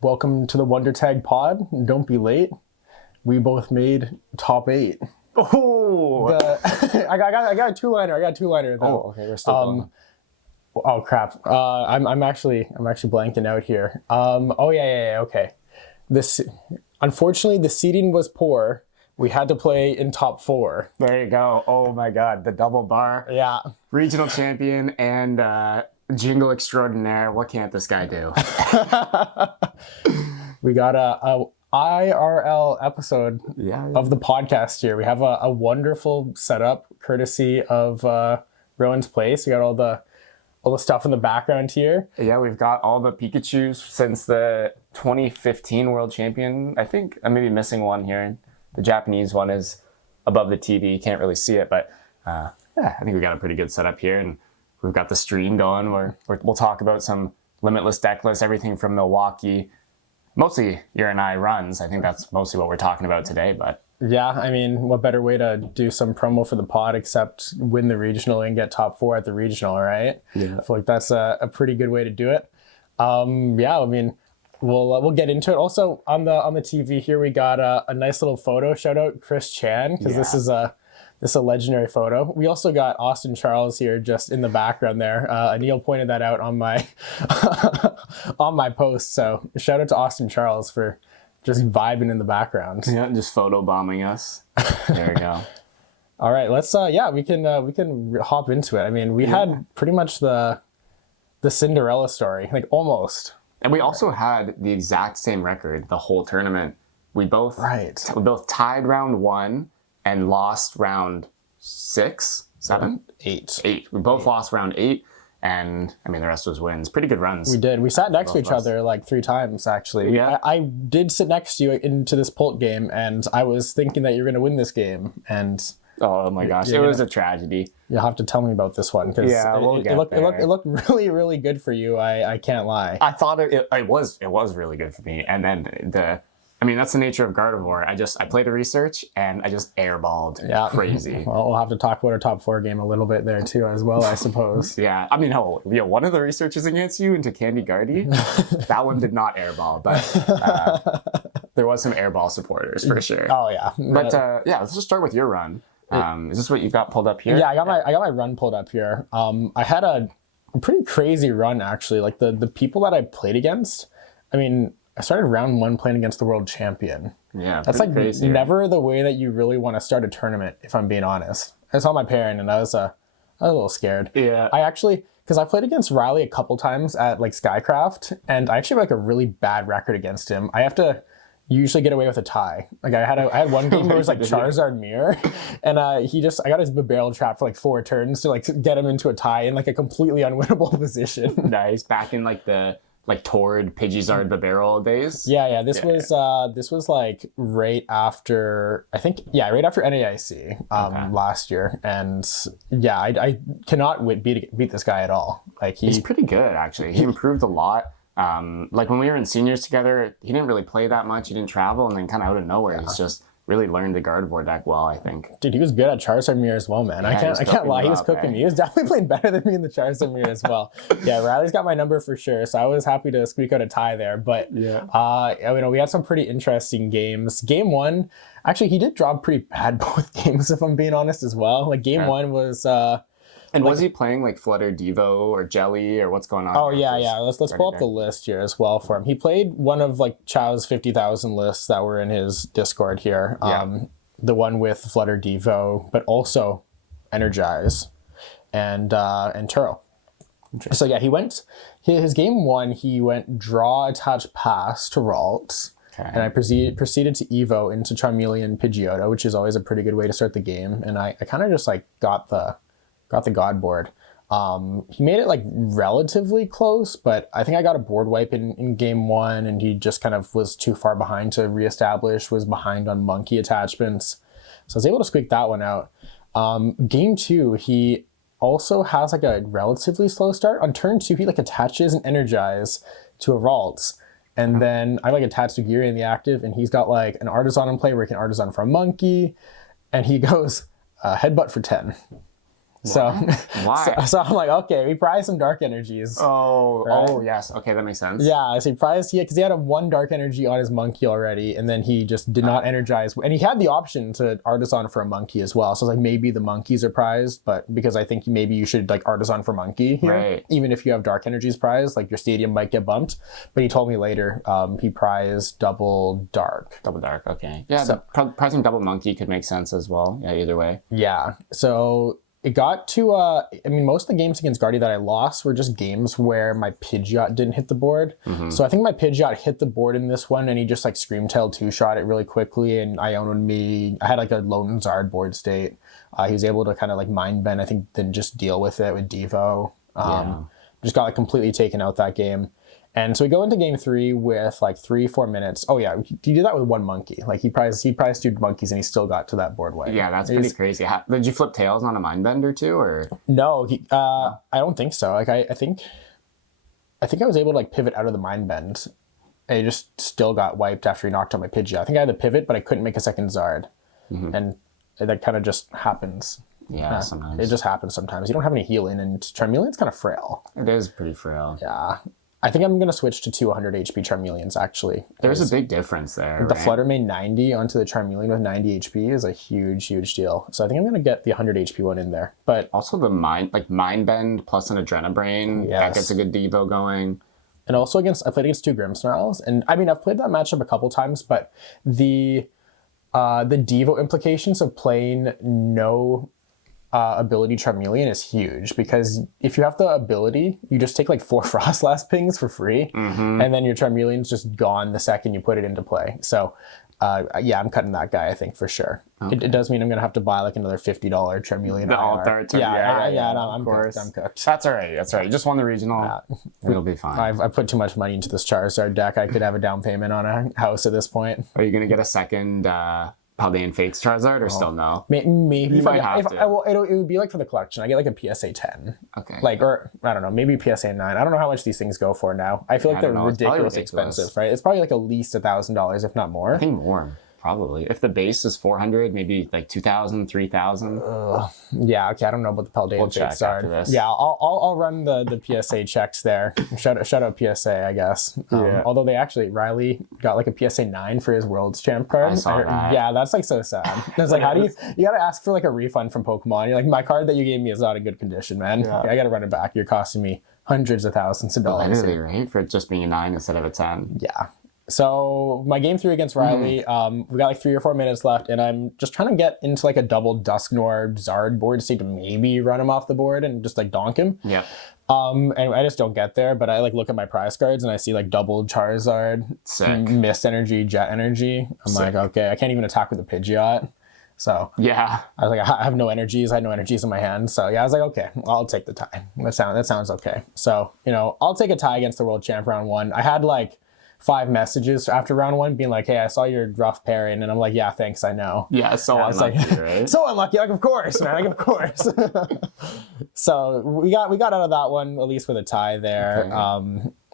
welcome to the Wonder Tag Pod. Don't be late. We both made top 8. Oh, I got a two-liner. Oh, okay, we're still going. Oh crap. I'm actually blanking out here. Okay. Unfortunately, the seating was poor. We had to play in top 4. There you go. Oh my God, the double bar. Yeah. Regional champion and jingle extraordinaire. What can't this guy do? We got a IRL episode of the podcast here. We have a wonderful setup courtesy of Rowan's place. We got all the stuff in the background here. Yeah, we've got all the Pikachus since the 2015 World Champion. I think I may be missing one here. The Japanese one is above the TV. You can't really see it, but I think we got a pretty good setup here. And we've got the stream going where we'll talk about some limitless deck lists, everything from Milwaukee. Mostly your and I runs. I think that's mostly what we're talking about today, but yeah, I mean, what better way to do some promo for the pod except win the regional and get top 4 at the regional, right? Yeah. I feel like that's a pretty good way to do it. I mean, we'll get into it. Also on the TV here, we got a nice little photo. Shout out Chris Chan because this is a legendary photo. We also got Austin Charles here just in the background there. Anil pointed that out on my on my post. So shout out to Austin Charles for just vibing in the background. Yeah, just photo bombing us. There we go. All right, let's we can hop into it. I mean, we had pretty much the Cinderella story, like almost. And we also had the exact same record the whole tournament. We both tied round 1 and lost round 6, 7, 8. We both lost round 8. And I mean, the rest was wins. Pretty good runs. We did. We sat next to each other like 3 times, actually. Yeah. I did sit next to you into this Pult game, and I was thinking that you were going to win this game. And oh my gosh, it was a tragedy. You'll have to tell me about this one because it looked really, really good for you. I can't lie. I thought it was really good for me. And then that's the nature of Gardevoir. I played the research and I just airballed crazy. Well, we'll have to talk about our top 4 game a little bit there too as well, I suppose. Yeah. I mean, one of the researches against you into Candy Guardy, that one did not airball, but there was some airball supporters for sure. Oh yeah. But let's just start with your run. Is this what you've got pulled up here? Yeah, I got my run pulled up here. I had a pretty crazy run actually. Like the people that I played against, I mean, I started round 1 playing against the world champion. Yeah, that's like crazy, never the way that you really want to start a tournament, if I'm being honest. I saw my parent and I was a little scared. Yeah. Because I played against Riley a couple times at like Skycraft, and I actually have like a really bad record against him. I have to usually get away with a tie. Like I had one game where it was like Charizard mirror, and I got his barrel trap for like 4 turns to like get him into a tie in like a completely unwinnable position. Nice. Back in like the Tord, Pidgeysard, Barrel days. Yeah. This was like right after NAIC last year, and yeah, I cannot beat this guy at all. Like he's pretty good actually. He improved a lot. Like when we were in seniors together, he didn't really play that much. He didn't travel, and then kind of out of nowhere, he's just really learned the Gardevoir deck well, I think. Dude, he was good at Charizard mirror as well, man. Yeah, I can't lie, he was cooking me. He was definitely playing better than me in the Charizard mirror as well. Yeah, Riley's got my number for sure, so I was happy to squeak out a tie there. But we had some pretty interesting games. Game 1, actually, he did drop pretty bad both games, if I'm being honest as well. Like game 1 was. And was he playing like Flutter Devo or Jelly or what's going on? Oh yeah. Let's pull up the list here as well for him. He played one of like Chow's 50,000 lists that were in his Discord here. The one with Flutter Devo, but also Energize and Turo. So yeah, he went his game 1. He went draw, attach, pass to Ralt. Okay. And I proceeded to Evo into Charmeleon, Pidgeotto, which is always a pretty good way to start the game. And I kind of just like got the God board. He made it like relatively close, but I think I got a board wipe in game 1, and he just kind of was too far behind to reestablish, was behind on monkey attachments. So I was able to squeak that one out. Game 2, he also has like a relatively slow start. On turn 2, he like attaches an Energize to a Ralt. And then I like attached to Geary in the active, and he's got like an Artisan in play where he can Artisan for a monkey, and he goes headbutt for 10. So, Why? so I'm like, okay, we prized some dark energies. Oh, yes. Okay, that makes sense. Yeah, so he prized, because he had a 1 dark energy on his monkey already, and then he just did not energize. And he had the option to Artisan for a monkey as well. So I was like, maybe the monkeys are prized, but because I think maybe you should like Artisan for monkey here. Right. Even if you have dark energies prized, like your stadium might get bumped. But he told me later he prized double dark. Double dark, okay. Yeah, so, prizing double monkey could make sense as well. Yeah, either way. Yeah, so it got to, most of the games against Guardy that I lost were just games where my Pidgeot didn't hit the board. So I think my Pidgeot hit the board in this one, and he just like Screamtail 2-shot it really quickly, and Iono'd me. I had like a Lone Zard board state. He was able to kind of like mind bend, I think, then just deal with it with Devo. Just got like completely taken out that game. And so we go into game 3 with like 3-4 minutes. Oh yeah, he did that with 1 monkey. Like he prized 2 monkeys and he still got to that board way. Yeah, that's pretty crazy. Did you flip tails on a mind bender too, or? No, I don't think so. Like I think I was able to like pivot out of the mind bend. And he just still got wiped after he knocked out my Pidgeot. I think I had the pivot, but I couldn't make a second Zard. And that kind of just happens. Yeah, sometimes. It just happens sometimes. You don't have any healing, and Charmeleon's kind of frail. It is pretty frail. Yeah. I think I'm going to switch to 200 HP Charmeleons, actually. There's a big difference there, The Flutter made 90 onto the Charmeleon with 90 HP is a huge, huge deal. So I think I'm going to get the 100 HP one in there. But also the Mind Bend plus an Adrenabrain, that gets a good Devo going. And also I played against 2 Grimmsnarls. And I mean, I've played that matchup a couple times, but the Devo implications of playing no ability Charmeleon is huge, because if you have the ability, you just take like 4 Frostlass pings for free, and then your Charmeleon's just gone the second you put it into play. So yeah, I'm cutting that guy, I think, for sure. Okay. It does mean I'm going to have to buy like another $50 Charmeleon. I'm cooked. That's all right. You just won the regional. It'll be fine. I've put too much money into this Charizard deck. I could have a down payment on a house at this point. Are you going to get a second Paldean Fates Charizard, or still no? Maybe. You might have to. It would be like for the collection. I get like a PSA 10. Okay. Like, or I don't know, maybe PSA 9. I don't know how much these things go for now. I feel like they're ridiculously expensive, right? It's probably like at least $1,000, if not more. I think more. Probably. If the base is 400, maybe like 2,000, 3,000. Yeah, okay. I don't know about the Paldean Fates Zard. Yeah, I'll run the PSA checks there. Shout out PSA, I guess. Although Riley got like a PSA 9 for his World's Champ card. I saw that. Yeah, that's like so sad. It's like, how do you gotta ask for like a refund from Pokemon. You're like, my card that you gave me is not in good condition, man. Yeah. I gotta run it back. You're costing me hundreds of thousands of dollars. Literally, right? For it just being a 9 instead of a 10. Yeah. So my game 3 against Riley, we got like 3 or 4 minutes left, and I'm just trying to get into like a double Dusknoir Zard board state to maybe run him off the board and just like donk him. Yeah. And I just don't get there, but I like look at my prize cards and I see like double Charizard, Mist Energy, Jet Energy. I'm like, okay, I can't even attack with a Pidgeot. So yeah, I was like, I have no energies. I had no energies in my hand. So yeah, I was like, okay, I'll take the tie. That sounds okay. So, I'll take a tie against the world champ round 1. I had like 5 messages after round 1 being like, hey, I saw your rough pairing, and I'm like, yeah, thanks, I know. Yeah, so unlucky, like, right? So unlucky, like, of course, man, like, of course. So we got out of that one, at least with a tie there.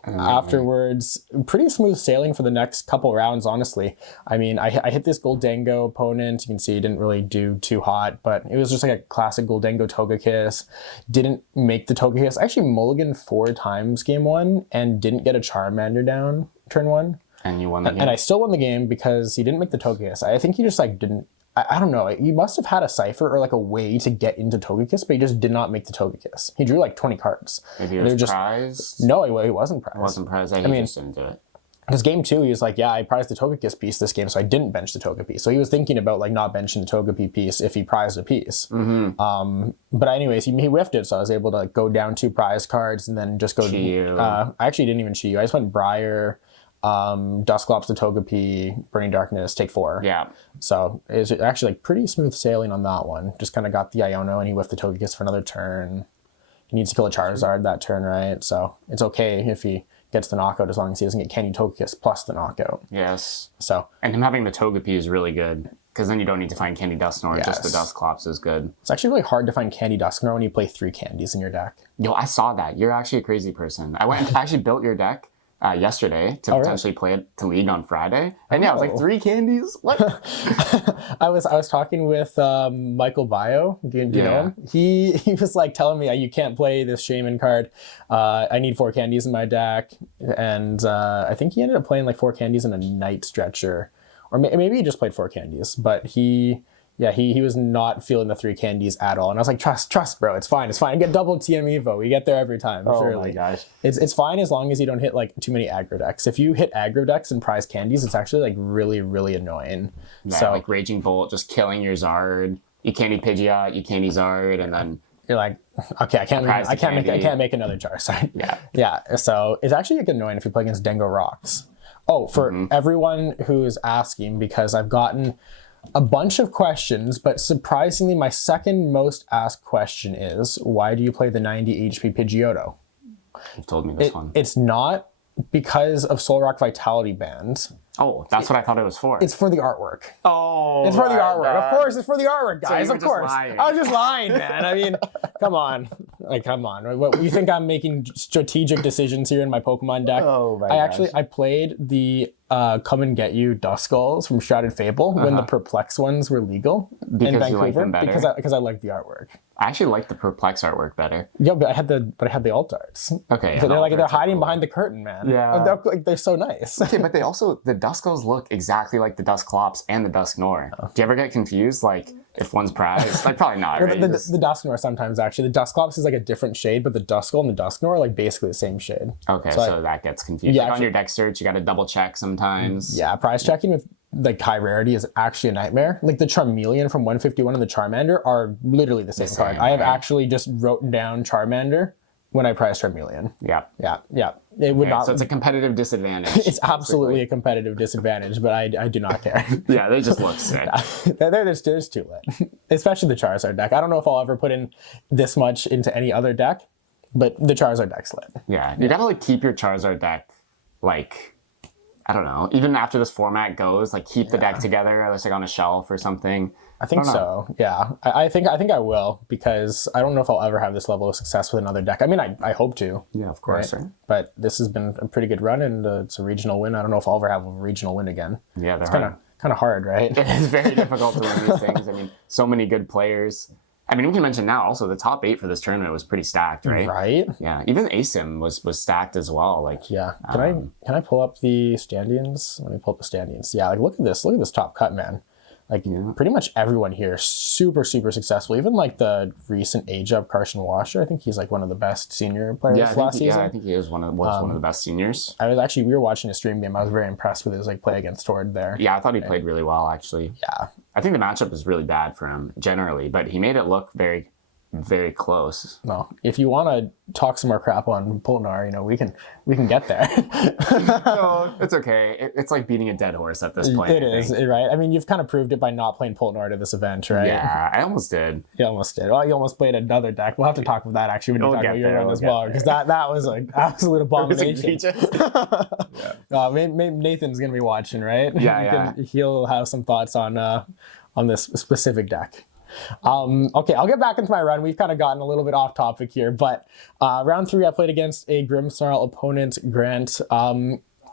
Okay. Afterwards, pretty smooth sailing for the next couple rounds, honestly. I mean, I hit this Goldango opponent. You can see he didn't really do too hot, but it was just like a classic Goldango Togekiss. Didn't make the Togekiss. Actually mulliganed 4 times game 1 and didn't get a Charmander down turn 1. And you won the game. And I still won the game because he didn't make the Togekiss. I think he just like didn't. I don't know. He must have had a cipher or like a way to get into Togekiss, but he just did not make the Togekiss. He drew like 20 cards. Maybe he was prized? No, he wasn't prized. He wasn't prized. I mean, just didn't do it. Because game 2, he was like, yeah, I prized the Togekiss piece this game, so I didn't bench the Togepi. So he was thinking about like not benching the Togepi piece if he prized a piece. But anyways, he whiffed it, so I was able to like go down 2 prize cards and then just go. I actually didn't even Chi-Yu. I just went Briar, Dusclops the Togepi, Burning Darkness, take 4. Yeah. So it's actually like pretty smooth sailing on that one. Just kind of got the Iono and he whiffed the Togekiss for another turn. He needs to kill a Charizard that turn, right? So it's okay if he gets the knockout as long as he doesn't get Candy Togekiss plus the knockout. Yes. So. And him having the Togepi is really good, because then you don't need to find Candy Dusknoir. Yes. Just the Dusclops is good. It's actually really hard to find Candy Dusknoir when you play 3 candies in your deck. Yo, I saw that. You're actually a crazy person. I actually built your deck. yesterday to potentially play it to League on Friday. And yeah, I was like, 3 candies? What? I was talking with Michael Bio. Do you know him? He was like telling me, you can't play this Shaman card. I need 4 candies in my deck. And I think he ended up playing like 4 candies in a Night Stretcher. Or maybe he just played 4 candies. But he was not feeling the 3 candies at all. And I was like, trust, bro. It's fine. Get double TM Evo. We get there every time. Surely. My gosh. It's fine as long as you don't hit like too many aggro decks. If you hit aggro decks and prize candies, it's actually like really, really annoying. Yeah, so like Raging Bolt, just killing your Zard. You candy Pidgeot, you candy Zard, and then you're like, okay, I can't make another Charizard. Yeah. So it's actually like annoying if you play against Dengo Rocks. Oh, for everyone who's asking, because I've gotten a bunch of questions, but surprisingly, my second most asked question is, why do you play the 90 HP Pidgeotto? You've told me this one. It's not because of Soul Rock Vitality bands. Oh, that's what I thought it was for. It's for the artwork. Oh, it's for the artwork. Of course, it's for the artwork, guys. So of course. I was just lying, man. I mean, come on. What, you think I'm making strategic decisions here in my Pokemon deck? Oh my gosh. I played the Come and Get You Duskulls from Shrouded Fable when the Perplex ones were legal in Vancouver. You like them better? Because I like the artwork. I actually like the Perplex artwork better. Yeah, but I had the alt arts. Okay. So they're hiding behind the curtain, man. Yeah. They're so nice. Okay, but the Duskulls look exactly like the Dusclops and the Dusknoir. Do you ever get confused, like, if one's prized? Like, probably not, right? The Dusknoir sometimes, actually. The Dusclops is like a different shade, but the Duskull and the Dusknoir are like basically the same shade. Okay, so that gets confused. Yeah, like on your deck search, you got to double check sometimes. Yeah, prize checking with like high rarity is actually a nightmare. Like the Charmeleon from 151 and the Charmander are literally the same card. I have actually just wrote down Charmander when I priced Charmeleon. Yeah. It would not. So it's a competitive disadvantage. It's absolutely a competitive disadvantage, but I do not care. Yeah, they just look sick. There's too lit, especially the Charizard deck. I don't know if I'll ever put in this much into any other deck, but the Charizard deck's lit. Yeah, you gotta like keep your Charizard deck like, I don't know, even after this format goes, like keep the deck together, like on a shelf or something. I think so. Yeah, I think I will, because I don't know if I'll ever have this level of success with another deck. I mean, I hope to. Yeah, of course. Right? But this has been a pretty good run, and it's a regional win. I don't know if I'll ever have a regional win again. Yeah, it's kind of hard, right? It is very difficult to win these things. I mean, so many good players. I mean, we can mention now also the top 8 for this tournament was pretty stacked, right? Right. Yeah, even ASIM was stacked as well. Like, yeah. Can I pull up the standings? Let me pull up the standings. Yeah, like look at this top cut, man. Like pretty much everyone here super, super successful. Even like the recent age up Carson Washer. I think he's like one of the best senior players last season. Yeah, I think he is one of the best seniors. We were watching a stream game. I was very impressed with his like play against Tord there. Yeah, I thought he played really well actually. Yeah. I think the matchup was really bad for him generally, but he made it look very, very close. No, if you want to talk some more crap on Polnar, we can get there. No, it's okay. It's like beating a dead horse at this point. It is, right? I mean, you've kind of proved it by not playing Polnar to this event, right? Yeah, I almost did. You almost did. Well, you almost played another deck. We'll have to talk about that actually when you talk about your run as well, because that was like absolute abomination. Nathan's gonna be watching, right? Yeah, He'll have some thoughts on this specific deck. Okay, I'll get back into my run. We've kind of gotten a little bit off topic here, but round 3, I played against a Grimmsnarl opponent, Grant.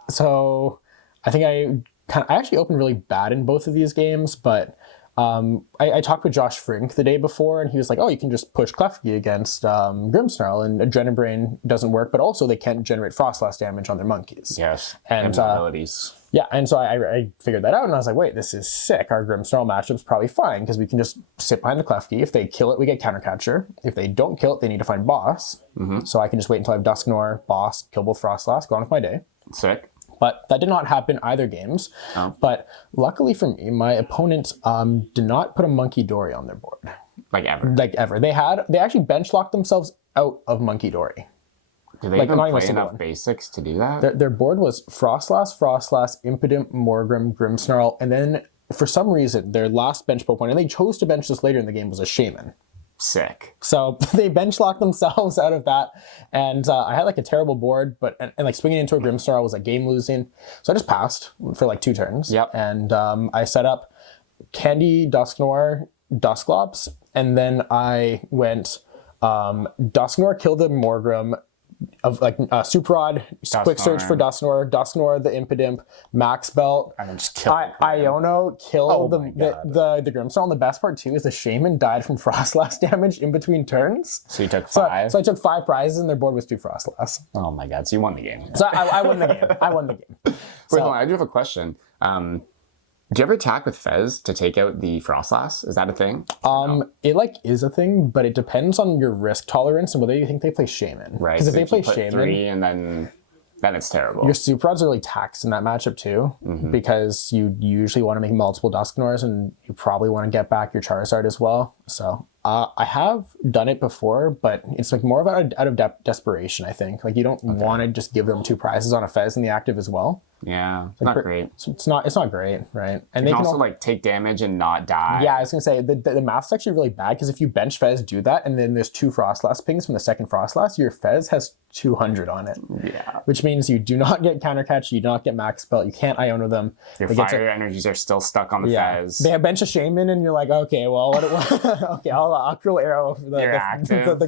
So I think I actually opened really bad in both of these games, but I talked with Josh Frink the day before, and he was like, oh, you can just push Klefki against Grimmsnarl, and Adrenaline Brain doesn't work, but also they can't generate Frostlass damage on their monkeys. Yes, and abilities. Yeah, and so I figured that out, and I was like, wait, this is sick. Our Grimmsnarl matchup's probably fine, because we can just sit behind the Klefki. If they kill it, we get Countercatcher. If they don't kill it, they need to find Boss. So I can just wait until I have Dusknoir, Boss, kill both Frostlass, go on with my day. Sick. But that did not happen either games. Oh. But luckily for me, my opponent did not put a Monkey Dory on their board. Like ever. They actually bench locked themselves out of Monkey Dory. Do they even play enough basics to do that? Their board was Frostlass, Impidimp, Morgrem, Grimmsnarl, and then for some reason, their last bench Pokemon, and they chose to bench this later in the game, was a Shaman. Sick. So they bench locked themselves out of that, and I had like a terrible board, but and like swinging into a Grimmsnarl was like game losing, so I just passed for like 2 turns. Yep. And I set up Candy, Dusknoir, Dusclops, and then I went Dusknoir, killed the Morgrem, of like Super Rod, quick search for Dusknoir, Dusknoir, the Impidimp, Max Belt, and then just kill Iono, kill the Grimmsnarl. And the best part too is the Shaman died from Frostlass damage in between turns. So you took 5? So I took 5 prizes and their board was 2 Frostlass. Oh my god, so you won the game. So I won the game. I won the game. Wait, hold on, I do have a question. Do you ever attack with Fez to take out the Frostlass? Is that a thing? It like is a thing, but it depends on your risk tolerance and whether you think they play Shaman. Right. Because so if they play Shaman, 3 and then it's terrible. Your Super Rods are really taxed in that matchup too, because you usually want to make multiple Dusknoirs and you probably want to get back your Charizard as well. So I have done it before, but it's like more of out of desperation, I think. Like you don't want to just give them 2 prizes on a Fez in the active as well. Yeah, it's not great. It's not great, right? And they can also like take damage and not die. Yeah, I was gonna say the math's actually really bad because if you bench Fez, do that, and then there's 2 Frostlass pings from the second Frostlass, your Fez has 200 on it. Yeah. Which means you do not get counter catch, you do not get max spell, you can't Iono them. Your fire energies are still stuck on the Fez. They have bench a Shaman, and you're like, okay, well, okay, I'll cruel arrow for the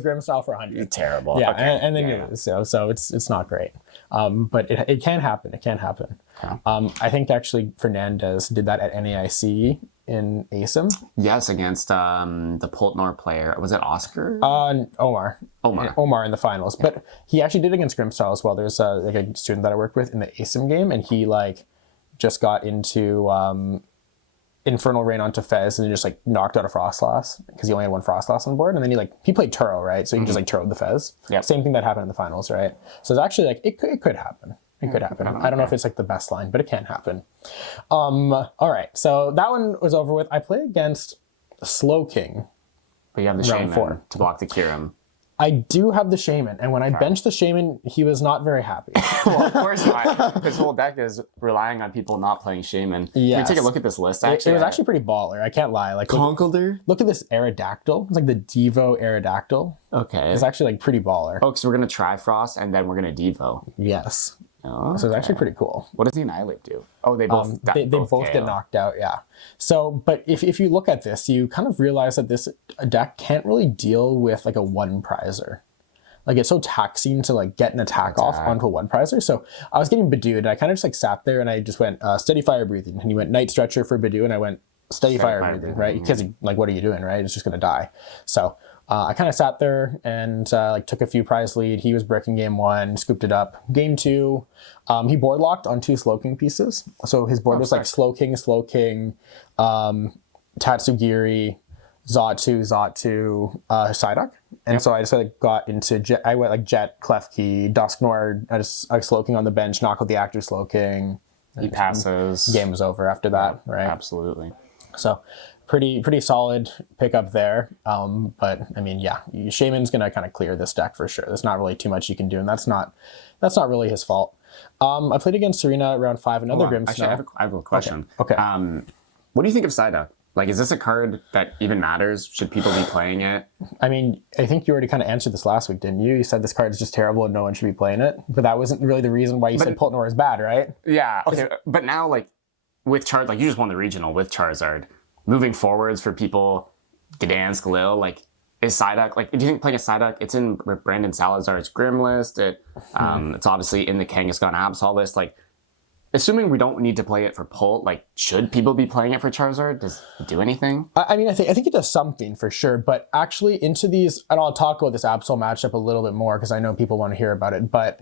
Grimmsnarl for 100. You're terrible. Yeah, okay. and then you lose. So it's not great. But it can happen. It can happen. Okay. I think actually Fernandez did that at NAIC in ASIM. Yes, against the Poltnor player. Was it Oscar? Omar in the finals. Yeah. But he actually did against Grimmsnarl as well. There's like a student that I worked with in the ASIM game, and he like just got into Infernal Rain onto Fez and just like knocked out a Frostlass because he only had 1 Frostlass on board, and then he played Turo, right? So he just like Turo'd the Fez. Yep. Same thing that happened in the finals, right? So it's actually like it could happen. It could happen. I don't know if it's like the best line, but it can happen. All right, so that one was over with. I played against Slowking. But you have the Shaman to block the Kyurem. I do have the Shaman, and when I benched the Shaman, he was not very happy. Well, of course not. His whole deck is relying on people not playing Shaman. Yes. Can you take a look at this list, actually? It was actually pretty baller, I can't lie. Like Conkeldurr? Look at this Aerodactyl. It's like the Devo Aerodactyl. Okay. It's actually like pretty baller. Oh, so we're going to Trifrost, and then we're going to Devo. Yes. Oh, so it's actually pretty cool. What does the Annihilate do? Oh, they both they both get knocked out, yeah. So, but if you look at this, you kind of realize that this deck can't really deal with like a 1-prizer. Like it's so taxing to like get an attack off onto a 1-prizer. So I was getting Badooed, and I kind of just like sat there and I just went Steady Fire Breathing, and he went Night Stretcher for Badoo, and I went Steady Fire Breathing, right? Because like, what are you doing, right? It's just gonna die. So I kind of sat there and like took a few prize lead. He was breaking game 1, scooped it up. Game 2, he board locked on 2 Slowking pieces. So his board was like Slowking, Tatsugiri, Xatu, Psyduck. And so I just like got into Jet. I went like Jet, Klefki, Dusknoir. I Slowking on the bench, knock out the active Slowking. He passes. Game was over after that, right? Absolutely. So pretty solid pickup there. But I mean, yeah, Shaman's gonna kind of clear this deck for sure. There's not really too much you can do, and that's not really his fault. I played against Serena round 5. Another Grimmsnarl. Actually, I have a question. Okay. What do you think of Psyduck? Like, is this a card that even matters? Should people be playing it? I mean, I think you already kind of answered this last week, didn't you? You said this card is just terrible and no one should be playing it. But that wasn't really the reason why you said Poltnor is bad, right? Yeah. Okay. But now, like, with Charizard, like, you just won the regional with Charizard. Moving forwards for people, Gdansk, Lil, like, is Psyduck, like, do you think playing a Psyduck, it's in Brandon Salazar's Grim list, it's obviously in the Kangaskhan Absol list, like, assuming we don't need to play it for Pult, like, should people be playing it for Charizard? Does it do anything? I mean, I think it does something for sure, but actually into these, and I'll talk about this Absol matchup a little bit more because I know people want to hear about it, but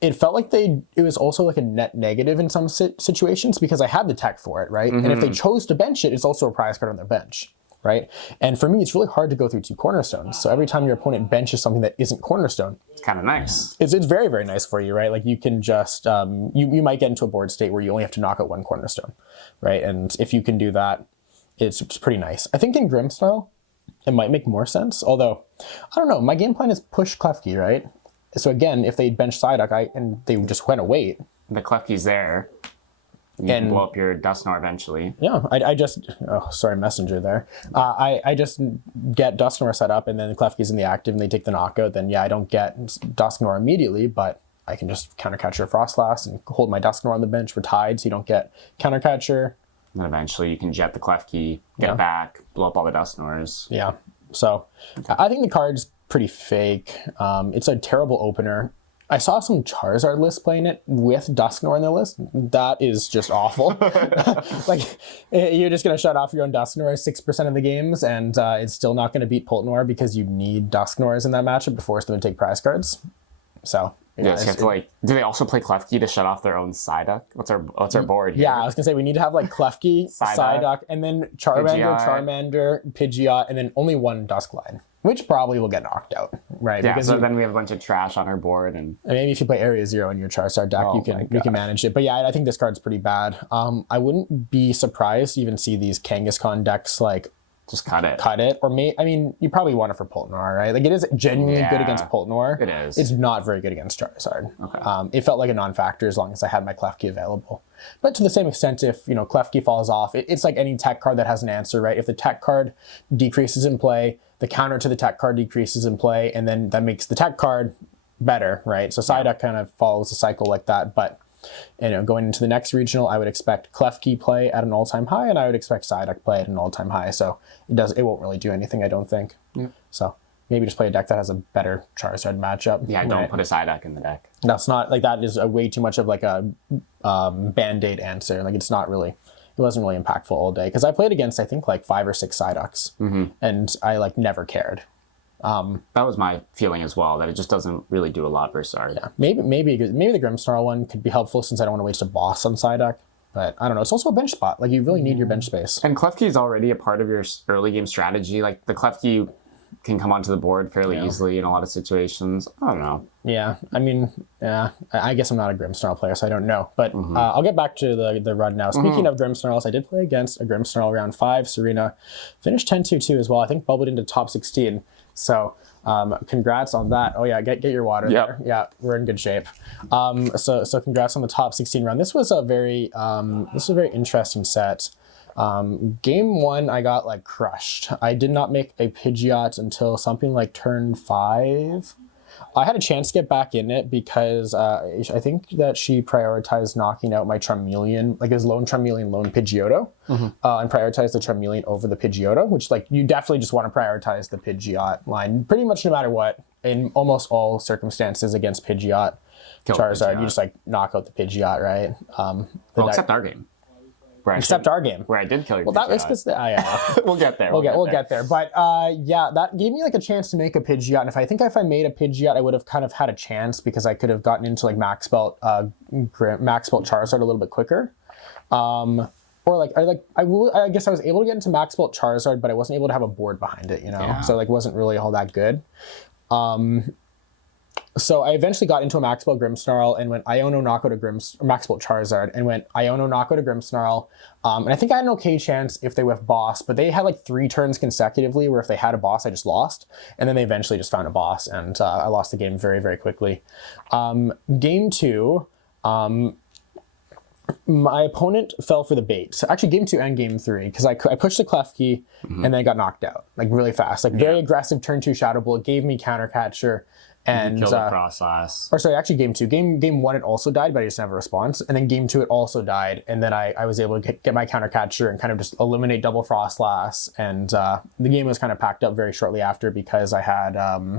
it felt like it was also like a net negative in some situations because I had the tech for it, right? And if they chose to bench it, it's also a prize card on their bench, right? And for me, it's really hard to go through 2 cornerstones. So every time your opponent benches something that isn't cornerstone, it's kind of nice. It's very, very nice for you, right? Like you can just, you might get into a board state where you only have to knock out 1 cornerstone, right? And if you can do that, it's pretty nice. I think in Grimmsnarl, it might make more sense. Although, I don't know, my game plan is push Klefki, right? So again, if they bench Psyduck, and they just went to wait. The Klefki's there. You can blow up your Dusknoir eventually. Yeah, I just... Oh, sorry, Messenger there. I just get Dusknoir set up, and then the Klefki's in the active, and they take the knockout. Then, yeah, I don't get Dusknoir immediately, but I can just countercatcher Frostlass and hold my Dusknoir on the bench. We're tied, so you don't get countercatcher. And then eventually you can jet the Klefki, get back, blow up all the Dusknoirs. Yeah, so I think the card's pretty fake. It's a terrible opener. I saw some Charizard lists playing it with Dusknoir in the list. That is just awful. Like, you're just going to shut off your own Dusknoir 6% of the games, and it's still not going to beat Poltnoir because you need Dusknoirs in that matchup to force them to take prize cards. So... Yeah, so you have to like. Do they also play Klefki to shut off their own Psyduck? What's our board here? Yeah, I was gonna say we need to have like Klefki, Psyduck, and then Charmander, Pidgeot, and then only one Duskline, which probably will get knocked out, right? Yeah. Because then we have a bunch of trash on our board, and maybe if you play Area Zero in your Charizard deck, you can manage it. But yeah, I think this card's pretty bad. I wouldn't be surprised to even see these Kangaskhan decks like. Just cut it. Or you probably want it for Poltnoir, right? Like, it is genuinely good against Poltnoir. It is. It's not very good against Charizard. Okay. It felt like a non-factor as long as I had my Klefki available. But to the same extent, if, Klefki falls off, it's like any tech card that has an answer, right? If the tech card decreases in play, the counter to the tech card decreases in play, and then that makes the tech card better, right? So Psyduck kind of follows a cycle like that, but... going into the next regional, I would expect Klefki play at an all-time high, and I would expect Psyduck play at an all-time high. So it won't really do anything, I don't think. Yeah. So maybe just play a deck that has a better Charizard matchup. Yeah, don't put a Psyduck in the deck. That's not like that is a way too much of like a band-aid answer. Like it wasn't really impactful all day because I played against I think like 5 or 6 Psyducks, and I like never cared. That was my feeling as well, that it just doesn't really do a lot versus Art. Yeah, maybe the Grimmsnarl one could be helpful since I don't want to waste a boss on Psyduck. But I don't know, it's also a bench spot. Like, you really need your bench space. And Klefki is already a part of your early game strategy. Like, the Klefki can come onto the board fairly easily in a lot of situations. I don't know. Yeah, I mean, I guess I'm not a Grimmsnarl player, so I don't know. But I'll get back to the run now. Speaking of Grimmsnarls, I did play against a Grimmsnarl round 5. Serena finished 10-2-2 as well. I think bubbled into top 16. So congrats on that. Oh yeah, get your water there. Yeah, we're in good shape. So congrats on the top 16 run. This was a very interesting set. Game 1, I got like crushed. I did not make a Pidgeot until something like turn 5. I had a chance to get back in it because I think that she prioritized knocking out my Charmeleon, like his lone Charmeleon, lone Pidgeotto, and prioritized the Charmeleon over the Pidgeotto, which like you definitely just want to prioritize the Pidgeot line pretty much no matter what in almost all circumstances against Pidgeot. Charizard, you just like knock out the Pidgeot, right? Except our game. Our game. Where I did kill your Well, that was because we'll get there. We'll get there. But yeah, that gave me like a chance to make a Pidgeot. And if I made a Pidgeot, I would have kind of had a chance because I could have gotten into like Max Belt Charizard a little bit quicker. I guess I was able to get into Max Belt Charizard, but I wasn't able to have a board behind it, So like wasn't really all that good. So I eventually got into a Max Belt Grimmsnarl and went Iono Nako to Max Belt Charizard and went Iono Nako to Grimmsnarl. And I think I had an okay chance if they whiffed boss, but they had like 3 turns consecutively where if they had a boss, I just lost. And then they eventually just found a boss and I lost the game very, very quickly. Game 2, my opponent fell for the bait. So actually game 2 and game 3, because I pushed the Klefki and then I got knocked out like really fast. Like very aggressive turn 2 Shadow Bullet, gave me counter catcher. And killed the Frostlass. Or sorry, actually game 2. Game 1 it also died, but I just didn't have a response. And then game 2 it also died. And then I was able to get my counter catcher and kind of just eliminate double Frostlass. And the game was kind of packed up very shortly after because I had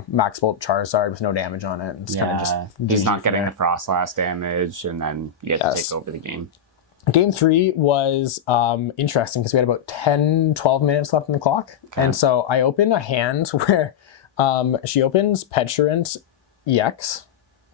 Max Bolt Charizard with no damage on it. And it's kind of just he's not getting the Frostlass damage, and then you have to take over the game. Game 3 was interesting because we had about 10-12 minutes left on the clock. Okay. And so I opened a hand where she opens Petulant EX,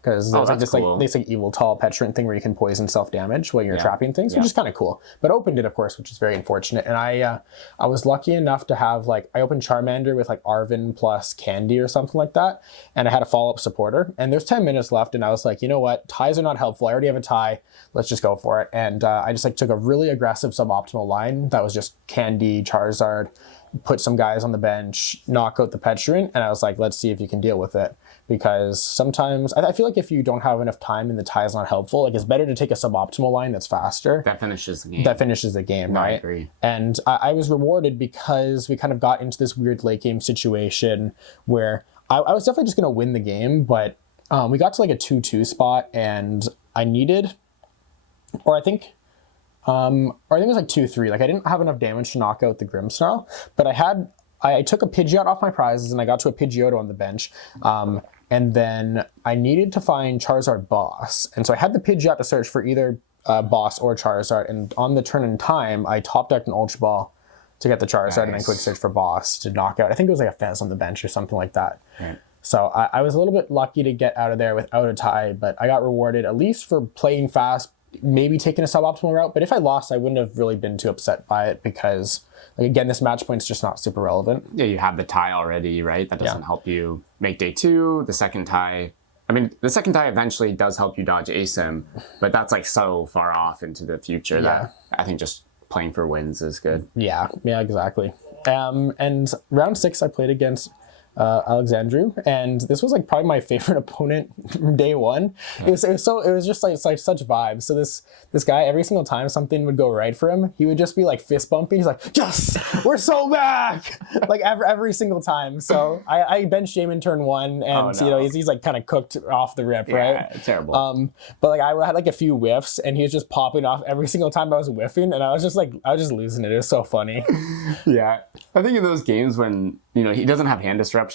because there's like this cool. Like evil tall Petulant thing where you can poison self-damage while you're trapping things, which is kind of cool. But opened it, of course, which is very unfortunate. And I was lucky enough to have I opened Charmander with like Arven plus Candy or something like that, and I had a follow-up supporter. And there's 10 minutes left, and I was like, you know what? Ties are not helpful. I already have a tie. Let's just go for it. And I just took a really aggressive suboptimal line that was just Candy, Charizard, put some guys on the bench, knock out the Petulant, and I was like, let's see if you can deal with it. Because sometimes, I feel like if you don't have enough time and the tie is not helpful, like it's better to take a suboptimal line that's faster. That finishes the game. Right? I agree. And I was rewarded because we kind of got into this weird late game situation where I was definitely just going to win the game, but we got to like a 2-2 spot and I needed, or I think it was like 2-3. Like I didn't have enough damage to knock out the Grimmsnarl, but I I took a Pidgeot off my prizes and I got to a Pidgeotto on the bench. And then I needed to find Charizard boss. And so I had the Pidgeot to search for either boss or Charizard. And on the turn in time, I top decked an Ultra Ball to get the Charizard and then quick search for boss to knock out. I think it was like a Fez on the bench or something like that. Right. So I was a little bit lucky to get out of there without a tie, but I got rewarded at least for playing fast, maybe taking a suboptimal route. But if I lost, I wouldn't have really been too upset by it because, like, again, this match point's just not super relevant. Yeah, you have the tie already, right? That doesn't help you make day 2. The second tie, I mean, the second tie eventually does help you dodge ASIM, but that's like so far off into the future that I think just playing for wins is good. Yeah, exactly. And round 6, I played against Alexandru, and this was like probably my favorite opponent from day 1. It was just like such vibes. So this guy, every single time something would go right for him, he would just be like fist bumping. He's like, yes, we're so back, like every single time. So I benched Jamin turn 1, and you know he's like kind of cooked off the rip, right? Terrible. But like I had like a few whiffs, and he was just popping off every single time I was whiffing, and I was just losing it. It was so funny. Yeah, I think in those games when he doesn't have hand disruption,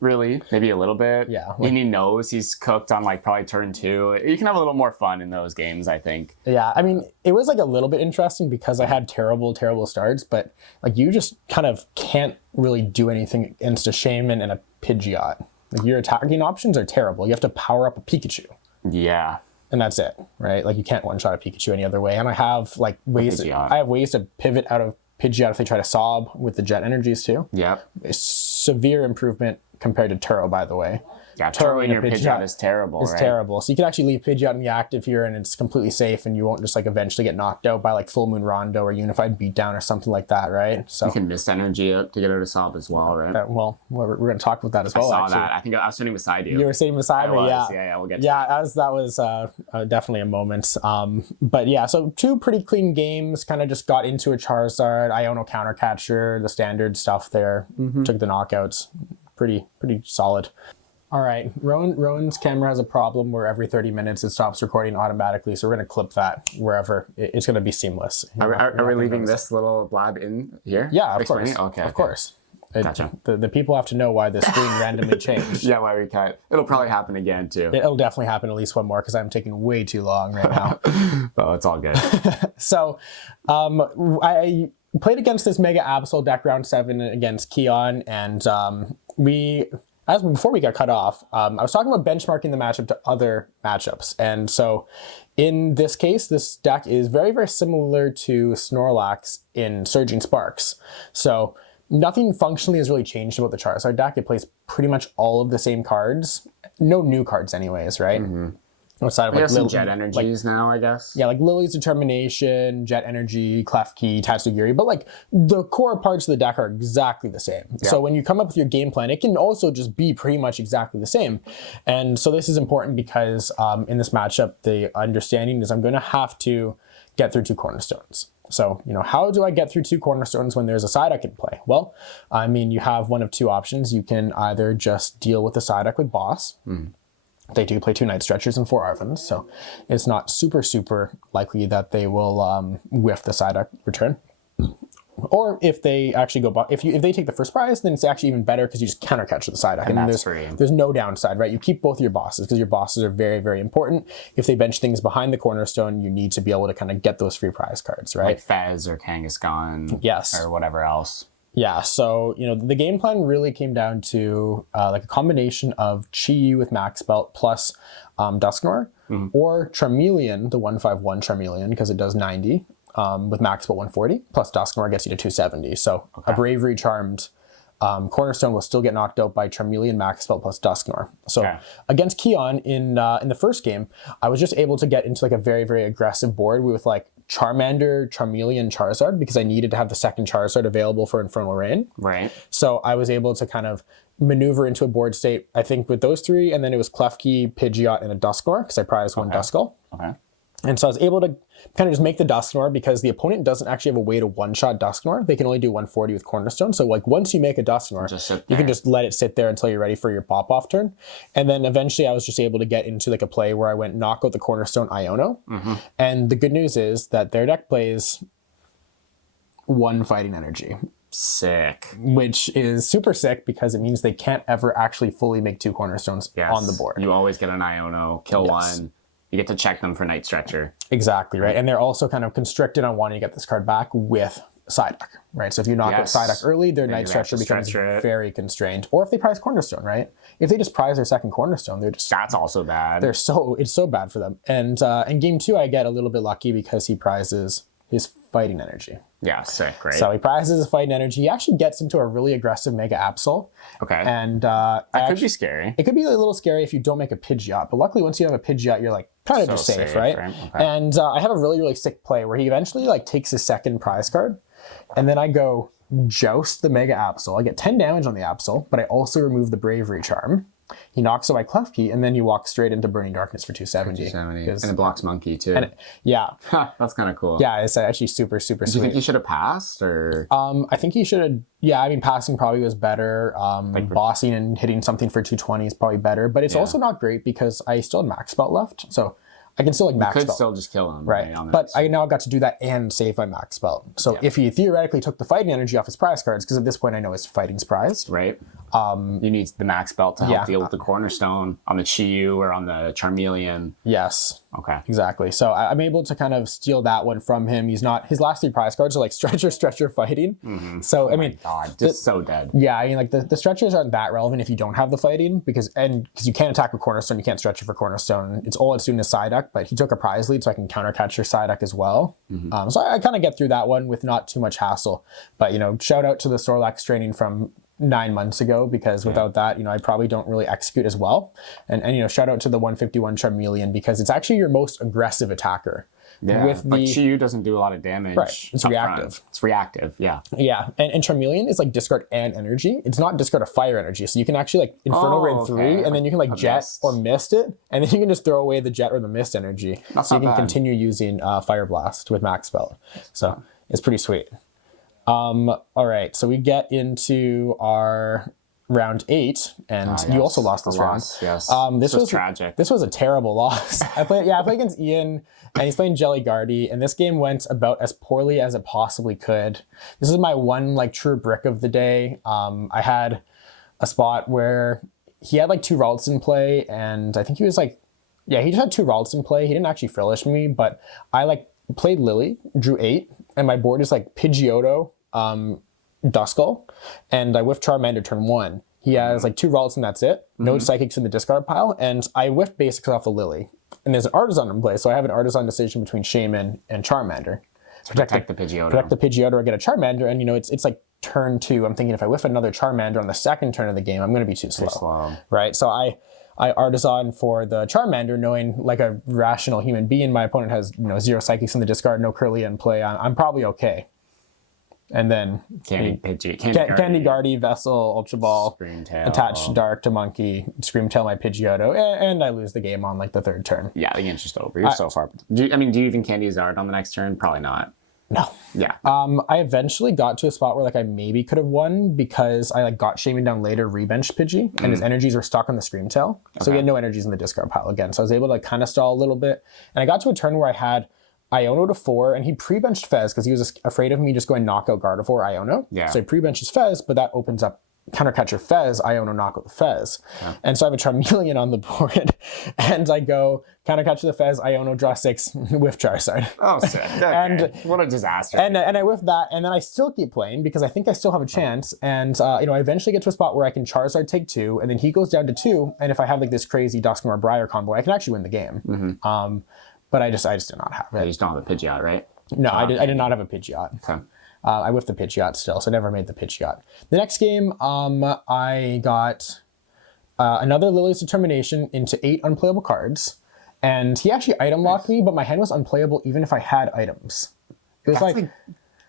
really, maybe a little bit. Yeah. And he knows he's cooked on like probably turn 2. You can have a little more fun in those games, I think. Yeah, I mean, it was like a little bit interesting because I had terrible starts, but like you just kind of can't really do anything against a Shaman and a Pidgeot. Like your attacking options are terrible. You have to power up a Pikachu. Yeah. And that's it, right? Like you can't one-shot a Pikachu any other way. And I have like ways to pivot out of Pidgeot if they try to sob with the jet energies too. Yeah. Severe improvement compared to Turo, by the way. Yeah, Turo in your Pidgeot is terrible, It's terrible. So you can actually leave Pidgeot in the active here and it's completely safe and you won't just like eventually get knocked out by like Full Moon Rondo or Unified Beatdown or something like that, right? So you can miss energy up to get out of Sob as well, right? Well, we're going to talk about that as well. I saw that. I think I was sitting beside you. You were sitting beside me, yeah. Yeah, we'll get to that. That was definitely a moment. But yeah, so 2 pretty clean games, kind of just got into a Charizard, Iono counter catcher, the standard stuff there. Took the knockouts. Pretty solid. All right, Rowan's camera has a problem where every 30 minutes it stops recording automatically, so we're going to clip that wherever. It's going to be seamless. Are we leaving this little blab in here? Yeah, of course. Okay. Of course. Gotcha. The people have to know why the screen randomly changed. Yeah, why we cut. It'll probably happen again, too. It'll definitely happen at least one more because I'm taking way too long right now. Well, it's all good. So I played against this Mega Absol deck round 7 against Keon, and before we got cut off, I was talking about benchmarking the matchup to other matchups. And so in this case, this deck is very, very similar to Snorlax in Surging Sparks. So nothing functionally has really changed about the Charizard deck. It plays pretty much all of the same cards. No new cards anyways, right? Outside of like some jet energies now, I guess. Yeah, like Lily's Determination, Jet Energy, Klefki, Tatsugiri, but like the core parts of the deck are exactly the same. Yeah. So when you come up with your game plan, it can also just be pretty much exactly the same. And so this is important because in this matchup, the understanding is I'm going to have to get through 2 cornerstones. So, how do I get through 2 cornerstones when there's a Psyduck in play? Well, I mean, you have one of 2 options. You can either just deal with the Psyduck with Boss. They do play 2 Night Stretchers and 4 Arvins, so it's not super likely that they will whiff the Psyduck return. Or if they actually go, if they take the first prize, then it's actually even better because you just counter catch the Psyduck. And that's free. There's no downside, right? You keep both your bosses because your bosses are very, very important. If they bench things behind the cornerstone, you need to be able to kind of get those free prize cards, right? Like Fez or Kangaskhan. Yes. Or whatever else. Yeah, so, the game plan really came down to like a combination of Chi-Yu with Max Belt plus Dusknoir, or Charmeleon, the 151 Charmeleon, because it does 90, with Max Belt 140, plus Dusknoir gets you to 270. So a Bravery Charmed Cornerstone will still get knocked out by Charmeleon, Max Belt plus Dusknoir. So against Keon in the first game, I was just able to get into like a very, very aggressive board with like Charmander, Charmeleon, Charizard because I needed to have the second Charizard available for Infernal Rain. Right. So I was able to kind of maneuver into a board state, I think, with those 3, and then it was Klefki, Pidgeot, and a Dusknoir because I prized 1 Duskull. Okay. And so I was able to kind of just make the Dusknoir because the opponent doesn't actually have a way to one-shot Dusknoir. They can only do 140 with Cornerstone. So like once you make a Dusknoir, you can just let it sit there until you're ready for your pop-off turn. And then eventually I was just able to get into like a play where I went knock out the Cornerstone Iono. And the good news is that their deck plays 1 Fighting Energy. Sick. which is super sick because it means they can't ever actually fully make 2 cornerstones on the board. You always get an Iono, kill one. You get to check them for Night Stretcher. Exactly, right? And they're also kind of constricted on wanting to get this card back with Psyduck, right? So if you knock out Psyduck early, their Night Stretcher becomes very constrained. Or if they prize Cornerstone, right? If they just prize their second Cornerstone, they're just... That's also bad. It's so bad for them. And in game 2, I get a little bit lucky because he prizes his Fighting Energy. Yeah, sick, great. So he prizes his Fighting Energy. He actually gets into a really aggressive Mega Absol. Okay. And that could be scary. It could be a little scary if you don't make a Pidgeot, but luckily once you have a Pidgeot, you're like kind of just safe, right? Okay. And I have a really, really sick play where he eventually like takes his second prize card, and then I go Joust the Mega Absol. I get 10 damage on the Absol, but I also remove the Bravery Charm. He knocks away Klefki, and then you walk straight into Burning Darkness for 270. And it blocks Monkey, too. That's kind of cool. Yeah, it's actually super, super sweet. Do you think he should have passed, or...? I think he should have... Yeah, I mean, passing probably was better. Bossing and hitting something for 220 is probably better, but it's also not great because I still had Max Belt left, so... I can still max belt. Could still just kill him. Right. But I now got to do that and save my max belt. So if he theoretically took the Fighting Energy off his prize cards, because at this point I know his Fighting's prized. Right. You need the max belt to help deal with the Cornerstone on the Chiyu or on the Charmeleon. Yes. Okay. Exactly. So I'm able to kind of steal that one from him. He's not... His last 3 prize cards are like Stretcher, Fighting. Mm-hmm. So, I mean... God, just so dead. Yeah, I mean, like the Stretchers aren't that relevant if you don't have the Fighting, because you can't attack with Cornerstone, you can't Stretcher for Cornerstone. It's all it's doing is Psyduck, but he took a prize lead, so I can countercatch your Psyduck as well. Mm-hmm. So I kind of get through that one with not too much hassle. But, shout out to the Snorlax training from 9 months ago, because without that, I probably don't really execute as well. And shout out to the 151 Charmeleon, because it's actually your most aggressive attacker. Yeah, like Chiyu doesn't do a lot of damage. Right, it's reactive. Front. It's reactive, yeah. Yeah, and Charmeleon is like discard and energy. It's not discard a fire energy, so you can actually like Inferno Rain 3, and then you can like Jet or Mist it, and then you can just throw away the Jet or the Mist energy. So you can continue using Fire Blast with Max Spell. So it's pretty sweet. All right, so we get into our round 8, and you also lost this round. Yes. This was tragic. This was a terrible loss. I played against Ian, and he's playing Jelly Guardy, and this game went about as poorly as it possibly could. This is my one like true brick of the day. I had a spot where he had like 2 Ralts in play, and I think he was like, he just had 2 Ralts in play. He didn't actually Frillish me, but I like played Lily, drew 8, and my board is like Pidgeotto, Duskull, and I whiffed Charmander turn 1. He has like 2 Ralts and that's it. No Psychics in the discard pile, and I whiffed Basics off the Lily. And there's an Artisan in play, so I have an Artisan decision between Shaman and Charmander. Protect the Pidgeotto. Protect the Pidgeotto or get a Charmander, and it's like turn 2. I'm thinking if I whiff another Charmander on the second turn of the game, I'm going to be too slow. Right? So I Artisan for the Charmander, knowing like a rational human being, my opponent has 0 Psychics in the discard, no Curlia in play. I'm probably okay. And then Candy Guardy, Vessel, Ultra Ball, attach Dark to Monkey, Screamtail my Pidgeotto, and I lose the game on like the 3rd turn. Yeah, the game's just over. You're so far. Do you even Candy Zard on the next turn? Probably not. No. Yeah. I eventually got to a spot where like I maybe could have won because I like got Shaman down later, rebenched Pidgey, and his energies were stuck on the Screamtail. So he had no energies in the discard pile again. So I was able to like kind of stall a little bit. And I got to a turn where I had Iono to 4, and he pre-benched Fez because he was afraid of me just going knockout Gardevoir Iono. Yeah. So he pre-benches Fez, but that opens up Countercatcher Fez, Iono knockout Fez. Yeah. And so I have a Charmeleon on the board, and I go Countercatcher the Fez, Iono, draw 6, whiff Charizard. Oh, sick. Okay. What a disaster. And I whiff that, and then I still keep playing because I think I still have a chance. And I eventually get to a spot where I can Charizard take 2, and then he goes down to 2, and if I have like this crazy Dusknoir Briar combo, I can actually win the game. Mm-hmm. But I just did not have it. You just don't have a Pidgeot, right? No, I did not have a Pidgeot. Okay. I whiffed the Pidgeot still, so I never made the Pidgeot. The next game, I got another Lily's Determination into 8 unplayable cards, and he actually item locked me, but my hand was unplayable even if I had items. It was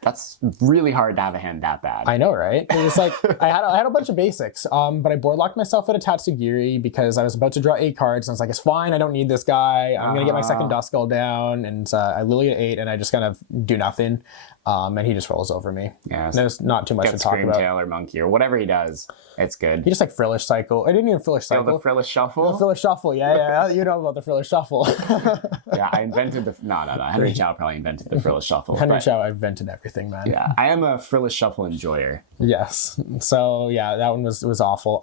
that's really hard to have a hand that bad. I know, right? It was like, I had a bunch of basics, but I board locked myself at a Tatsugiri because I was about to draw 8 cards, and I was like, it's fine, I don't need this guy. I'm going to get my second Duskull down, and I Lily at 8, and I just kind of do nothing, and he just rolls over me. Yeah, there's not too much to talk about. Screamtail or Monkey or whatever he does, it's good. He just like Frillish Cycle. I didn't even Frillish Cycle. The Frillish Shuffle? The Frillish Shuffle, yeah. You know about the Frillish Shuffle. Yeah, I invented No, Henry Chow probably invented the Frillish Shuffle. Henry Chow invented everything. everything, man. Yeah, I am a Frillish Shuffle enjoyer. Yes. So yeah, that one was awful.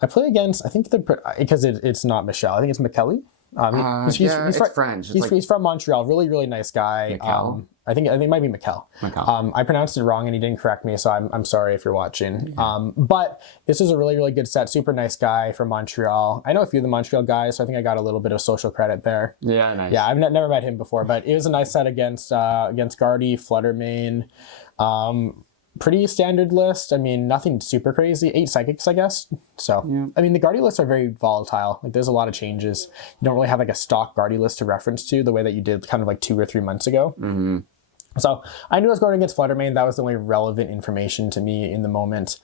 I play against, I think because it's not Michelle, I think it's McKelly. It's French. He's from Montreal. Really, really nice guy. Mikkel? I think it might be Mikkel. I pronounced it wrong and he didn't correct me, so I'm sorry if you're watching. But this is a really, really good set. Super nice guy from Montreal. I know a few of the Montreal guys, so I think I got a little bit of social credit there. Yeah, nice. Yeah, I've never met him before, but it was a nice set against Gardy, Fluttermane. Pretty standard list. I mean, nothing super crazy. 8 psychics, I guess. So, yeah. I mean, the Gardy lists are very volatile. Like, there's a lot of changes. You don't really have like a stock Gardy list to reference to the way that you did kind of like 2 or 3 months ago. Mm-hmm. So I knew I was going against Fluttermane. That was the only relevant information to me in the moment.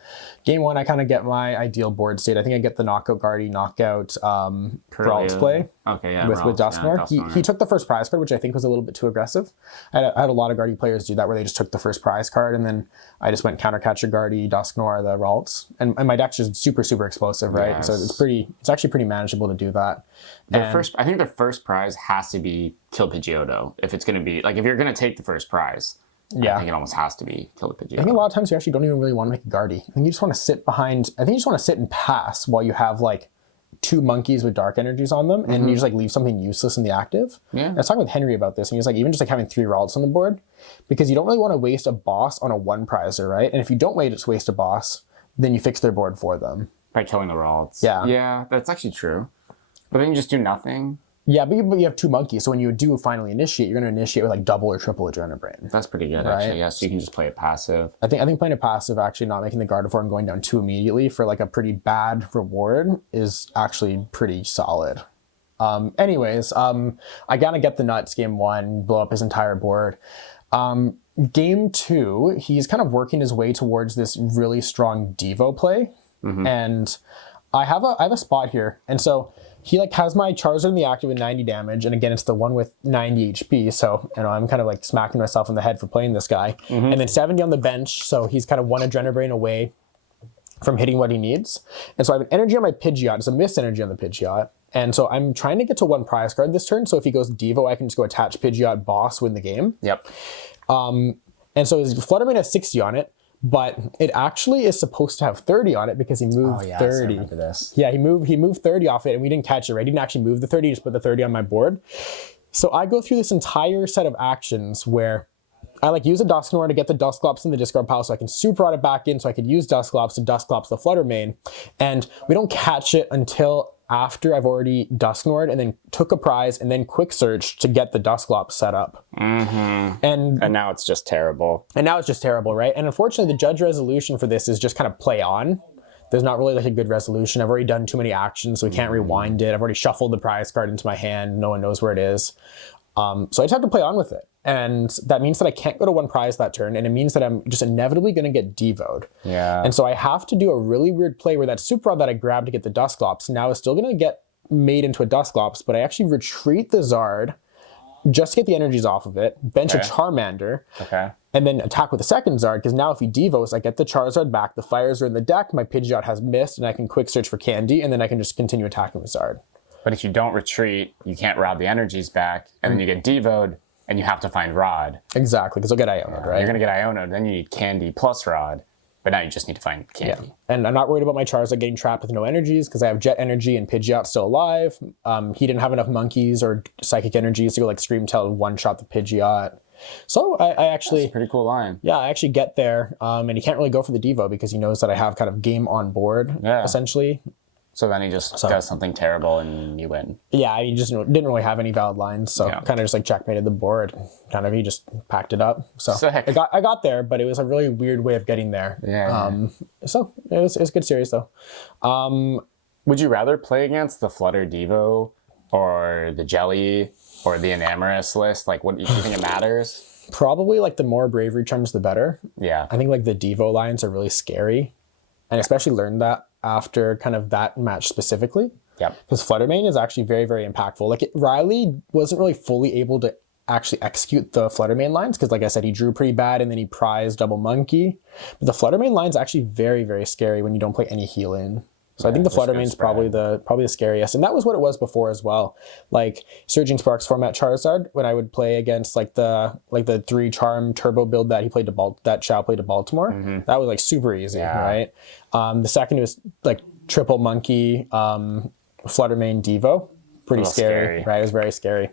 Game 1, I kind of get my ideal board state. I think I get the knockout Gardy, knockout Brawl play. Okay, yeah. With Dusknoir. Yeah, he took the first prize card, which I think was a little bit too aggressive. I had a lot of Gardy players do that, where they just took the first prize card, and then I just went Countercatcher Gardy, Dusknoir, the Ralts. And my deck's just super, super explosive, right? Yes. So it's actually pretty manageable to do that. I think the first prize has to be Kill Pidgeotto. If it's going to be, like, if you're going to take the first prize, I think it almost has to be Kill the Pidgeotto. I think a lot of times you actually don't even really want to make a Gardy. I think you just want to sit behind, I think you just want to sit and pass while you have like 2 monkeys with dark energies on them, and you just like leave something useless in the active. Yeah. I was talking with Henry about this, and he was like, even just like having 3 Ralts on the board, because you don't really want to waste a boss on a 1 prizer, right? And if you don't waste a boss, then you fix their board for them. By killing the Ralts. Yeah. Yeah, that's actually true. But then you just do nothing. Yeah, but you have 2 monkeys, so when you do finally initiate, you're going to initiate with like double or triple Adrenaline Brain. That's pretty good, right? Actually. Yeah, so you can just play it passive. I think playing it passive, actually not making the Gardevoir and going down 2 immediately for like a pretty bad reward is actually pretty solid. Anyways, I gotta get the nuts game 1, blow up his entire board. Game 2, he's kind of working his way towards this really strong Devo play, and I have a spot here, and so he like has my Charizard in the active with 90 damage, and again it's the one with 90 HP, so I'm kind of like smacking myself in the head for playing this guy. And then 70 on the bench, so he's kind of 1 Adrenaline Brain away from hitting what he needs. And so I have an energy on my Pidgeot, it's a missed energy on the Pidgeot, and so I'm trying to get to 1 prize card this turn, so if he goes Devo, I can just go attach Pidgeot, boss, win the game. Yep. And so his Fluttermane has 60 on it, but it actually is supposed to have 30 on it because he moved 30. I remember this. Yeah, he moved 30 off it, and we didn't catch it, right? He didn't actually move the 30, he just put the 30 on my board. So I go through this entire set of actions where I like use a Dusknoir to get the Dusclops in the discard pile so I can super rot it back in so I could use Dusclops to Dusclops the Fluttermane. And we don't catch it until after I've already Dusknoired and then took a prize and then quick search to get the Dusclops set up. And now it's just terrible. Right? And unfortunately, the judge resolution for this is just kind of play on. There's not really like a good resolution. I've already done too many actions, so we can't rewind it. I've already shuffled the prize card into my hand. No one knows where it is. So I just have to play on with it. And that means that I can't go to 1 prize that turn, and it means that I'm just inevitably going to get devoed. Yeah. And so I have to do a really weird play where that Super Rod that I grabbed to get the Dusclops now is still going to get made into a Dusclops, but I actually retreat the Zard just to get the energies off of it, bench a Charmander, and then attack with the second Zard, because now if he Devos, I get the Charizard back, the Fires are in the deck, my Pidgeot has missed, and I can quick search for Candy, and then I can just continue attacking with Zard. But if you don't retreat, you can't rob the energies back, and then you get Devoed, and you have to find Rod. Exactly, because you'll get Iono'd, right? You're going to get Iono'd, then you need Candy plus Rod, but now you just need to find Candy. Yeah. And I'm not worried about my Charizard getting trapped with no energies, because I have Jet Energy and Pidgeot still alive. He didn't have enough Monkeys or Psychic Energies to go like Scream Tail and one-shot the Pidgeot. So I actually... That's a pretty cool line. Yeah, I actually get there, and he can't really go for the Devo because he knows that I have kind of game on board, essentially. So then he just does something terrible and you win. Yeah, he just didn't really have any valid lines, so kind of just like checkmated the board. Kind of, he just packed it up. So sick. I got there, but it was a really weird way of getting there. So it was a good series though. Would you rather play against the Flutter Devo or the Jelly or the Enamorous list? Like, what do you think it matters? Probably like the more Bravery Charms, the better. Yeah. I think like the Devo lines are really scary, and especially learned that after kind of that match specifically. Yeah. Because Fluttermane is actually very, very impactful. Like Riley wasn't really fully able to actually execute the Fluttermane lines because, like I said, he drew pretty bad and then he prized double monkey. But the Fluttermane line's actually very, very scary when you don't play any heal in. So I think the Flutter Mane's probably the scariest. And that was what it was before as well. Like Surging Sparks format Charizard, when I would play against like the 3 Charm Turbo build that he played that Xiao played to Baltimore, that was like super easy, right? The second was like Triple Monkey, Flutter Mane Devo. Pretty scary, right? It was very scary.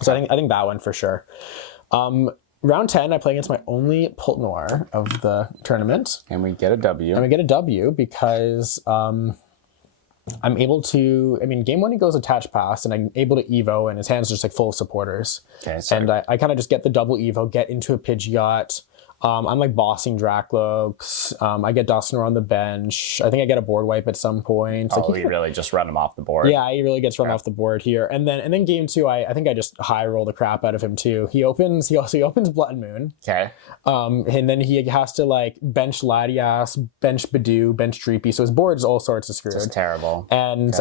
So I think that one for sure. Round 10, I play against my only Pult Noir of the tournament. And we get a W. Because I'm able to, game 1 he goes Attach Pass, and I'm able to Evo, and his hand's just like full of supporters. Okay, and I kind of just get the double Evo, get into a Pidgeot. I'm like bossing Dracloaks. I get Dusknoir on the bench. I think I get a board wipe at some point. Oh, you really just run him off the board. Yeah, he really gets run off the board here. And then game 2, I think I just high roll the crap out of him too. He opens Blood Moon. Okay. And then he has to like bench Latias, bench Badoo, bench Dreepy. So his board's all sorts of screwed. It's terrible. And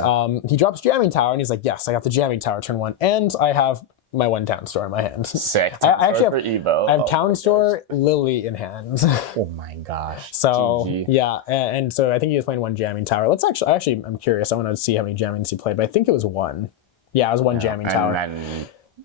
he drops Jamming Tower, and he's like, yes, I got the Jamming Tower turn 1, and I have my 1 Town Store in my hand. Sick. I actually for Evo. I have Town Store, Lily in hand. Oh my gosh. So GG. yeah, and so I think he was playing 1 Jamming Tower. I'm curious. I want to see how many Jammings he played, but I think it was 1. Yeah, it was 1 Jamming Tower.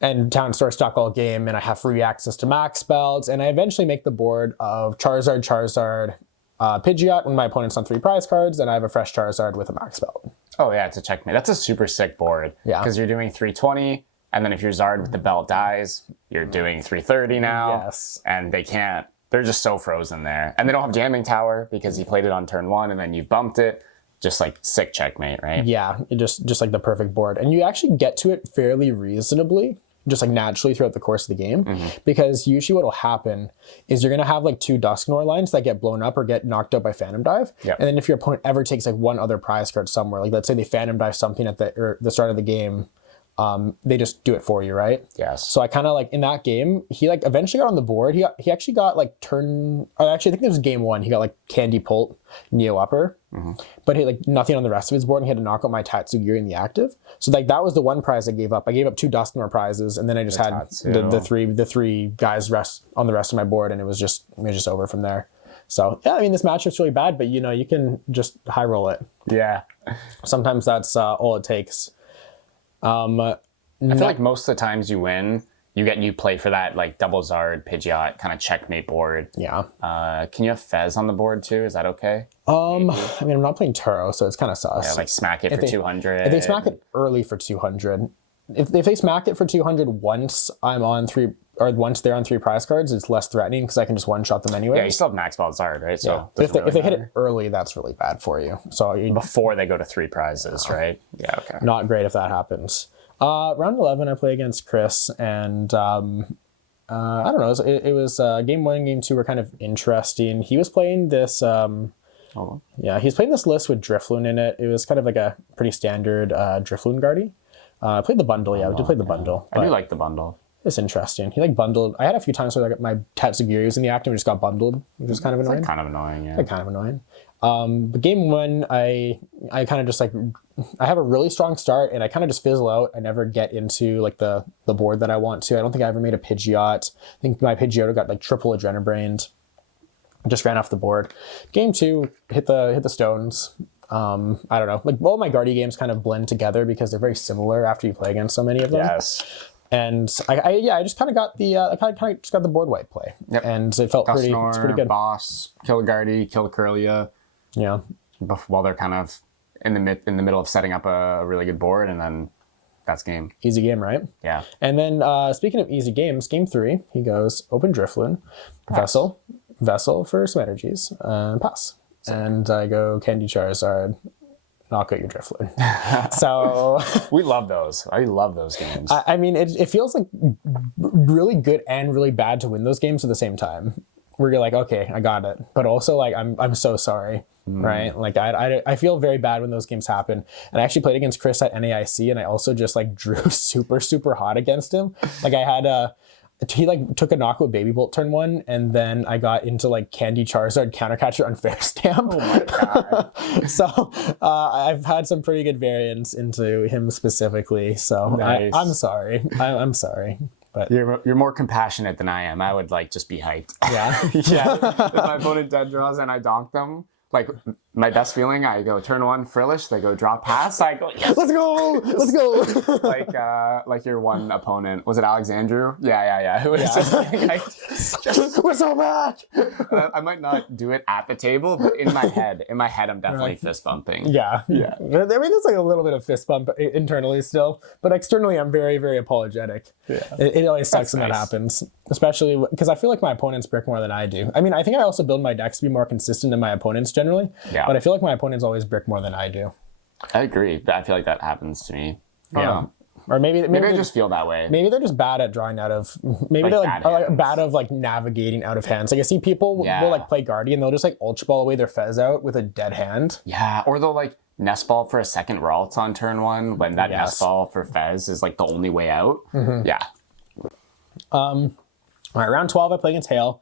And Town Store stuck all game, and I have free access to max belts, and I eventually make the board of Charizard, Pidgeot when my opponent's on 3 prize cards, and I have a fresh Charizard with a max belt. Oh yeah, it's a checkmate. That's a super sick board. Yeah. Because you're doing 320, and then if your Zard with the belt dies, you're doing 330 now. Yes. And they're just so frozen there. And they don't have Jamming Tower because he played it on turn 1, and then you bumped it. Just like sick checkmate, right? Yeah, just like the perfect board. And you actually get to it fairly reasonably, just like naturally throughout the course of the game. Because usually what will happen is you're going to have like 2 Dusknoir lines that get blown up or get knocked out by Phantom Dive. Yep. And then if your opponent ever takes like 1 other prize card somewhere, like let's say they Phantom Dive something at the start of the game, they just do it for you, right? Yes. So I kind of like in that game, he like eventually got on the board. He actually got like I think it was game 1. He got like Candy Pult, Neo Upper, but he had like nothing on the rest of his board, and he had to knock out my Tatsugiri in the active. So like that was the 1 prize I gave up. I gave up 2 Dusknoir prizes, and then I just had the three guys rest on the rest of my board, and it was just over from there. So yeah, this matchup's really bad, but you can just high roll it. Yeah. Sometimes that's all it takes. I feel like most of the times you win, you play for that like double Zard, Pidgeot kind of checkmate board. Yeah. Can you have Fez on the board too? Is that okay? I'm not playing Turo, so it's kind of sus. Yeah, like smack it for 200. If they smack it early for 200, if they smack it for 200 once I'm on 3, or once they're on 3 prize cards, it's less threatening because I can just one-shot them anyway. Yeah, you still have max ball Zard, right? So yeah. If they hit it early, that's really bad for you. So before they go to 3 prizes, right? Yeah, okay. Not great if that happens. Round 11, I play against Chris, and I don't know. It was game 1 and game 2 were kind of interesting. He was playing this. He's playing this list with Drifloon in it. It was kind of like a pretty standard Drifloon Guardy. I played the bundle. Yeah, we did play the bundle. I do like the bundle. It's interesting. He like bundled. I had a few times where my Tatsugiri was in the active and just got bundled, which is kind of annoying. Like kind of annoying, yeah. Like kind of annoying. But game 1, I kind of just like, I have a really strong start and I kind of just fizzle out. I never get into like the board that I want to. I don't think I ever made a Pidgeot. I think my Pidgeot got like triple Adrenabrained. Just ran off the board. Game 2, hit the stones. I don't know. Like all my Guardy games kind of blend together because they're very similar after you play against so many of them. Yes. And I just kind of got the just got the board wipe play. Yep. And it felt pretty good. Boss, kill a Guardy, kill a Curlia. Yeah. While they're kind of in the middle of setting up a really good board, and then that's game. Easy game, right? Yeah. And then speaking of easy games, game 3, he goes open Drifloon, Vessel for some energies, pass. And I go Candy Charizard, knock out your Drifloon. So we love those. I love those games. It feels like really good and really bad to win those games at the same time. Where you're like, okay, I got it, but also like I'm so sorry, right? Like I feel very bad when those games happen. And I actually played against Chris at NAIC, and I also just like drew super hot against him. Like I had he like took a knockout Baby Bolt turn 1, and then I got into like Candy Charizard Countercatcher Unfair Stamp. Oh my god! So I've had some pretty good variants into him specifically. So nice. I'm sorry. I'm sorry. But you're more compassionate than I am. I would like just be hyped. Yeah. Yeah. If my opponent dead draws and I donk them, like my best feeling, I go turn 1 Frillish, they go drop pass, I go, yes! Let's go! like your one opponent, was it Alexandru? Yeah. Who was just like, we're so bad! I might not do it at the table, but in my head, I'm definitely fist bumping. Yeah. I mean, there's like a little bit of fist bump internally still, but externally I'm very, very apologetic. Yeah. It always sucks when that happens, especially because I feel like my opponents brick more than I do. I mean, I think I also build my decks to be more consistent than my opponents generally, but I feel like my opponents always brick more than I do. I agree, but I feel like that happens to me. Or maybe I just feel that way. Maybe they're just bad at drawing out of. Maybe they're like bad of like navigating out of hands. Like I see people will like play Guardian, they'll just like Ultra Ball away their Fez out with a dead hand. Yeah, or they'll like Nest Ball for a second Ralts on turn 1 when that Nest Ball for Fez is like the only way out. Mm-hmm. Yeah. All right, round 12, I play against Hale.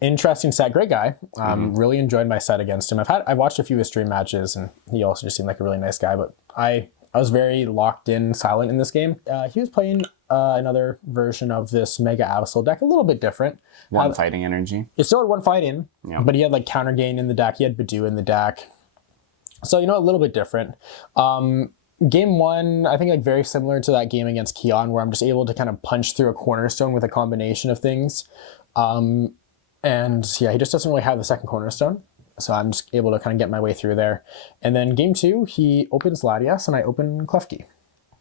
Interesting set, great guy. Really enjoyed my set against him. I've watched a few of his stream matches, and he also just seemed like a really nice guy. But I was very locked in, silent in this game. He was playing another version of this Mega Absol deck, a little bit different. One fighting energy. It still had one fight in, but he had like counter gain in the deck. He had Badoo in the deck. So, a little bit different. Game 1, I think like very similar to that game against Keon, where I'm just able to kind of punch through a cornerstone with a combination of things. And he just doesn't really have the second cornerstone. So I'm just able to kind of get my way through there. And then game 2, he opens Latias and I open Klefki.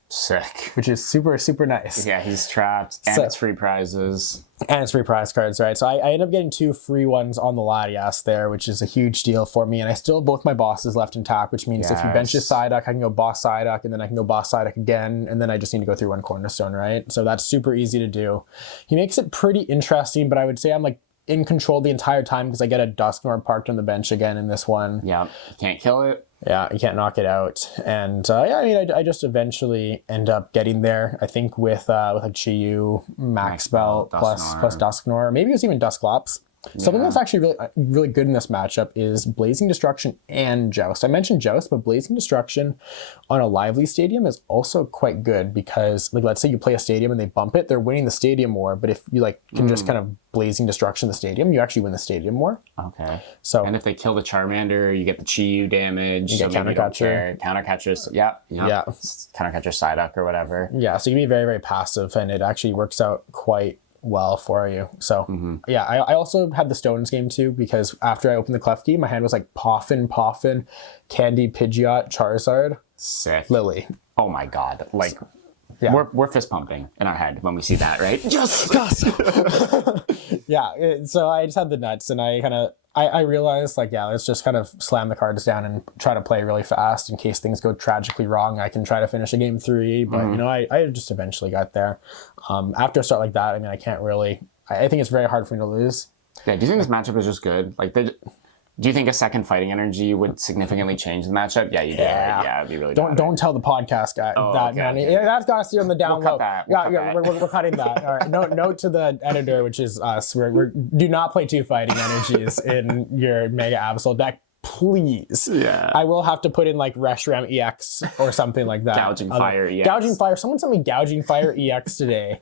Sick. Which is super, super nice. Yeah, he's trapped and it's free prizes. And it's free prize cards, right? So I end up getting 2 free ones on the Latias there, which is a huge deal for me. And I still have both my bosses left intact, which means if he benches Psyduck, I can go boss Psyduck, and then I can go boss Psyduck again, and then I just need to go through one cornerstone, right? So that's super easy to do. He makes it pretty interesting, but I would say I'm like in control the entire time because I get a Dusknoir parked on the bench again in this one. Yeah, can't kill it. Yeah, you can't knock it out. And I just eventually end up getting there. I think with like Chi-Yu, Max Belt plus Dusknoir. Maybe it was even Dusclops. Yeah. Something that's actually really, really good in this matchup is Blazing Destruction and Joust. I mentioned Joust, but Blazing Destruction on a lively stadium is also quite good because, like, let's say you play a stadium and they bump it, they're winning the stadium more. But if you can just kind of Blazing Destruction the stadium, you actually win the stadium more. Okay. So and if they kill the Charmander, you get the Chi-Yu damage. You get Countercatcher. Countercatchers. Yeah. Countercatcher Psyduck or whatever. Yeah. So you can be very, very passive, and it actually works out quite well for you. So I also had the Stones game too, because after I opened the Klefki, my hand was like Poffin, Candy, Pidgeot, Charizard, sick, Lily. Oh my god! Like, we're fist pumping in our head when we see that, right? Yes. Yeah. So I just had the nuts, and I realized let's just kind of slam the cards down and try to play really fast in case things go tragically wrong. I can try to finish a game 3, but I just eventually got there. After a start like that, I mean, I can't really. I think it's very hard for me to lose. Yeah. Do you think this matchup is just good? Like, do you think a second fighting energy would significantly change the matchup? Yeah, you do. Yeah, yeah, it'd be really. Don't tell the podcast guy that, man. Okay. Yeah, that's got to stay on the down low. We're cutting that. All right. Note to the editor, which is us. Do not play 2 fighting energies in your Mega Absol deck, please. Yeah. I will have to put in like Reshiram EX or something like that. Gouging Fire EX. Gouging Fire. Someone sent me Gouging Fire EX today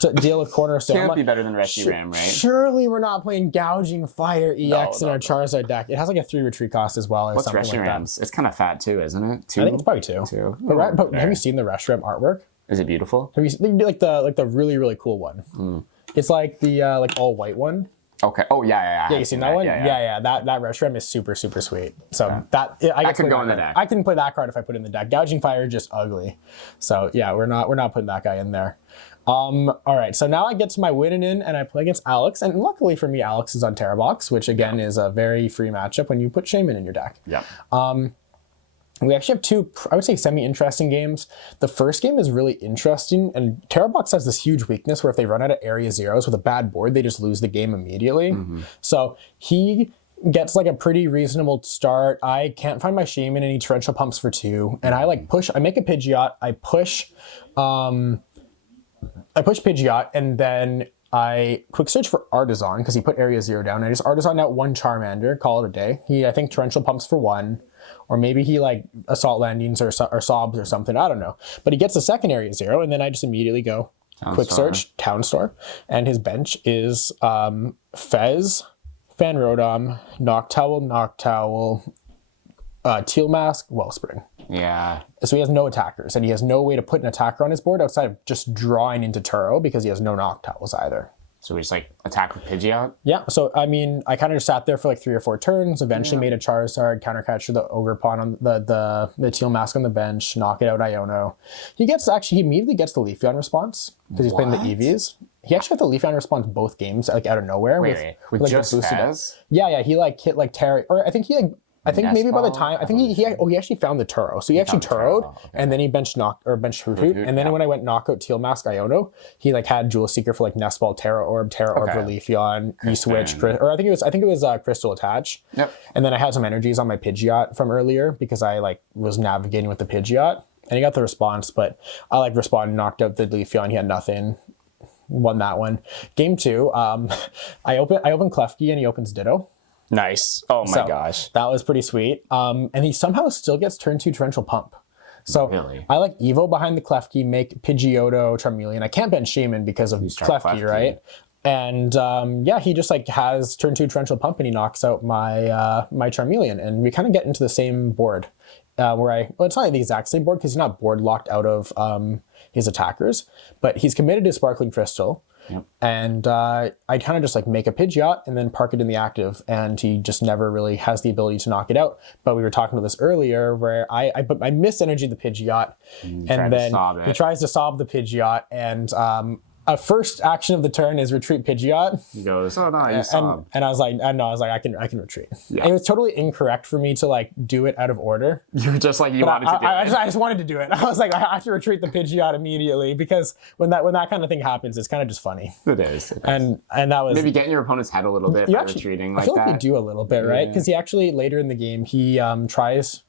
to deal with Cornerstone. Can't be better than Reshiram, right? Surely we're not playing Gouging Fire EX in our Charizard deck. It has like a 3 retreat cost as well. What's Reshiram's? It's kind of fat too, isn't it? 2? I think it's probably 2. But have you seen the Reshiram artwork? Is it beautiful? Have you seen like the really, really cool one? It's like the like all white one. Okay. Oh yeah. Yeah, you seen that one? Yeah. That Reshiram is super, super sweet. So I could go in the deck. I can play that card if I put it in the deck. Gouging Fire is just ugly. So yeah, we're not putting that guy in there. All right, so now I get to my win in and I play against Alex, and luckily for me, Alex is on Terrabox, which again is a very free matchup when you put Shaman in your deck. Yeah. We actually have 2, I would say, semi-interesting games. The first game is really interesting, and Terrabox has this huge weakness where if they run out of area zeros with a bad board, they just lose the game immediately. So he gets like a pretty reasonable start. I can't find my Shaman, and he torrential pumps for 2, and I make a Pidgeot, I push Pidgeot, and then I quick search for Artisan because he put area 0 down. I just Artisan out 1 Charmander, call it a day. He, I think, torrential pumps for 1. Or maybe he like Assault Landings or Sobs or something. I don't know. But he gets the second area 0, and then I just immediately go search Town Store. And his bench is Fez, Roofan, Rotom, Noctowl, Teal Mask, Wellspring. Yeah. So he has no attackers, and he has no way to put an attacker on his board outside of just drawing into Turo because he has no Noctowls either. So we just like attack with Pidgeot? Yeah, so I mean, I kind of just sat there for like 3 or 4 turns, eventually made a Charizard, countercatcher the Ogerpon on the Teal Mask on the bench, knock it out Iono. He immediately gets the Leafeon response because he's playing the EVs. He actually got the Leafeon response both games, like out of nowhere. Wait. With like just Faz? Yeah, he like hit like Terry, or I think maybe by the time, I think he actually found the Turo. So he actually Turoed, okay. And then he benched Hoot. And then when I went knockout Teal Mask Iono, he like had Jewel Seeker for like Nest Ball, Terra Orb for Leafeon, E-Switch, or I think it was Crystal Attach. Yep. And then I had some energies on my Pidgeot from earlier because I like was navigating with the Pidgeot. And he got the response, but I like responded, knocked out the Leafeon, he had nothing. Won that one. Game 2, I open Klefki and he opens Ditto. Nice. Oh my gosh. That was pretty sweet. And he somehow still gets turn 2 Torrential Pump. So really? I like Evo behind the Klefki, make Pidgeotto, Charmeleon. I can't bench Shaman because of Klefki, right? And he just like has turn 2 Torrential Pump and he knocks out my my Charmeleon. And we kind of get into the same board it's not the exact same board because he's not board locked out of his attackers, but he's committed to Sparkling Crystal. Yep. And I kind of just like make a Pidgeot and then park it in the active, and he just never really has the ability to knock it out. But we were talking about this earlier where I miss energy the Pidgeot, and then he tries to sob the Pidgeot, and a first action of the turn is retreat Pidgeot. He goes, oh no, you sob. And I was like, I can retreat. Yeah. And it was totally incorrect for me to like do it out of order. You were just like, you wanted to do it. I just wanted to do it. I was like, I have to retreat the Pidgeot immediately because when that kind of thing happens, it's kind of just funny. It is. And that was maybe getting your opponent's head a little bit by retreating like that. I feel like you do a little bit, right? Because he actually later in the game he tries.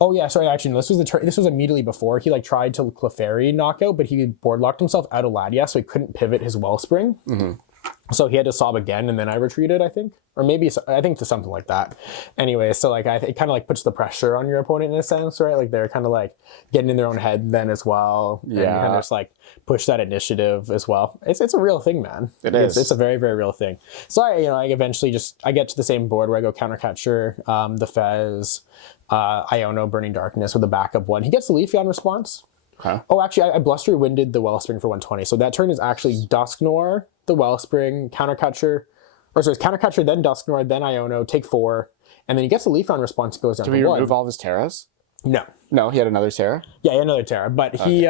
Oh yeah, sorry. Actually, no, this was immediately before he like tried to Clefairy knockout, but he board locked himself out of Latias, so he couldn't pivot his Wellspring. Mm-hmm. So he had to sob again, and then I retreated, I think, or maybe I think to something like that. Anyway, so like it kind of like puts the pressure on your opponent in a sense, right? Like they're kind of like getting in their own head then as well. Yeah, and you kind of just like push that initiative as well. It's a real thing, man. It's a very, very real thing. So I eventually I get to the same board where I go countercatcher, the Fez. Iono, Burning Darkness with a backup one. He gets the Leafeon response. Huh? Oh, actually, I Blustery Winded the Wellspring for 120. So that turn is actually Dusknoir, the Wellspring, Countercatcher, it's Countercatcher, then Dusknoir, then Iono, take 4, and then he gets the Leafeon response, goes down to 1. Did we remove all of his Terras? No, he had another Terra? Yeah, he had another Terra, but he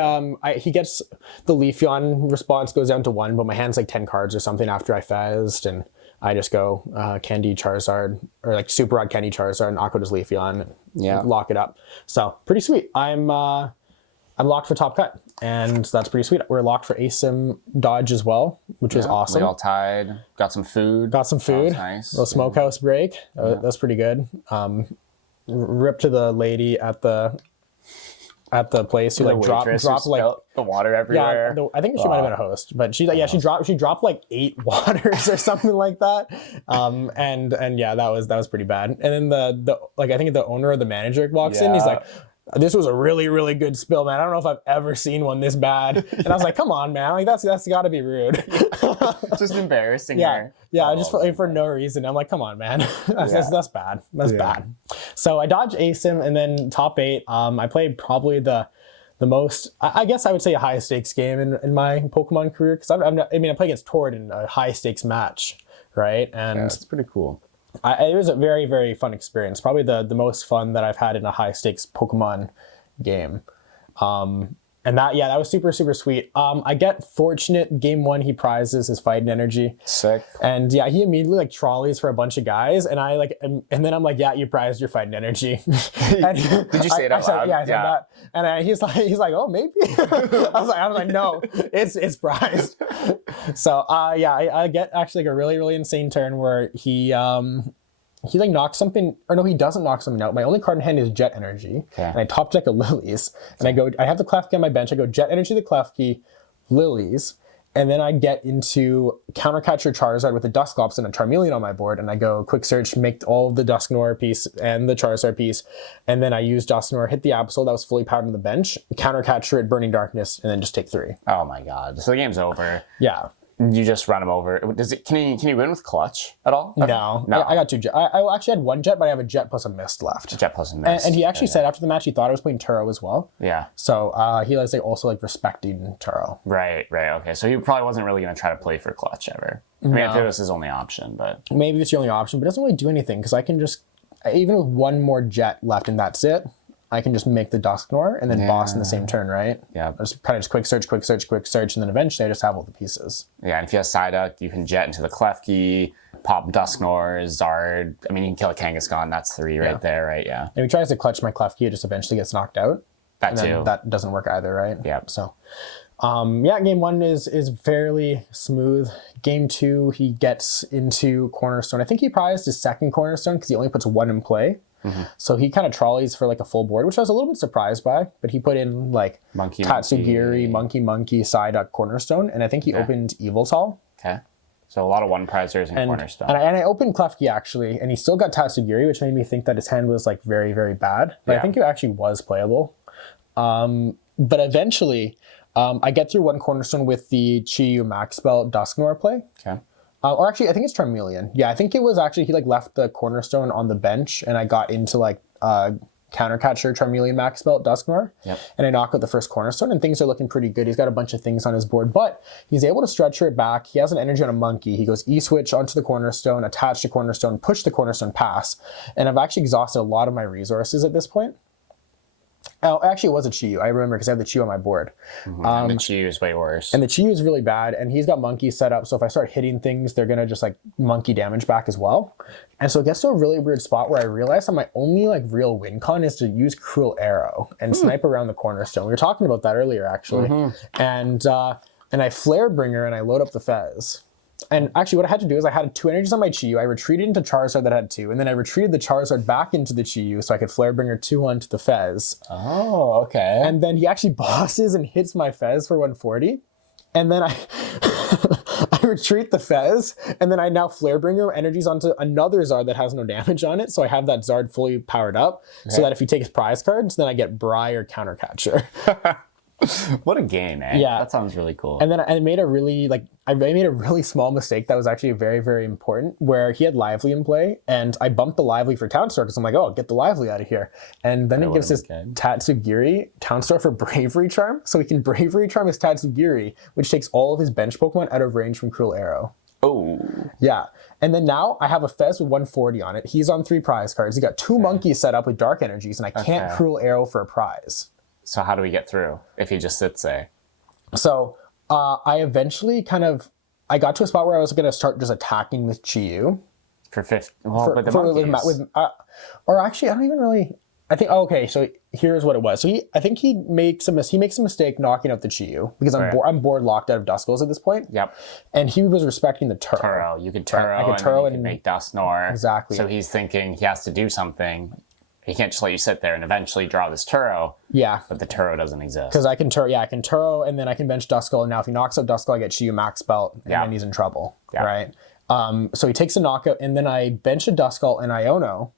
gets the Leafeon response, goes down to 1, but my hand's like 10 cards or something after I Fezzed, and I just go Candy Charizard, or like Super Rod Candy Charizard, and Aqua does Leafeon, lock it up. So pretty sweet. I'm locked for top cut, and that's pretty sweet. We're locked for ASIM dodge as well, which was awesome. We all tied. Got some food. That was nice. Little smokehouse break. That's pretty good. Rip to the lady at the place who like dropped like the water everywhere. Yeah, I think she might have been a host, but she dropped like 8 waters or something like that. And that was pretty bad. And then the I think the owner or the manager walks in. He's like, this was a really, really good spill, man. I don't know if I've ever seen one this bad. And I was like, come on, man. Like that's got to be rude. Just embarrassing. Just for no reason. I'm like, come on, man. That's bad. That's bad. So I dodge ASIM, and then top 8. I played probably the most, I guess I would say, a high stakes game in my Pokemon career, because I play against Tord in a high stakes match, right? And it's pretty cool. It was a very, very fun experience. Probably the most fun that I've had in a high stakes Pokemon game. And that was super, super sweet. I get fortunate. Game 1, he prizes his fighting energy. Sick. And he immediately like trolleys for a bunch of guys, and I like, and then I'm like, you prized your fighting energy. And Did you say it out loud? I said that. And he's like, oh, maybe. I was like, no, it's prized. So I get actually like a really, really insane turn where he like knocks something, or no, he doesn't knock something out. My only card in hand is Jet Energy, and I top deck a Lilies, and I have the Klefki on my bench. I go Jet Energy, the Klefki, Lilies, and then I get into Countercatcher Charizard with a Dusclops and a Charmeleon on my board, and I go Quick Search, make all of the Dusknoir piece and the Charizard piece, and then I use Dusknoir, hit the Absol that was fully powered on the bench, Countercatcher it, Burning Darkness, and then just take 3. Oh my god! So the game's over. Yeah. You just run him over. Can he win with clutch at all? No. I got 2 jet. I actually had 1 jet, but I have a jet plus a mist left. Jet plus a mist. And he actually said after the match he thought I was playing Turo as well. Yeah. So he was like also like respecting Turo. Right. Okay. So he probably wasn't really going to try to play for clutch ever. I mean, if it was his only option, but maybe it's your only option, but it doesn't really do anything because I can just even with 1 more jet left and that's it. I can just make the Dusknoir and then boss in the same turn, right? Yeah. I just kind of quick search, and then eventually I just have all the pieces. Yeah, and if you have Psyduck, you can jet into the Klefki, pop Dusknoir, Zard. I mean, you can kill a Kangaskhan. That's 3 right there, right? Yeah. And if he tries to clutch my Klefki, it just eventually gets knocked out. That too. That doesn't work either, right? Yeah. So, game 1 is fairly smooth. Game 2, he gets into Cornerstone. I think he prized his second Cornerstone because he only puts 1 in play. Mm-hmm. So he kind of trolleys for like a full board, which I was a little bit surprised by. But he put in like Tatsugiri, Monkey, Psyduck, Cornerstone, and I think he opened Yveltal. Okay. So a lot of 1 prizers in Cornerstone. And I opened Klefki actually, and he still got Tatsugiri, which made me think that his hand was like very, very bad. But I think it actually was playable. But eventually, I get through 1 Cornerstone with the Chi-Yu Max Belt Dusknoir play. Okay. Or actually, I think it's Charmeleon. Yeah, I think it was actually, he like left the Cornerstone on the bench and I got into like Countercatcher, Charmeleon, Max Belt, Dusknoir. Yep. And I knock out the first Cornerstone and things are looking pretty good. He's got a bunch of things on his board, but he's able to stretch it back. He has an energy on a Monkey. He goes E-switch onto the Cornerstone, attach the Cornerstone, push the Cornerstone, pass. And I've actually exhausted a lot of my resources at this point. Oh, actually, it was a Chi-Yu. I remember because I have the Chi-Yu on my board. Mm-hmm. And the Chi-Yu is way worse. And the Chi-Yu is really bad, and he's got Monkey set up, so if I start hitting things, they're going to just, like, Monkey damage back as well. And so it gets to a really weird spot where I realize that my only, like, real win con is to use Cruel Arrow and snipe around the Cornerstone. We were talking about that earlier, actually. Mm-hmm. And I Flare Bringer, and I load up the Fez. And actually what I had to do is I had 2 energies on my Chi-Yu. I retreated into Charizard that had 2, and then I retreated the Charizard back into the Chi-Yu so I could Flare Bringer 2 onto the Fez. Oh, okay. And then he actually bosses and hits my Fez for 140. And then I retreat the Fez, and then I now Flare Bringer energies onto another Zard that has no damage on it, so I have that Zard fully powered up, so that if he takes prize cards, then I get Bri or Countercatcher. What a game, eh? Yeah. That sounds really cool. And then I made a really small mistake that was actually very, very important, where he had Lively in play, and I bumped the Lively for Townstar because I'm like, oh, get the Lively out of here. And then it gives his Tatsugiri Townstar for Bravery Charm, so he can Bravery Charm his Tatsugiri, which takes all of his bench Pokemon out of range from Cruel Arrow. Oh. Yeah. And then now I have a Fez with 140 on it. He's on 3 prize cards. He got 2 monkeys set up with Dark Energies, and I can't Cruel Arrow for a prize. So how do we get through if he just sits there? So I eventually I got to a spot where I was going to start just attacking with Chi-Yu. For 50. Well, but the monkeys. Or actually, I don't even really. I think okay. So here's what it was. So I think he makes a mistake knocking out the Chi-Yu because I'm board locked out of Duskulls at this point. Yep. And he was respecting the Turo. Turo. You could Turo, and you can make Dusknoir. Exactly. So he's thinking he has to do something. He can't just let you sit there and eventually draw this Turo. Yeah. But the Turo doesn't exist. Because I can Turo, and then I can bench Duskull, and now if he knocks out Duskull, I get Chi-Yu Max Belt, and then he's in trouble, right? So he takes a knockout, and then I bench a Duskull and Iono,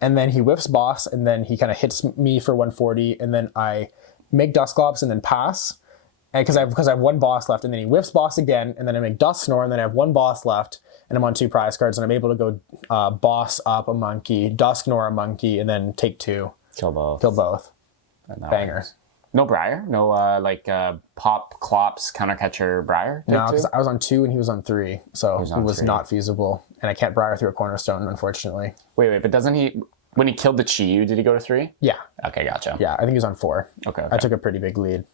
and then he whiffs Boss, and then he kind of hits me for 140, and then I make Dusclops and then pass, and because I have 1 Boss left, and then he whiffs Boss again, and then I make Dusknoir, and then I have 1 Boss left, and I'm on 2 prize cards, and I'm able to go Boss up a Monkey, Dusknoir a Monkey, and then take 2. Kill both. Banger. No Briar? No Pop, Clops, Countercatcher, Briar? No, because I was on 2 and he was on 3, so it was not feasible. And I can't Briar through a Cornerstone, unfortunately. Wait, but doesn't he... When he killed the Chi-Yu, did he go to 3? Yeah. Okay, gotcha. Yeah, I think he was on 4. Okay. I took a pretty big lead.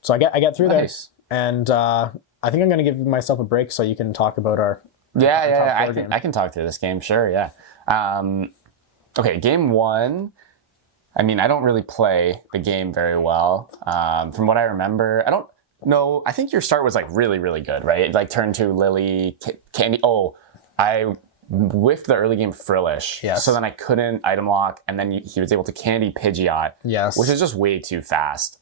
So I get through there, and I think I'm going to give myself a break so you can talk about our... I can talk through this game, sure, yeah. Okay, game 1. I mean, I don't really play the game very well. From what I remember, I don't know. I think your start was like really, really good, right? Like turn 2, Lily, Candy. Oh, I whiffed the early game Frillish. Yes. So then I couldn't item lock, and then he was able to Candy Pidgeot. Yes. Which is just way too fast.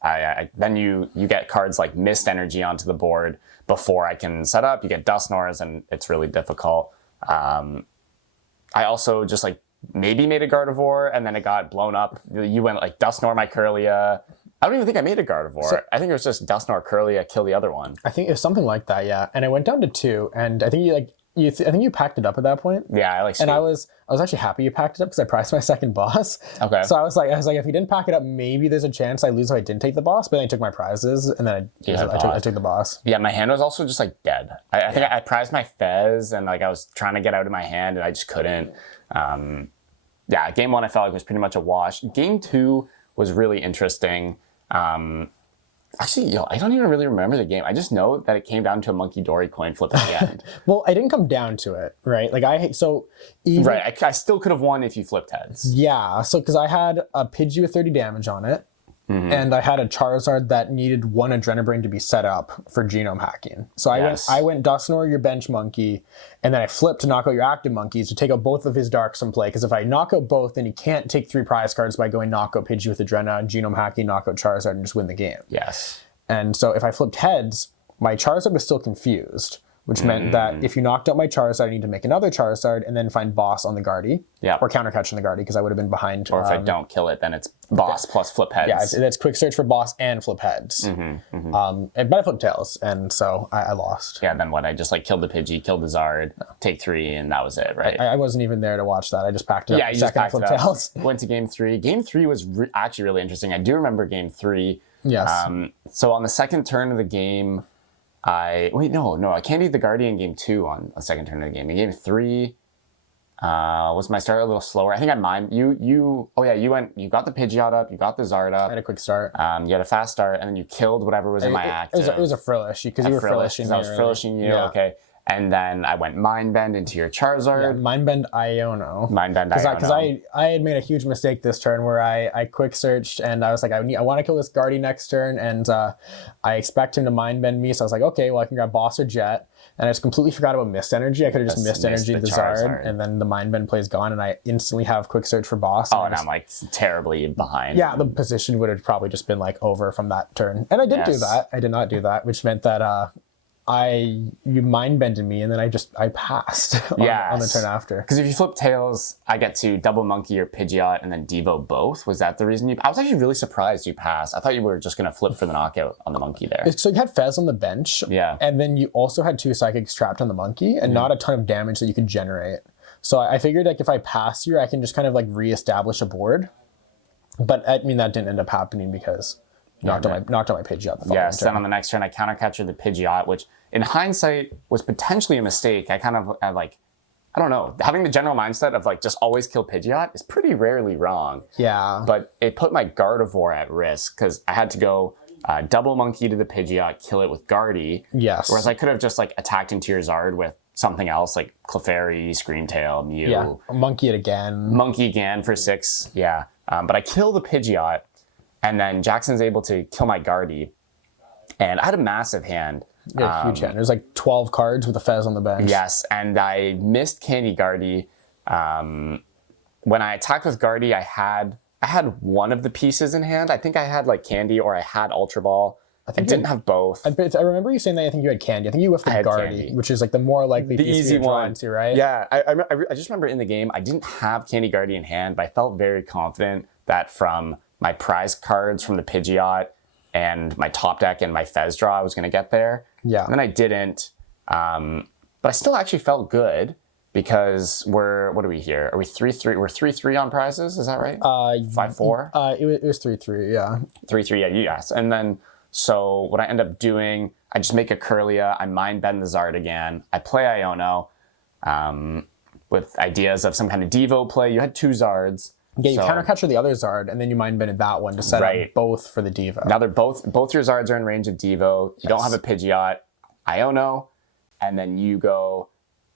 Then you get cards like Mist Energy onto the board before I can set up. You get Dusknoirs, and it's really difficult. I also just like maybe made a Gardevoir, and then it got blown up. You went like Dusknoir my Curlia, I don't even think I made a Gardevoir. So, I think it was just Dusknoir, Curlia, kill the other one. I think it was something like that, yeah. And I went down to 2, and I think I think you packed it up at that point. Yeah, I like. And I was actually happy you packed it up because I priced my second boss. Okay. So I was like, if you didn't pack it up, maybe there's a chance I lose if I didn't take the boss. But then I took my prizes, and then I took the boss. Yeah, my hand was also just like dead. I think I prized my Fez, and like I was trying to get out of my hand, and I just couldn't. Yeah, game 1 I felt like was pretty much a wash. Game 2 was really interesting. Actually, I don't even really remember the game. I just know that it came down to a Monkey Dory coin flip at the end. Well, I didn't come down to it, right? Like I still could have won if you flipped heads. Yeah, so because I had a Pidgey with 30 damage on it, and I had a Charizard that needed 1 Adrenabrain to be set up for genome hacking. So I went Dusknoir, your bench monkey, and then I flipped to knock out your active monkeys to take out both of his darks from play. Because if I knock out both, then he can't take 3 prize cards by going knock out Pidgey with Adrena, genome hacking, knock out Charizard, and just win the game. Yes. And so if I flipped heads, my Charizard was still confused, which meant that if you knocked out my Charizard, I need to make another Charizard and then find boss on the Guardy. Yeah. Or counter catch on the Guardy because I would have been behind. Or if I don't kill it, then it's boss plus flip heads. Yeah, it's quick search for boss and flip heads. But I flipped tails, and so I lost. Yeah, then what? I just like killed the Pidgey, killed the Zard, take 3, and that was it, right? I wasn't even there to watch that. I just packed it up. Yeah, you just packed it up. Went to game 3. Game 3 was actually really interesting. I do remember game 3. Yes. So on the second turn of the game, I candied the Guardian game 2 on a second turn of the game. In game 3, was my start a little slower? I think I mimed you. You got the Pidgeot up, you got the Zard up. I had a quick start. You had a fast start, and then you killed whatever was in my active. It was a Frillish because you were Frillishing me. I was Frillishing you. Yeah. Okay. And then I went Mind Bend into your Charizard. Yeah, Mind Bend Iono. Because I had made a huge mistake this turn where I quick searched and I was like, I want to kill this Guardy next turn, and I expect him to Mind Bend me. So I was like, okay, well I can grab Boss or Jet. And I just completely forgot about Mist Energy. I could have just Mist Energy the Zard, and then the Mind Bend play's gone, and I instantly have quick search for Boss. And I'm like terribly behind. Yeah, the position would have probably just been like over from that turn. And I didn't do that. I did not do that, which meant that you mind bended me, and then I passed on the turn after. Because if you flip tails, I get to double monkey or Pidgeot and then Devo both. Was that the reason I was actually really surprised you passed. I thought you were just going to flip for the knockout on the monkey there. So you had Fez on the bench, and then you also had 2 psychics trapped on the monkey, and not a ton of damage that you could generate. So I figured like if I pass here, I can just kind of like reestablish a board. But I mean that didn't end up happening because knocked out my Pidgeot the following turn. Then on the next turn, I counter captured the Pidgeot, which in hindsight was potentially a mistake. I kind of I don't know. Having the general mindset of like just always kill Pidgeot is pretty rarely wrong. Yeah. But it put my Gardevoir at risk because I had to go double monkey to the Pidgeot, kill it with Guardy. Yes. Whereas I could have just like attacked into your Zard with something else like Clefairy, Screamtail, Mew. Yeah. Monkey it again. Monkey again for 6. Yeah. But I kill the Pidgeot. And then Jackson's able to kill my Guardy. And I had a massive hand. Yeah, huge hand. There's like 12 cards with a Fez on the bench. Yes, and I missed Candy Guardy. When I attacked with Guardy, I had one of the pieces in hand. I think I had like Candy or I had Ultra Ball. I didn't have both. I remember you saying that I think you had Candy. I think you whiffed the Guardy, which is like the more likely the piece easy one to, right? Yeah, I just remember in the game, I didn't have Candy Guardy in hand, but I felt very confident that from my prize cards from the Pidgeot and my top deck and my Fez draw, I was going to get there. Yeah. And then I didn't. But I still actually felt good because what are we here? Are we 3-3? We're 3-3 on prizes, is that right? 5-4? It was 3-3, yeah. 3-3, yeah, yes. And then, so what I end up doing, I just make a Curlia, I mind bend the Zard again, I play Iono with ideas of some kind of Devo play. You had 2 Zards. Yeah, you counter capture the other Zard, and then you mind bended that one to set up both for the Devo. Now they're both your Zards are in range of Devo. You don't have a Pidgeot, Iono, and then you go.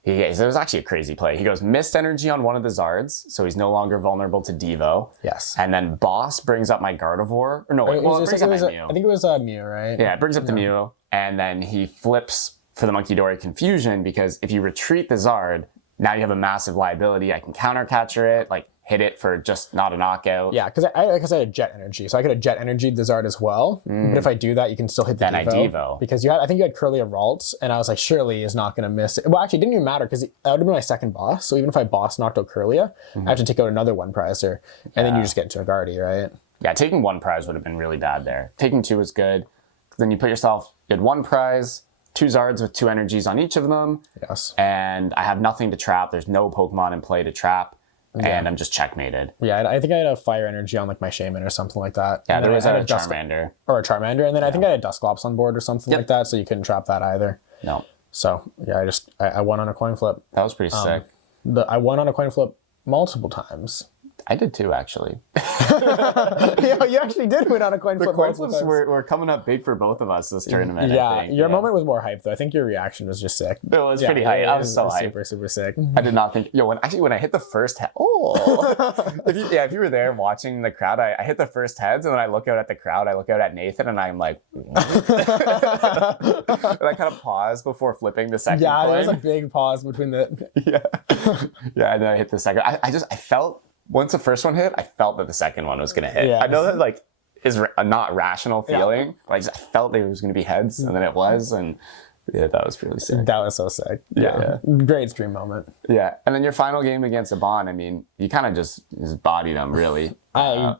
So it was actually a crazy play. He goes Mist Energy on one of the Zards, so he's no longer vulnerable to Devo. Yes. And then Boss brings up my Gardevoir. Or no, it brings up my Mew. I think it was Mew, right? Yeah, it brings up the Mew, and then he flips for the Monkey Dory Confusion because if you retreat the Zard, now you have a massive liability. I can counter catcher it, like hit it for just not a knockout. Yeah, because I had Jet Energy, so I could have Jet Energy the Zard as well. But if I do that, you can still hit the Devo. Then I Devo. Because I think you had Curlia Ralts, and I was like, surely is not going to miss it. Well, actually, it didn't even matter because that would have been my second boss. So even if I boss knocked out Curlia, I have to take out another one prizer, and then you just get into a Guardy, right? Yeah, taking one prize would have been really bad there. Taking two is good. Then you put yourself, you had one prize, 2 Zards with 2 energies on each of them. Yes. And I have nothing to trap. There's no Pokemon in play to trap. Yeah. And I'm just checkmated. Yeah, I think I had a fire energy on like my Shaman or something like that. Yeah, and there was a Charmander. Or a Charmander. And then I think I had Dusclops on board or something like that, so you couldn't trap that either. No. So, yeah, I won on a coin flip. That was pretty sick. I won on a coin flip multiple times. I did too, actually. Yeah, you actually did win on a coin flip. The coin flips were coming up big for both of us this tournament. Yeah, I think. your moment was more hype though. I think your reaction was just sick. It was pretty hype. I was so hyped. Super, super sick. I did not think. When I hit the first head. Oh, if you were there watching the crowd, I hit the first heads, and then I look out at the crowd. I look out at Nathan, and I'm like, and I kind of pause before flipping the second. Yeah, coin. there was a big pause between the. Yeah, and then I hit the second. I felt. Once the first one hit, I felt that the second one was going to hit. Yeah. I know that like is a not rational feeling, but I felt there was going to be heads, and then it was, and yeah, that was really sick. That was so sick. Yeah. Great stream moment. Yeah, and then your final game against Abon, I mean, you kind of just bodied him, really. Yeah.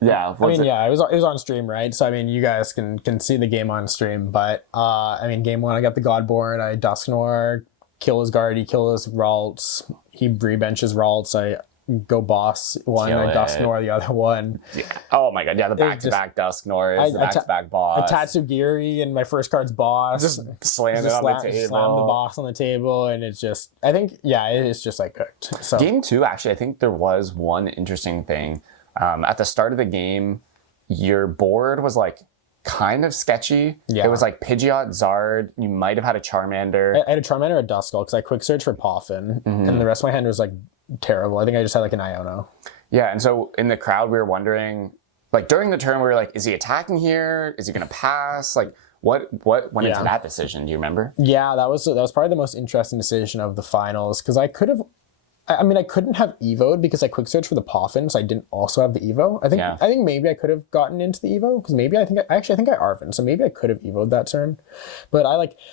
It was on stream, right? So I mean, you guys can see the game on stream, but I mean, game 1, I got the Godborn, I Dusknoir, kill his Guardy, kill his Ralts, he rebenches Ralts, I go boss one, I Dusknoir the other one. Yeah. Oh my god, yeah, the back-to-back Dusknoir, the back-to-back boss. I Tatsugiri and my first card's boss. Just slam it on the table. Slam the boss on the table, and it's just, I think, it's just like cooked. So game 2, actually, I think there was one interesting thing. At the start of the game, your board was like kind of sketchy. Yeah. It was like Pidgeot, Zard, you might have had a Charmander. I had a Charmander or a Duskull because I quick searched for Poffin, and the rest of my hand was like terrible. I think I just had like an Iono. Yeah, and so in the crowd we were wondering, like during the turn we were like, is he attacking here? Is he gonna pass? Like what went into that decision? Do you remember? Yeah, that was probably the most interesting decision of the finals because I couldn't have Evo'd because I quick searched for the Poffin, so I didn't also have the Evo. I think maybe I could have gotten into the Evo because maybe I think I Arvin, so maybe I could have Evo'd that turn. But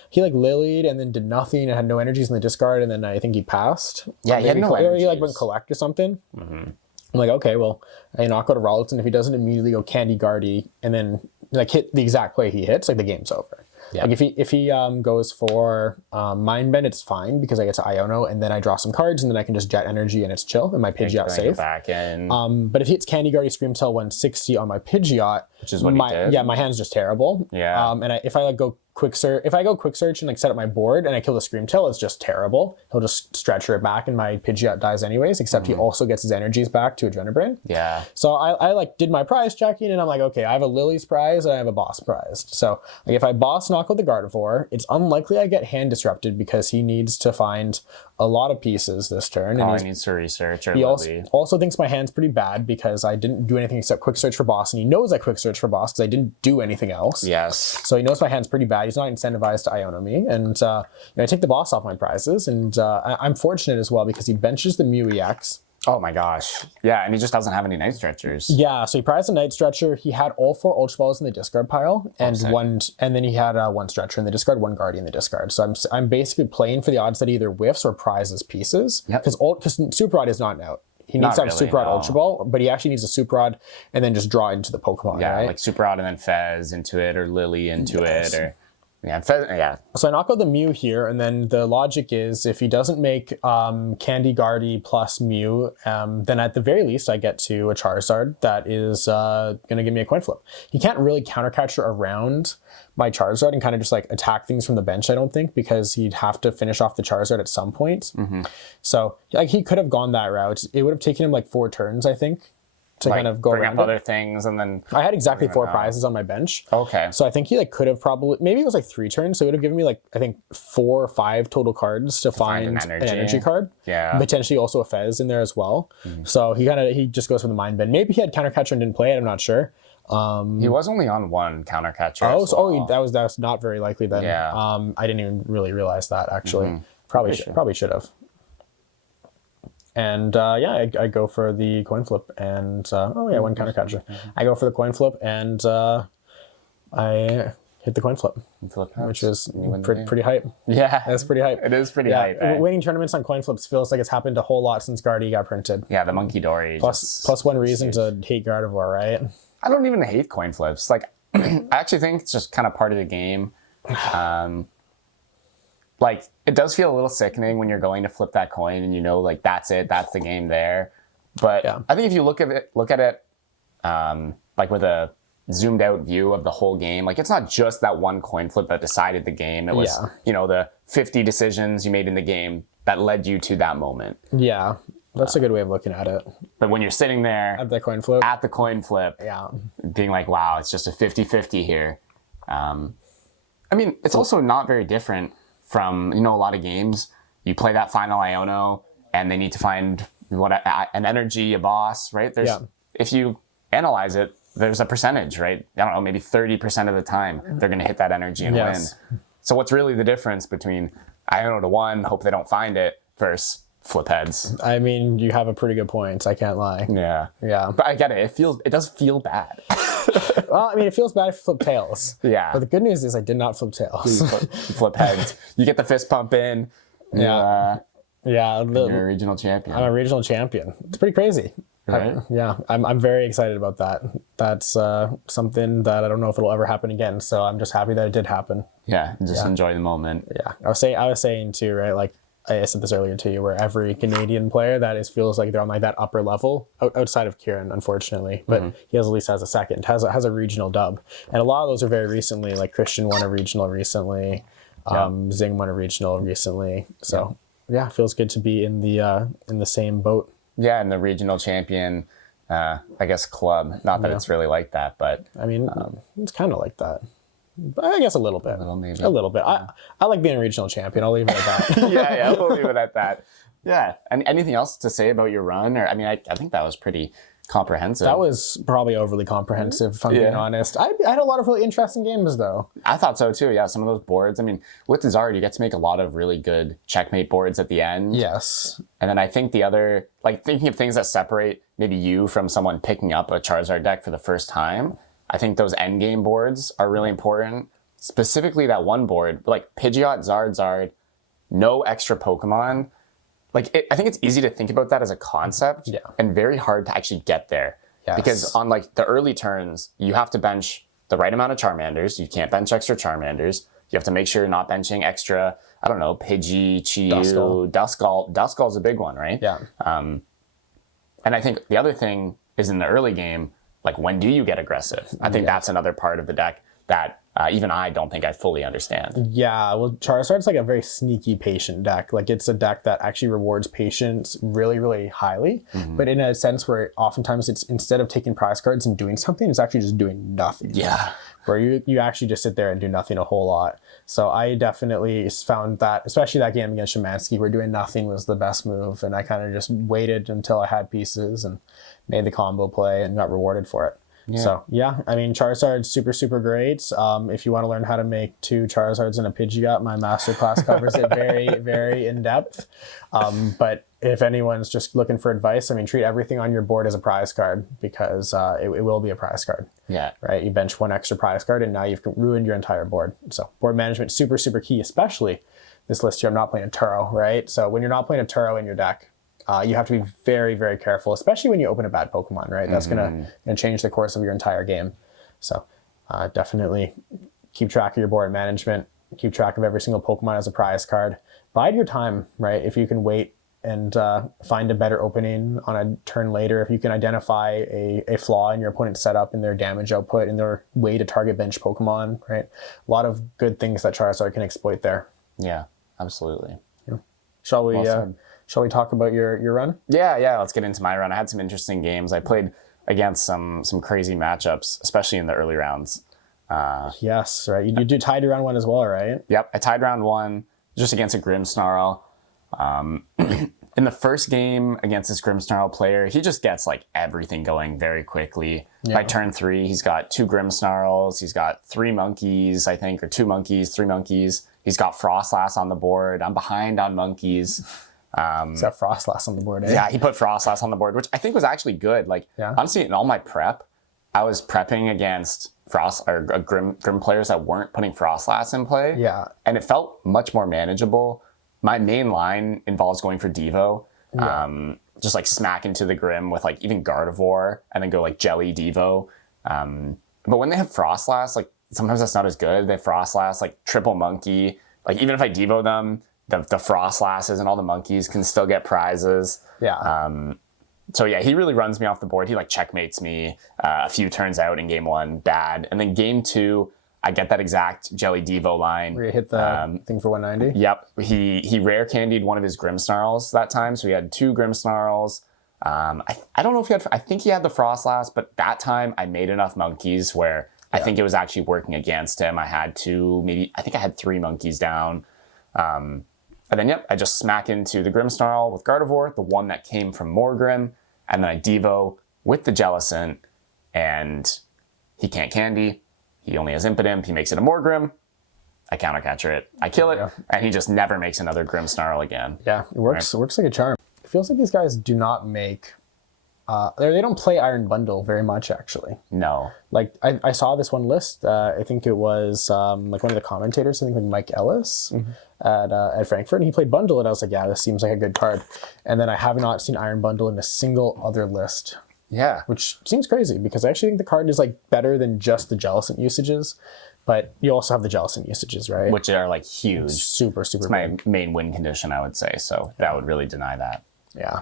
he Lilied and then did nothing and had no energies in the discard, and then I think he passed. Yeah, he had no energies. Or he went collect or something. Mm-hmm. I'm like, okay, well, I knock out a Ralts, and if he doesn't immediately go Candy Guardy and then like hit the exact play he hits, like the game's over. Yeah. Like if he goes for Mind Bend, it's fine because I get to Iono and then I draw some cards and then I can just Jet Energy and it's chill and my Pidgeot safe. Back in. But if he hits Candy Guardy Screamtail 160 on my Pidgeot, which is what he did. Yeah, my hand's just terrible. Yeah. And if I go quick search and like set up my board and I kill the Screamtail, it's just terrible. He'll just stretcher it back and my Pidgeot dies anyways, except he also gets his energies back to Adrenabrain. Yeah. So I like did my prize checking and I'm like, okay, I have a Lily's prize and I have a boss prize. So like if I boss knock out the Gardevoir, it's unlikely I get hand disrupted because he needs to find a lot of pieces this turn. And he needs to research. He also thinks my hand's pretty bad because I didn't do anything except quick search for boss, and he knows I quick search for boss because I didn't do anything else. Yes. So he knows my hand's pretty bad. He's not incentivized to Iono me, and I take the boss off my prizes, and I'm fortunate as well because he benches the Mew EX. Oh my gosh. Yeah, and he just doesn't have any Night Stretchers. Yeah, so he prized a Night Stretcher. He had all 4 Ultra Balls in the discard pile, and then he had 1 Stretcher in the discard, 1 Guardian in the discard. So I'm basically playing for the odds that he either whiffs or prizes pieces. Because Super Rod is not out. He needs to have Super Rod Ultra Ball, but he actually needs a Super Rod and then just draw into the Pokemon. Yeah, right? like Super Rod and then Fez into it, or Lily into it, or... Yeah, So I knock out the Mew here, and then the logic is if he doesn't make Candy Guardy plus Mew, then at the very least I get to a Charizard that is going to give me a coin flip. He can't really countercatcher around my Charizard and kind of just like attack things from the bench, I don't think, because he'd have to finish off the Charizard at some point. Mm-hmm. So like he could have gone that route. It would have taken him like 4 turns, I think, to kind of go bring around up other things, and then I had exactly 4 prizes on my bench. Okay. So I think he like could have probably, maybe it was like 3 turns, so it would have given me like I think 4 or 5 total cards to find an energy card. Yeah. Potentially also a Fez in there as well. So he just goes for the Mind Bend. Maybe he had Countercatcher and didn't play it. I'm not sure. He was only on 1 Countercatcher. That was not very likely then. Yeah. I didn't even really realize that actually. Probably should have. And I go for the coin flip, and 1 Countercatcher. I go for the coin flip, and I hit the coin flip, which was pretty hype. Yeah, that's pretty hype. It is pretty hype. Winning tournaments on coin flips feels like it's happened a whole lot since Gardy got printed. Yeah, the Monkey Dory. Plus one reason to hate Gardevoir, right? I don't even hate coin flips. Like, I actually think it's just kind of part of the game. Like, it does feel a little sickening when you're going to flip that coin and you know, like, that's it, that's the game there. But I think if you look at it, like with a zoomed out view of the whole game, like, it's not just that one coin flip that decided the game. It was, you know, the 50 decisions you made in the game that led you to that moment. Yeah, that's a good way of looking at it. But when you're sitting there at the coin flip, being like, wow, it's just a 50-50 here. I mean, it's also not very different from, you know, a lot of games. You play that final Iono and they need to find an energy, a boss, right? If you analyze it, there's a percentage, right? I don't know, maybe 30% of the time they're going to hit that energy and win. So what's really the difference between Iono to 1, hope they don't find it, versus flip heads? I mean, you have a pretty good point. I can't lie. Yeah. But I get it. It does feel bad. Well, I mean, it feels bad if you flip tails. Yeah. But the good news is I did not flip tails. You flip heads. You get the fist pump in. You're a regional champion. I'm a regional champion. It's pretty crazy. Right? I'm very excited about that. That's something that I don't know if it'll ever happen again. So I'm just happy that it did happen. Yeah, just enjoy the moment. Yeah, I was saying too, right? Like I said this earlier to you, where every Canadian player that feels like they're on like that upper level outside of Kieran, unfortunately, but he at least has a second, has a regional dub, and a lot of those are very recently. Like Christian won a regional recently, Zing won a regional recently. So it feels good to be in the same boat. Yeah, and the regional champion, I guess, club. Not that it's really like that, but I mean, it's kind of like that. I guess a little bit. Maybe. A little bit. I like being a regional champion. I'll leave it at that. We'll leave it at that. Yeah. And anything else to say about your run? Or I mean, I think that was pretty comprehensive. That was probably overly comprehensive, if I'm being honest. I had a lot of really interesting games, though. I thought so, too. Yeah, some of those boards. I mean, with Zard, you get to make a lot of really good checkmate boards at the end. Yes. And then I think the other, like, thinking of things that separate maybe you from someone picking up a Charizard deck for the first time, I think those endgame boards are really important. Specifically that one board, like Pidgeot, Zard, no extra Pokemon. Like, I think it's easy to think about that as a concept and very hard to actually get there. Yes. Because on like the early turns, you have to bench the right amount of Charmanders. You can't bench extra Charmanders. You have to make sure you're not benching extra, I don't know, Pidgey, Chiyu, Duskull. Duskull's a big one, right? Yeah. And I think the other thing is in the early game, like, when do you get aggressive? I think that's another part of the deck that even I don't think I fully understand. Yeah, well, Charizard's like a very sneaky patient deck. Like, it's a deck that actually rewards patience really, really highly, but in a sense where oftentimes it's, instead of taking prize cards and doing something, it's actually just doing nothing. Yeah. Where you actually just sit there and do nothing a whole lot. So I definitely found that, especially that game against Shemansky, where doing nothing was the best move, and I kind of just waited until I had pieces and made the combo play and got rewarded for it. Yeah. So, I mean, Charizard's super, super great. If you want to learn how to make 2 Charizards and a Pidgeot, my masterclass covers it very, very in depth. But if anyone's just looking for advice, I mean, treat everything on your board as a prize card, because it will be a prize card. Yeah. Right? You bench 1 extra prize card and now you've ruined your entire board. So board management, super, super key, especially this list here. I'm not playing a Turo, right? So when you're not playing a Turo in your deck, you have to be very, very careful, especially when you open a bad Pokemon, right? That's gonna change the course of your entire game. So definitely keep track of your board management, keep track of every single Pokemon as a prize card. Bide your time, right? If you can wait and find a better opening on a turn later, if you can identify a flaw in your opponent's setup, in their damage output, in their way to target bench Pokemon, right? A lot of good things that Charizard can exploit there. Yeah, absolutely. Yeah. Shall we talk about your run? Yeah, let's get into my run. I had some interesting games. I played against some crazy matchups, especially in the early rounds. Yes, right. You tied round 1 as well, right? Yep, I tied round 1 just against a Grimmsnarl. In the first game against this Grimmsnarl player, he just gets like everything going very quickly. Yeah. By turn 3, he's got 2 Grimmsnarls, he's got 3 monkeys, I think, or 2 monkeys, 3 monkeys. He's got Frostlass on the board. I'm behind on monkeys. He's got Frostlass on the board, eh? Yeah, he put Frostlass on the board, which I think was actually good. Like, honestly, in all my prep, I was prepping against Frost or Grim players that weren't putting Frostlass in play. Yeah. And it felt much more manageable. My main line involves going for Devo. Yeah. Just like smack into the Grim with like even Gardevoir and then go like Jelly Devo. But when they have Frostlass, like sometimes that's not as good. They have Frostlass, like triple monkey. Like even if I Devo them, the Frostlasses and all the monkeys can still get prizes. Yeah. So yeah, he really runs me off the board. He like checkmates me a few turns out in game 1, bad. And then game 2, I get that exact Jelly Devo line. Where you hit the thing for 190? Yep. He rare candied one of his Grimmsnarls that time. So he had 2 Grimmsnarls. I don't know if he had, I think he had the Frostlass, but that time I made enough monkeys where I think it was actually working against him. I had 2, I think I had 3 monkeys down. And then, I just smack into the Grimmsnarl with Gardevoir, the one that came from Morgrim, and then I Devo with the Jellicent, and he can't candy. He only has Impidimp. He makes it a Morgrim. I countercatcher it. I kill it, and he just never makes another Grimmsnarl again. Yeah, it works. Right? It works like a charm. It feels like these guys do not make... they don't play Iron Bundle very much, actually. No. Like, I saw this one list. I think it was like one of the commentators, I think like Mike Ellis at Frankfurt, and he played Bundle, and I was like, yeah, this seems like a good card. And then I have not seen Iron Bundle in a single other list. Yeah. Which seems crazy, because I actually think the card is like better than just the Jellicent usages, but you also have the Jellicent usages, right? Which are like huge. It's super it's big. My main win condition, I would say, so that would really deny that. Yeah.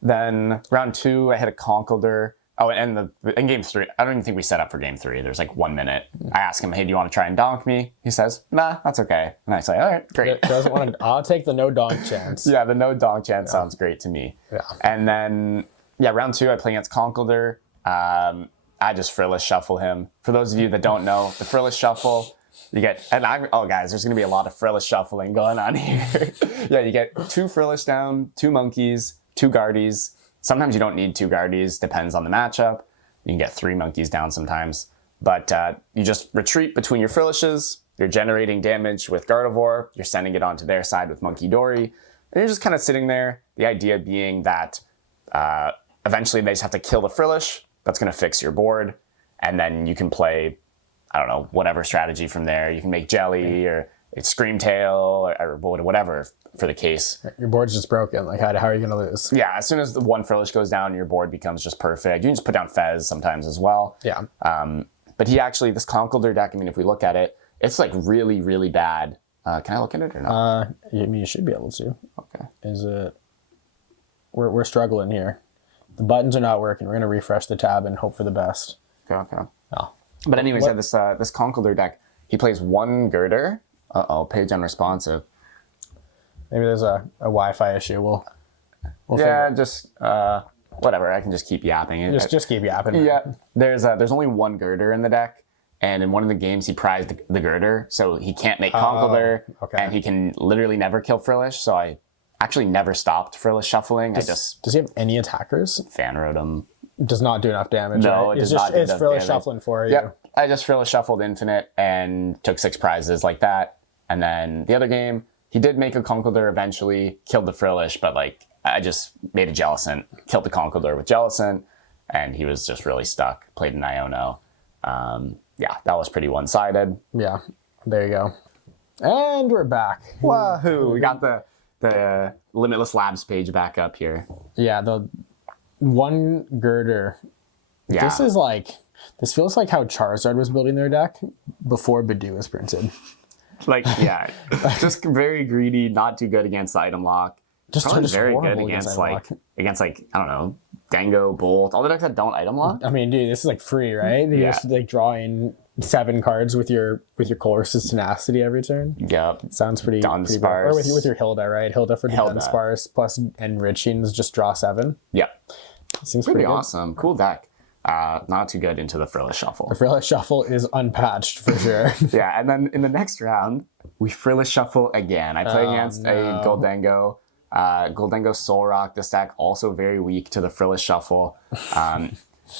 Then round 2, I hit a Conkeldurr. Oh, and in game 3, I don't even think we set up for game 3. There's like 1 minute. I ask him, hey, do you want to try and donk me? He says, nah, that's okay. And I say, all right, great. Doesn't want to, I'll take the no donk chance. Yeah, the no donk chance sounds great to me. Yeah. And then, round 2, I play against Conkeldurr. I just Frillish Shuffle him. For those of you that don't know, the Frillish Shuffle, you get, guys, there's going to be a lot of Frillish Shuffling going on here. You get 2 Frillish down, 2 monkeys, 2 Guardies. Sometimes you don't need 2 Guardies, depends on the matchup. You can get 3 monkeys down sometimes. But you just retreat between your Frillishes, you're generating damage with Gardevoir, you're sending it onto their side with Monkey Dory, and you're just kind of sitting there. The idea being that eventually they just have to kill the Frillish, that's going to fix your board, and then you can play, I don't know, whatever strategy from there. You can make Jelly or Screamtail or whatever for the case. Your board's just broken. Like, how are you going to lose? Yeah, as soon as the one Frillish goes down, your board becomes just perfect. You can just put down Fez sometimes as well. Yeah. But he actually, this Conkeldurr deck, I mean, if we look at it, it's like really, really bad. Can I look at it or not? You should be able to. Okay. Is it... We're struggling here. The buttons are not working. We're going to refresh the tab and hope for the best. Okay. Oh. But anyways, this Conkeldurr deck, he plays 1 Girder. Page unresponsive. Maybe there's a Wi-Fi issue. We'll just whatever. I can just keep yapping. Just keep yapping. Yeah. There's only 1 Girder in the deck, and in one of the games he prized the Girder, so he can't make Conkeldurr, and he can literally never kill Frillish. So I actually never stopped Frillish Shuffling. Does he have any attackers? Fan wrote him. Does not do enough damage. No, right? it does not do enough damage. It's Frillish Shuffling for you. Yep. I just Frillish Shuffled Infinite and took 6 prizes like that. And then the other game, he did make a Conkeldurr eventually, killed the Frillish, but like I just made a Jellicent, killed the Conkeldurr with Jellicent, and he was just really stuck. Played an Iono. That was pretty one-sided. Yeah, there you go. And we're back. Wahoo! We got the Limitless Labs page back up here. Yeah, the 1 Girder. Yeah. This feels like how Charizard was building their deck before Bidoof was printed. Just very greedy, not too good against the item lock. Just very good against I don't know, Dango, Bolt, all the decks that don't item lock. I mean, dude, this is like free, right? You just like drawing 7 cards with your Colress's Tenacity every turn. Yep. Sounds pretty Dunsparce. Or with your Hilda, right? Hilda for the Dunsparce plus Enriching is just draw 7. Yeah. Seems pretty awesome. Cool deck. Not too good into the Frillish Shuffle. The Frillish Shuffle is unpatched for sure. Yeah, and then in the next round, we Frillish Shuffle again. I play against a Goldango. Goldango Soul Rock. This deck also very weak to the Frillish Shuffle.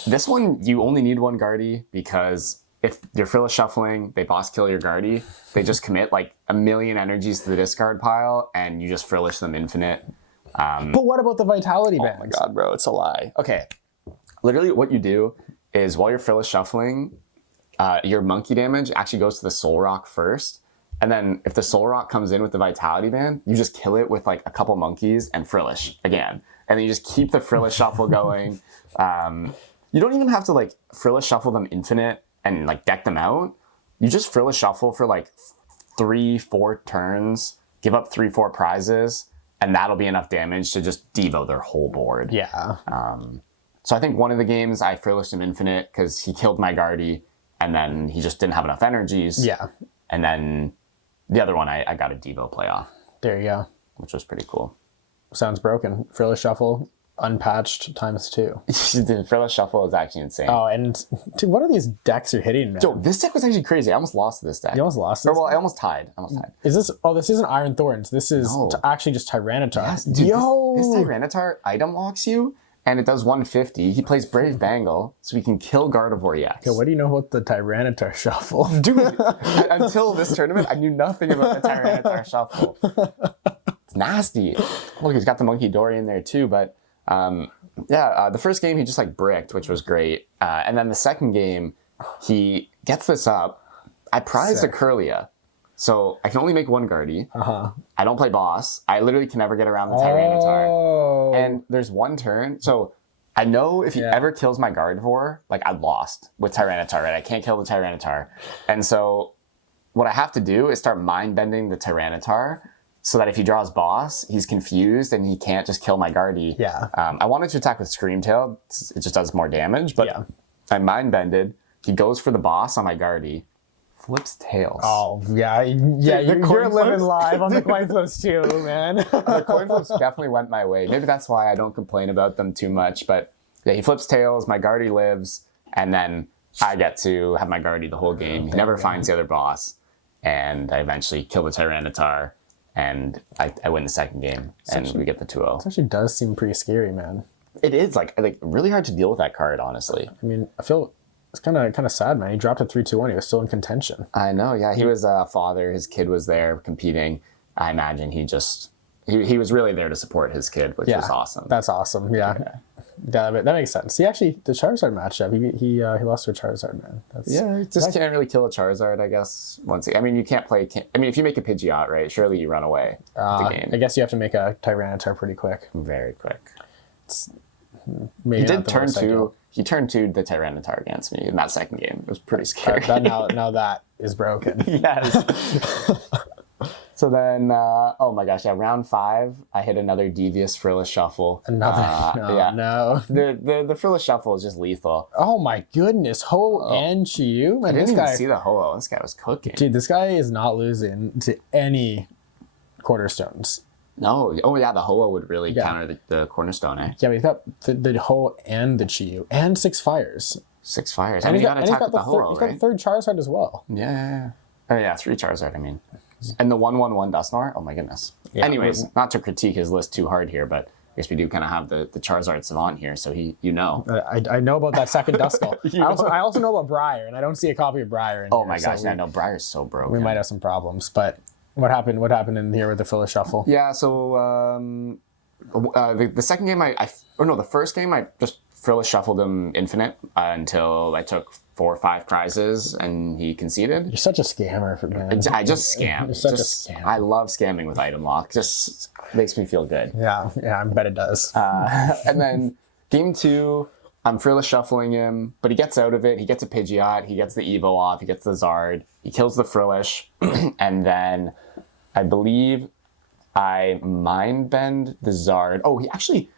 This one, you only need 1 Guardie because if you're Frillish Shuffling, they boss kill your Guardie. They just commit like 1,000,000 energies to the discard pile, and you just Frillish them infinite. But what about the Vitality Bands? Oh my god, bro, it's a lie. Okay. Literally what you do is while you're Frillish Shuffling, your monkey damage actually goes to the Soul Rock first. And then if the Soul Rock comes in with the Vitality Band, you just kill it with like a couple monkeys and Frillish again. And then you just keep the Frillish Shuffle going. You don't even have to like Frillish Shuffle them infinite and like deck them out. You just Frillish Shuffle for like 3-4 turns, give up 3-4 prizes, and that'll be enough damage to just Devo their whole board. Yeah. So I think one of the games I Frillished him infinite because he killed my Guardy, and then he just didn't have enough energies. Yeah. And then the other one I got a Devo playoff. There you go. Which was pretty cool. Sounds broken. Frillish Shuffle, unpatched ×2. The Frillish Shuffle is actually insane. Oh, and dude, what are these decks you're hitting, man? Yo, this deck was actually crazy. I almost lost to this deck. You almost lost this? Or, well, I almost tied. Is this... Oh, this isn't Iron Thorns. This is actually just Tyranitar. Yes, dude, Yo! This Tyranitar item locks you, and it does 150. He plays Brave Bangle, so he can kill Gardevoir EX. Okay, what do you know about the Tyranitar Shuffle? Dude, until this tournament, I knew nothing about the Tyranitar Shuffle. It's nasty. Look, he's got the Monkey Dory in there too, but the first game he just like bricked, which was great. And then the second game, he gets this up. I prized a Curlia. So I can only make one Guardy. I don't play boss. I literally can never get around the Tyranitar. Oh. And there's one turn. So I know if he ever kills my Gardevoir, like I lost with Tyranitar, right? I can't kill the Tyranitar. And so what I have to do is start mind bending the Tyranitar so that if he draws boss, he's confused and he can't just kill my Guardy. Yeah. I wanted to attack with Screamtail. It just does more damage, but I mind bended. He goes for the boss on my Guardy. Flips tails. Oh, yeah. You're living live on the coin flips too, man. The coin flips definitely went my way. Maybe that's why I don't complain about them too much. But yeah, he flips tails, my Guardy lives, and then I get to have my Guardy the whole game. He never finds the other boss. And I eventually kill the Tyranitar, and I win the second game, and we get the 2-0. This actually does seem pretty scary, man. It is like really hard to deal with that card, honestly. I mean, I feel... It's kind of sad, man. He dropped a 3-2-1. He was still in contention. I know, yeah. He was a father. His kid was there competing. I imagine he was really there to support his kid, which was awesome. That's awesome, yeah. That makes sense. He actually, the Charizard matchup, he lost to a Charizard, man. You just can't really kill a Charizard, I guess. I mean, you can't play... if you make a Pidgeot, right, surely you run away the game. I guess you have to make a Tyranitar pretty quick. Very quick. Maybe he did turn 2... He turned 2 the Tyranitar against me in that second game. It was pretty scary. Now that is broken. Yes. So then, oh my gosh, round 5, I hit another devious Frillish Shuffle. No. The Frillish Shuffle is just lethal. Oh my goodness, Ho and Chiyu. Man, I didn't even see the Ho. This guy was cooking. Dude, this guy is not losing to any Quarterstones. No. Oh, yeah, the Ho would really counter the Cornerstone, eh? Yeah, but he's got the Ho and the Chiyu and 6 fires. 6 fires. And he got to attack with the Ho, He's got the 3rd Charizard as well. Yeah. Oh, yeah, 3 Charizard, I mean. And the 1/1/1 Dusknoir? Oh, my goodness. Yeah, anyways, not to critique his list too hard here, but I guess we do kind of have the Charizard Savant here, so I know about that second Duskull. I also know about Briar, and I don't see a copy of Briar in here. Oh, my gosh, I know. Briar's so broken. We might have some problems, but... What happened in here with the Frillish Shuffle? Yeah, so the second game the first game I just Frillish Shuffled him infinite until I took 4 or 5 prizes and he conceded. You're such a scammer, man. I just scam. You're such a scammer. I love scamming with item lock. Just makes me feel good. Yeah, I bet it does. And then game 2, I'm Frillish Shuffling him, but he gets out of it. He gets a Pidgeot. He gets the Evo off. He gets the Zard. He kills the Frillish. And then I believe I Mind Bend the Zard. Oh, he actually,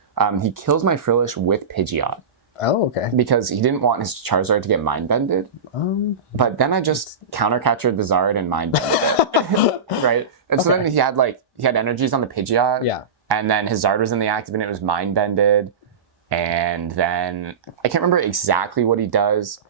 he kills my Frillish with Pidgeot. Oh, okay. Because he didn't want his Charizard to get Mind Bended. But then I just counter captured the Zard and Mind Bended it. Right? And so then he had energies on the Pidgeot. Yeah. And then his Zard was in the active and it was Mind Bended. And then I can't remember exactly what he does,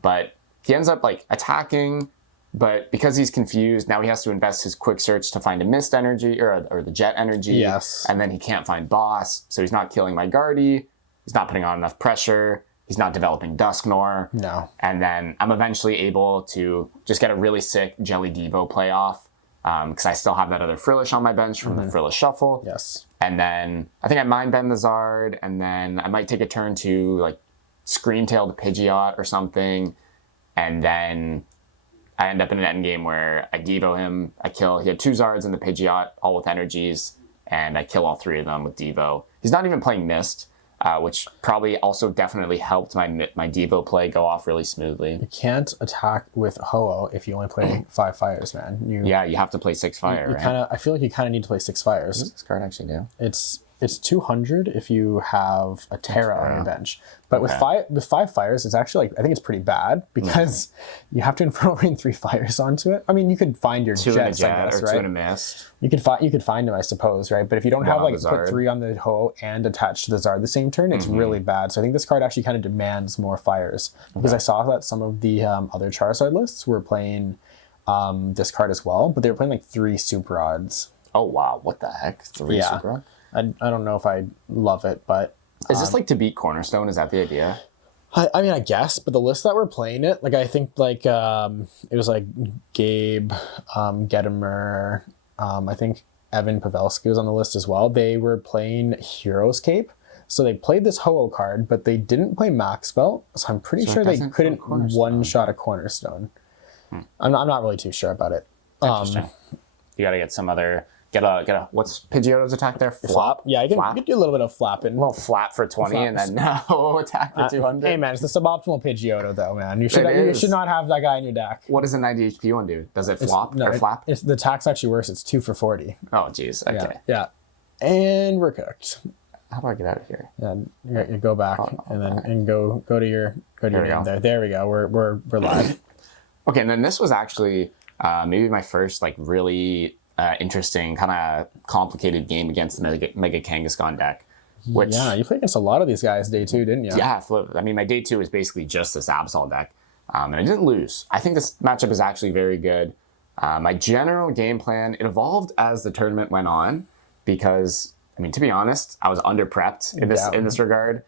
but he ends up attacking, but because he's confused, now he has to invest his quick search to find a mist energy or the jet energy. Yes. And then he can't find boss, so he's not killing my Guardy, he's not putting on enough pressure, he's not developing Dusknoir. No. And then I'm eventually able to just get a really sick Jelly Devo playoff, because I still have that other Frillish on my bench from the Frillish Shuffle. Yes. And then I think I Mind Bend the Zard, and then I might take a turn to Screamtail the Pidgeot or something. and then I end up in an end game where I Devo him, I kill. He had 2 Zards and the Pidgeot, all with energies, and I kill all 3 of them with Devo. He's not even playing Mist, which probably also definitely helped my Devo play go off really smoothly. You can't attack with Ho-Oh if you only play 5 fires, man. You have to play 6 fire, right? I feel like you kind of need to play 6 fires. What does this card actually do? It's 200 if you have a Terra on your bench. But with 5 fires, it's actually I think it's pretty bad because you have to Infernal Rain 3 fires onto it. I mean, you could find your 2 Jets, in a Jet, I guess, or right? 2 in a Mist. You could find them, I suppose, right? But if you don't have the put 3 on the Ho and attach to the Zard the same turn, it's really bad. So I think this card actually kind of demands more fires because I saw that some of the other Charizard lists were playing this card as well, but they were playing 3 Super Odds. Oh wow, what the heck? 3 Super Odds? I don't know if I love it, but... Is this to beat Cornerstone? Is that the idea? I mean, I guess, but the list that we're playing it, I think it was Gabe, Gedimer, I think Evan Pavelski was on the list as well. They were playing Heroes Cape. So they played this Ho-Oh card, but they didn't play Max Belt. So I'm pretty sure they couldn't one-shot a Cornerstone. I'm not really too sure about it. Interesting. You got to get some other... Get a what's Pidgeotto's attack there? Flap? Yeah, you can do a little bit of flapping. Well, flap for 20 and then attack for 200. Hey man, it's the suboptimal Pidgeotto though, man. You should not have that guy in your deck. What does a 90 HP one do? Does it flop or flap? The attack's actually worse. It's 2 for 40. Oh jeez. Okay. Yeah. And we're cooked. How do I get out of here? Yeah, you go back and go to your name there. There we go. We're live. Okay, and then this was actually maybe my first really interesting, kind of complicated game against the Mega Kangaskhan deck. Which, you played against a lot of these guys day 2, didn't you? Yeah, I mean, my day 2 is basically just this Absol deck, and I didn't lose. I think this matchup is actually very good. My general game plan, it evolved as the tournament went on, because, I mean, to be honest, I was under-prepped in this regard.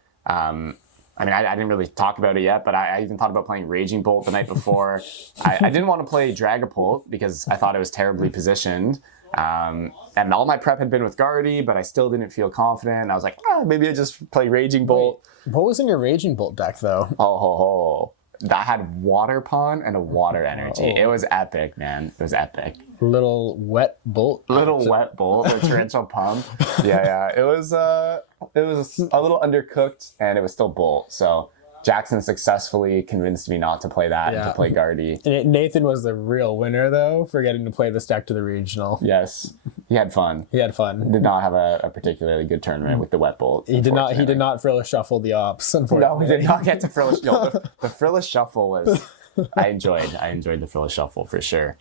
I mean, I didn't really talk about it yet, but I even thought about playing Raging Bolt the night before. I didn't want to play Dragapult because I thought it was terribly positioned. And all my prep had been with Guardy, but I still didn't feel confident. I was like, maybe I just play Raging Bolt. Wait, what was in your Raging Bolt deck, though? That had Water Pond and a Water Energy. It was epic, man. It was epic. Little wet bolt. The torrential pump. Yeah. It was a little undercooked, and it was still Bolt. So Jackson successfally convinced me not to play that and to play Guardy. And Nathan was the real winner, though, for getting to play this deck to the regional. Yes, he had fun. Did not have a particularly good tournament with the wet bolt. He did not Frillish Shuffle the ops, unfortunately. No, he did not get to Frillish. No, the Frillish Shuffle was... I enjoyed the Frillish Shuffle for sure.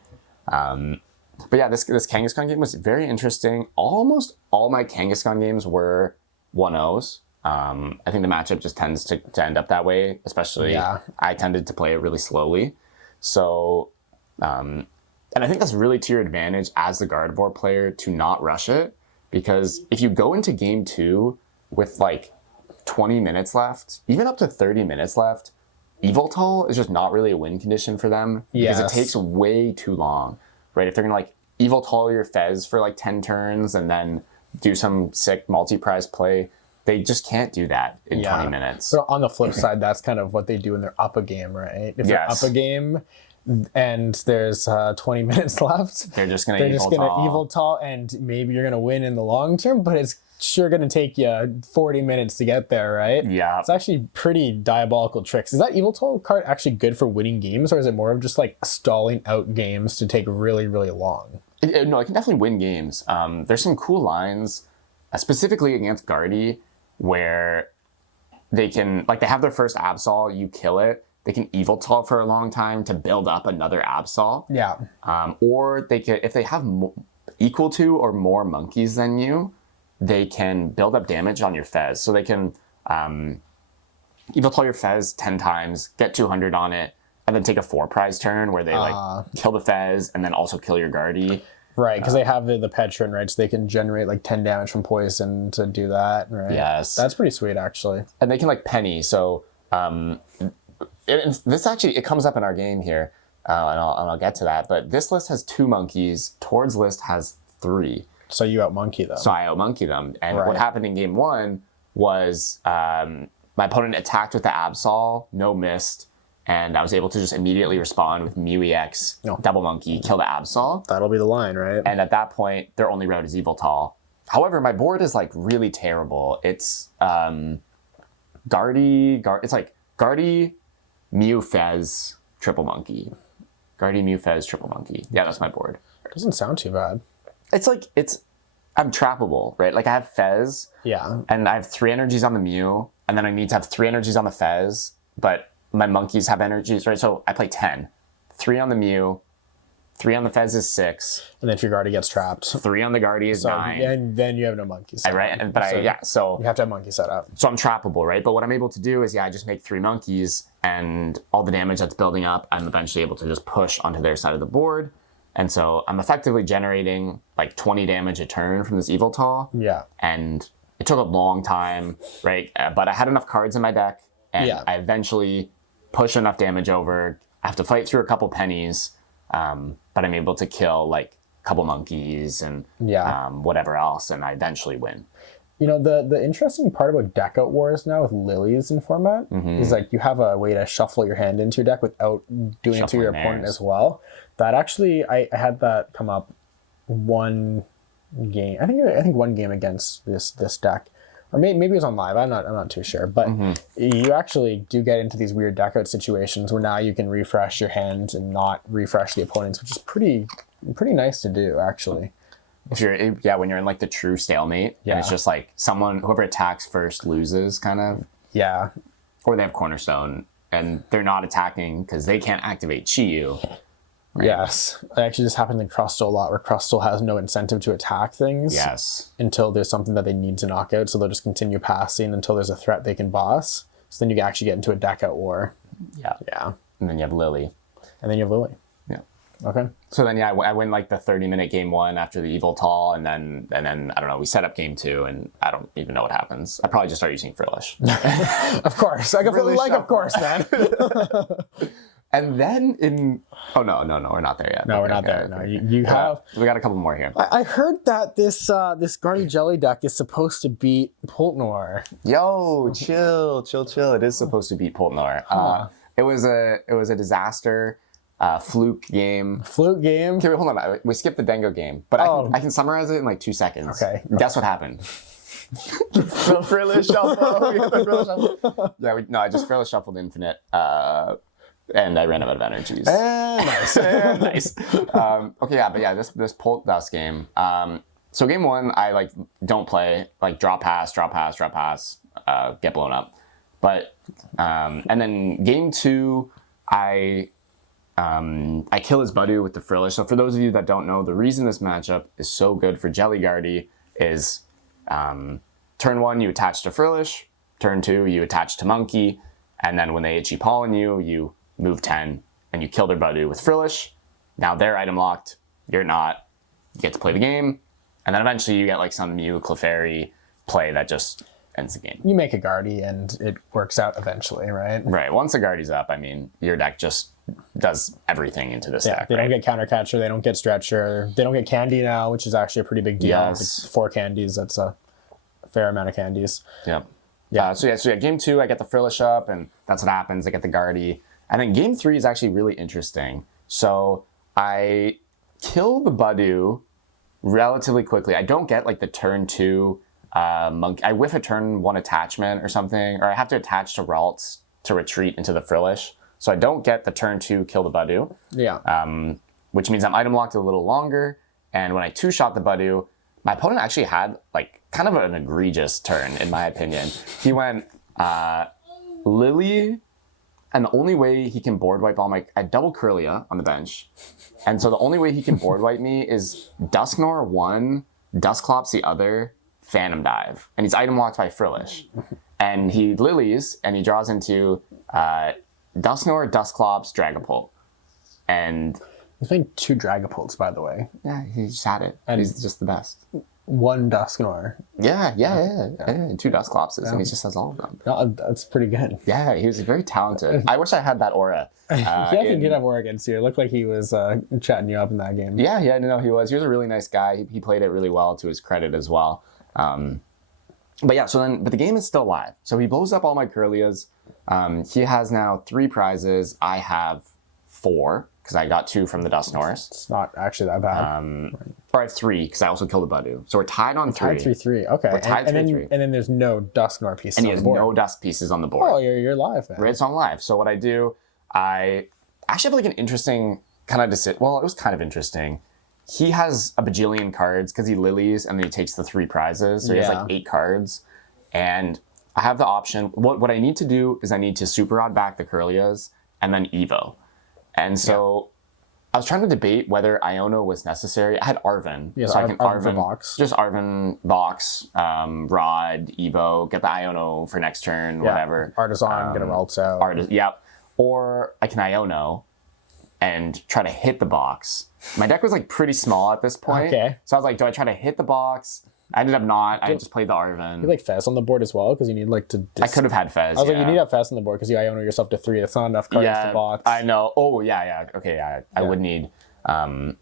But yeah, this Kangaskhan game was very interesting. Almost all my Kangaskhan games were 1-0s. I think the matchup just tends to end up that way, especially I tended to play it really slowly. So, and I think that's really to your advantage as the Gardevoir player to not rush it, because if you go into game 2 with 20 minutes left, even up to 30 minutes left, Evoltol is just not really a win condition for them because it takes way too long, right? If they're going to Evoltol your Fez for 10 turns and then do some sick multi-prize play, they just can't do that in 20 minutes. So on the flip side, that's kind of what they do when they're up a game, right? If they're up a game and there's 20 minutes left, they're just going to Evoltol, and maybe you're going to win in the long term, but it's sure going to take you 40 minutes to get there, right? Yeah. It's actually pretty diabolical tricks. Is that Evoltol card actually good for winning games, or is it more of just stalling out games to take really, really long? No, it can definitely win games. There's some cool lines, specifically against Guardy, where they can, they have their first Absol, you kill it, they can Evoltol for a long time to build up another Absol. Yeah. Or they can, if they have equal to or more monkeys than you, they can build up damage on your Fez. So they can Evoltol your Fez 10 times, get 200 on it, and then take a 4-prize turn where they kill the Fez and then also kill your Guardy. Right, because they have the Petron, right? So they can generate 10 damage from poison to do that, right? Yes. That's pretty sweet, actually. And they can penny. So this actually, it comes up in our game here, and I'll get to that. But this list has 2 monkeys. Tord's list has 3. So you out-monkey them. So I out-monkey them. And what happened in game 1 was my opponent attacked with the Absol, no missed, and I was able to just immediately respond with Mew EX, Double Monkey, kill the Absol. That'll be the line, right? And at that point, their only route is Yveltal. However, my board is like really terrible. It's it's like Guardy, Mew, Fez, Triple Monkey. Guardy, Mew, Fez, Triple Monkey. Yeah, that's my board. Doesn't sound too bad. I'm trappable, right? Like I have Fez. Yeah. And I have 3 energies on the Mew, and then I need to have 3 energies on the Fez, but my monkeys have energies, right? So I play 10. 3 on the Mew, 3 on the Fez is 6. And then if your Guardy gets trapped. 3 on the Guardy is 9. And then you have no monkeys. Right? So you have to have monkey set up. So I'm trappable, right? But what I'm able to do is, I just make 3 monkeys, and all the damage that's building up, I'm eventually able to just push onto their side of the board. And so I'm effectively generating like 20 damage a turn from this Yveltal. Yeah. And it took a long time, right? But I had enough cards in my deck, and I eventually push enough damage over. I have to fight through a couple pennies, but I'm able to kill like a couple monkeys and whatever else, and I eventually win. You know, the interesting part about deck out wars now with lilies in format is like you have a way to shuffle your hand into your deck without doing it to your opponent as well. That actually, I had that come up one game. I think one game against this deck, or maybe it was on live. I'm not too sure. But you actually do get into these weird deck out situations where now you can refresh your hand and not refresh the opponents, which is pretty nice to do actually. If you're when you're in like the true stalemate, and it's just like whoever attacks first loses, kind of. Yeah. Or they have Cornerstone and they're not attacking because they can't activate Chi-Yu. Right? Yes. It actually just happened in Crustal a lot, where Crustal has no incentive to attack things. Yes. Until there's something that they need to knock out, so they'll just continue passing until there's a threat they can boss. So then you actually get into a deck out war. Yeah. Yeah. And then you have Lily. Yeah. Okay. So then, I win like the 30-minute game 1 after the Yveltal, and then I don't know, we set up game 2, and I don't even know what happens. I probably just start using Frillish. Of course. Of course, man. And then no, we're not there yet. No, we're not there. No, you have. We got a couple more here. I heard that this Guardy Jelly deck is supposed to beat Poltnor. Yo, chill. It is supposed to beat Poltnor. It was a disaster. Fluke game. Okay, wait, hold on. We skipped the Dengo game, but I can summarize it in like 2 seconds. Okay. Guess what happened? Frillish shuffle. I just Frillish shuffled infinite. And I ran out of energies. Nice. This Polt Dust game. So game 1, I like don't play, like draw pass, get blown up. But and then game 2, I kill his Budu with the Frillish. So for those of you that don't know, the reason this matchup is so good for Jelly Guardy is turn 1 you attach to Frillish, turn 2 you attach to Monkey, and then when they itchy pollen you move 10 and you kill their Budu with Frillish. Now they're item locked, you're not. You get to play the game, and then eventually you get like some Mew Clefairy play that just ends the game. You make a Guardy and it works out eventually, right? Right. Once the Guardy's up, I mean, your deck just does everything into this deck. They don't get Counter Catcher, they don't get Stretcher, they don't get Candy now, which is actually a pretty big deal. Yes. Like 4 candies, that's a fair amount of candies. Yep. Yeah. So game 2, I get the Frillish up, and that's what happens. I get the Guardy. And then game 3 is actually really interesting. So I kill the Budu relatively quickly. I don't get like the turn 2 Monkey. I whiff a turn 1 attachment or something, or I have to attach to Ralts to retreat into the Frillish. So I don't get the turn 2 kill the Budu. Yeah. Which means I'm item locked a little longer. And when I 2-shot the Budu, my opponent actually had like kind of an egregious turn, in my opinion. He went Lily, and the only way he can board wipe I double Kirlia on the bench. And so the only way he can board wipe me is Dusknoir 1, Dusclops the other, Phantom Dive. And he's item locked by Frillish. And he lilies, and he draws into Dusknoir, Dusclops, Dragapult. And he's playing 2 Dragapults, by the way. Yeah, he just had it. And he's just the best. 1 Dusknoir. Yeah. 2 Dusclopses, and he just has all of them. No, that's pretty good. Yeah, he was very talented. I wish I had that aura. He actually did have aura against you. It looked like he was chatting you up in that game. Yeah, he was. He was a really nice guy. He played it really well, to his credit as well. But the game is still live. So he blows up all my Kirlias. He has now 3 prizes. I have 4 because I got 2 from the Dusknoir. It's not actually that bad. Or I have 3 because I also killed a Budu. So we're tied on 3. Tied 3-3. Okay. We're tied 3-3. And then there's no Dusknoir pieces on the board. And he has no Dusk pieces on the board. Oh, you're live, man. Right, it's on live. So what I do, I actually have like an interesting kind of decision. Well, it was kind of interesting. He has a bajillion cards because he lilies and then he takes the 3 prizes. So he has like 8 cards. And I have the option. What I need to do is I need to Super Odd back the Kirlias and then Evo. And so I was trying to debate whether Iono was necessary. I had Arven. Yeah, so I can Arven box. Just Arven box, Rod, Evo, get the Iono for next turn, whatever. Artisan, get a Weltso. Yep. Or I can Iono and try to hit the box. My deck was like pretty small at this point. Okay. So I was like, do I try to hit the box? I ended up not. I just played the Arven. You like Fez on the board as well because you need like to. I could have had Fez. I was like, you need to have Fez on the board because you Iono yourself to 3. That's not enough cards to box. I know. Oh yeah. Okay, yeah. I would need. I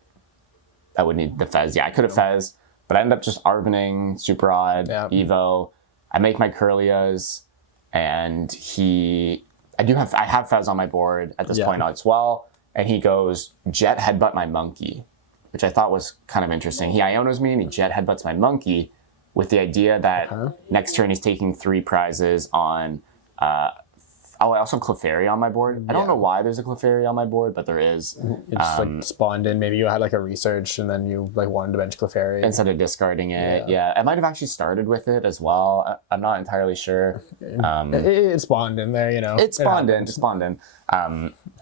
would need the Fez. Yeah, I could have Fez, but I ended up just Arvening, Super Odd, Evo. I make my Kirlias, and I have Fez on my board at this point as well, and he goes Jet Headbutt my Monkey, which I thought was kind of interesting. He Ionos me and he Jet Headbutts my Monkey with the idea that next turn he's taking 3 prizes on... I also have Clefairy on my board. I don't know why there's a Clefairy on my board, but there is. It just like spawned in. Maybe you had like a research and then you like wanted to bench Clefairy. Instead of discarding it. Yeah. I might have actually started with it as well. I'm not entirely sure. It spawned in there, you know. It spawned in.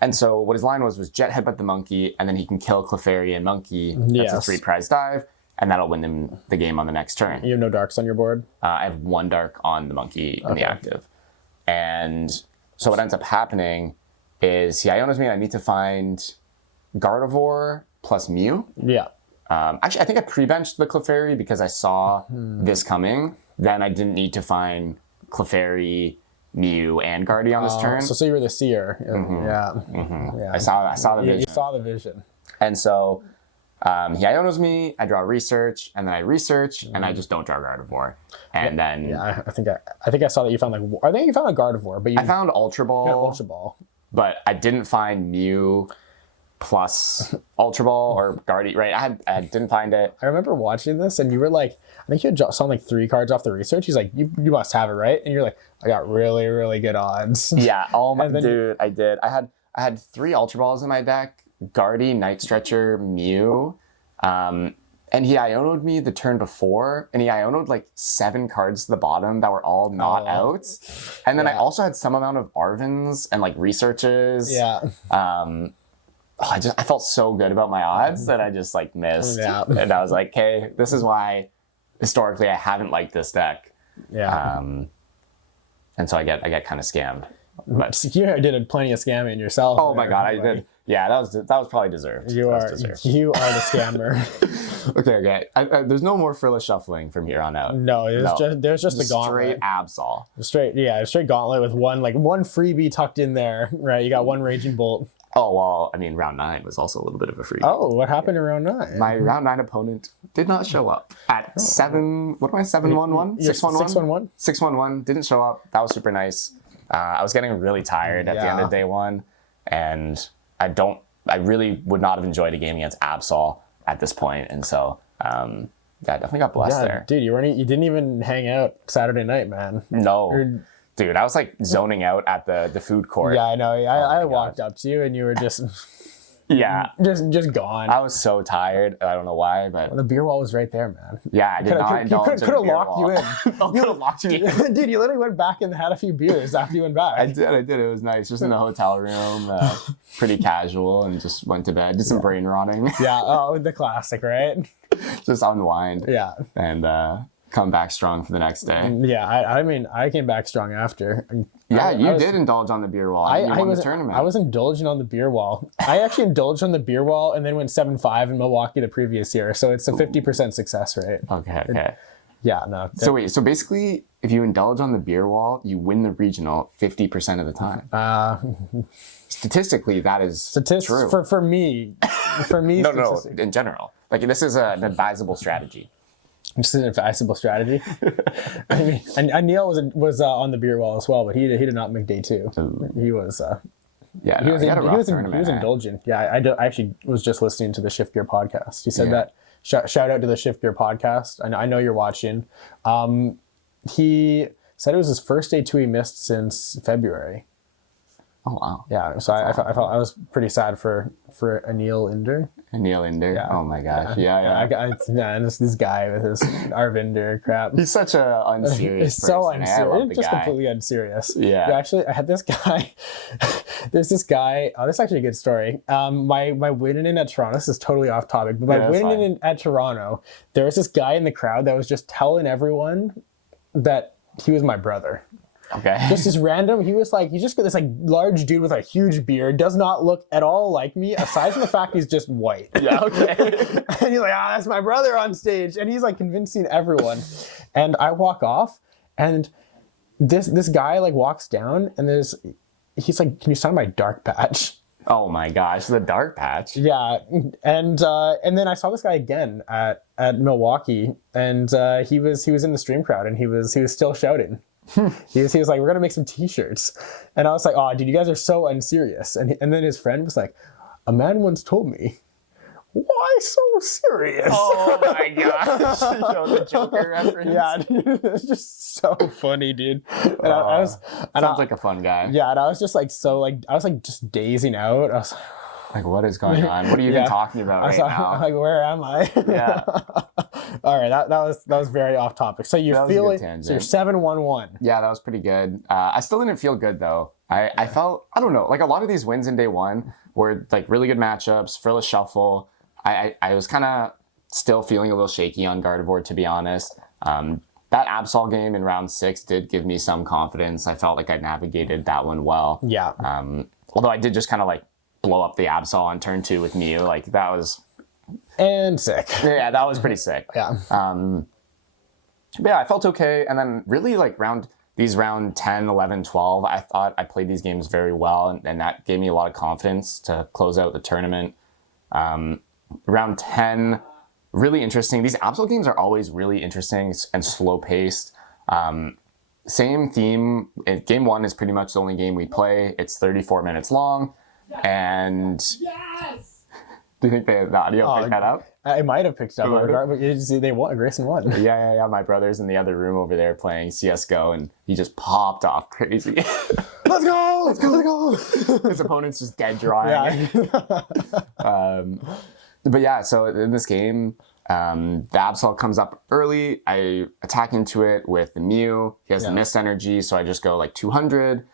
And so what his line was Jet Headbutt the Monkey, and then he can kill Clefairy and Monkey. That's a 3 prize dive, and that'll win him the game on the next turn. You have no darks on your board? I have 1 dark on the Monkey in the active. And so what ends up happening is he Ionos me, and I need to find Gardevoir plus Mew. Yeah. Actually, I think I pre-benched the Clefairy because I saw this coming. Then I didn't need to find Clefairy, Mew, and Guardy on this turn. So you were the seer. Yeah. I saw the vision. You saw the vision. And so he Ionos me, I draw research, and then I research, and I just don't draw Gardevoir. And then... Yeah, I think I saw that you found like... I think you found a Gardevoir, but you... I found Ultra Ball. Yeah, Ultra Ball. But I didn't find Mew plus Ultra Ball or Guardy, right? I didn't find it. I remember watching this, and you were like... I think you had drawn like 3 cards off the research. He's like, you must have it, right? And you're like, I got really, really good odds. Yeah, dude, I did. I had 3 Ultra Balls in my deck. Guardy, Night Stretcher, Mew, and he Iono'd me the turn before, and he Iono'd like 7 cards to the bottom that were all not out. And then I also had some amount of Arvens and like researches. Yeah. I felt so good about my odds that I just like missed. Yeah. And I was like, okay, this is why historically I haven't liked this deck. Yeah. And so I get kind of scammed. But you did plenty of scamming yourself. Oh my god, I did. Yeah, that was probably deserved. You are the scammer. Okay. There's no more Frilla shuffling from here on out. No, there's just the gauntlet. Straight Absol. Straight gauntlet with one freebie tucked in there. Right, you got 1 Raging Bolt. Oh well, I mean round 9 was also a little bit of a freebie. Oh, what happened in round 9? My round 9 opponent did not show up at 7. What am I? 7-1-1? 6-1-1? 6-1-1 didn't show up. That was super nice. I was getting really tired at the end of day 1, and I really would not have enjoyed a game against Absol at this point, and so I definitely got blessed there. Dude, you didn't even hang out Saturday night, man. No. Dude, I was like zoning out at the food court. Yeah, I know. I walked up to you and you were just just gone. I was so tired. I don't know why, but the beer wall was right there, man. Yeah, I did not indulge in the beer wall. Could have locked you in. Could have locked me in. Dude, you literally went back and had a few beers after you went back. I did. It was nice. Just in the hotel room, pretty casual, and just went to bed. Did some brain rotting. Yeah, the classic, right? Just unwind. Yeah. And come back strong for the next day. Yeah, I mean, I came back strong after. Yeah, you did indulge on the beer wall. You won the tournament. I was indulging on the beer wall. I actually indulged on the beer wall and then went 7-5 in Milwaukee the previous year. So it's a 50% success rate. Okay. Yeah, no. So basically, if you indulge on the beer wall, you win the regional 50% of the time. Statistically, that is true. For me. No, in general. Like, this is an advisable strategy. Just an advisable strategy. I mean, and Neil was on the beer wall as well, but he did not make day 2. He was Yeah, he was tournament, indulgent. Yeah, I actually was just listening to the Shift Gear podcast. He said that shout out to the Shift Gear podcast. I know you're watching. He said it was his first day 2 he missed since February. Oh wow. Yeah, so I felt I was pretty sad for Anil Inder. Anil Inder. Yeah. Oh my gosh. This guy with his Arvinder crap. He's such a unserious person. So unserious. I love the guy. Completely unserious. Yeah. Actually, I had this guy. There's this guy. Oh, this is actually a good story. My winning in at Toronto. This is totally off topic, but my winning in at Toronto, there was this guy in the crowd that was just telling everyone that he was my brother. Okay. Just this random, he's just got this like large dude with a huge beard, does not look at all like me, aside from the fact he's just white. Yeah, okay. And he's like, that's my brother on stage. And he's like convincing everyone. And I walk off, and this guy like walks down, and he's like, can you sign my dark patch? Oh my gosh, the dark patch. Yeah. And then I saw this guy again at Milwaukee, and he was in the stream crowd, and he was still shouting. He was like, we're gonna make some t-shirts, and I was like, oh dude, you guys are so unserious. And then his friend was like, a man once told me, why so serious? Oh my gosh. The Joker reference. Yeah, dude, it's just so funny, dude. And sounds like a fun guy. Yeah, and I was just like I was like just dazing out. I was like, what is going on? What are you even talking about right now? I'm like, where am I? Yeah. All right, that was very off topic. So you're feeling, so you're 7-1-1. Yeah, that was pretty good. I still didn't feel good though. I felt, I don't know, like a lot of these wins in day 1 were like really good matchups, Frillis Shuffle. I was kind of still feeling a little shaky on Gardevoir, to be honest. That Absol game in round 6 did give me some confidence. I felt like I navigated that one well. Yeah. Although I did just kind of like blow up the Absol on turn 2 with Mew. Like that was... And sick. Yeah, that was pretty sick. Yeah. But yeah, I felt okay. And then really like round 10, 11, 12, I thought I played these games very well. And that gave me a lot of confidence to close out the tournament. Round 10, really interesting. These Absol games are always really interesting and slow paced. Same theme. Game 1 is pretty much the only game we play. It's 34 minutes long. And do you think the audio picked that up? I might have picked it up. But they won. Grayson won. Yeah. My brother's in the other room over there playing CSGO, and he just popped off crazy. Let's go! His opponent's just dead dry. Yeah. But yeah, so in this game, the Absol comes up early. I attack into it with the Mew. He has the Mist Energy, so I just go like 200,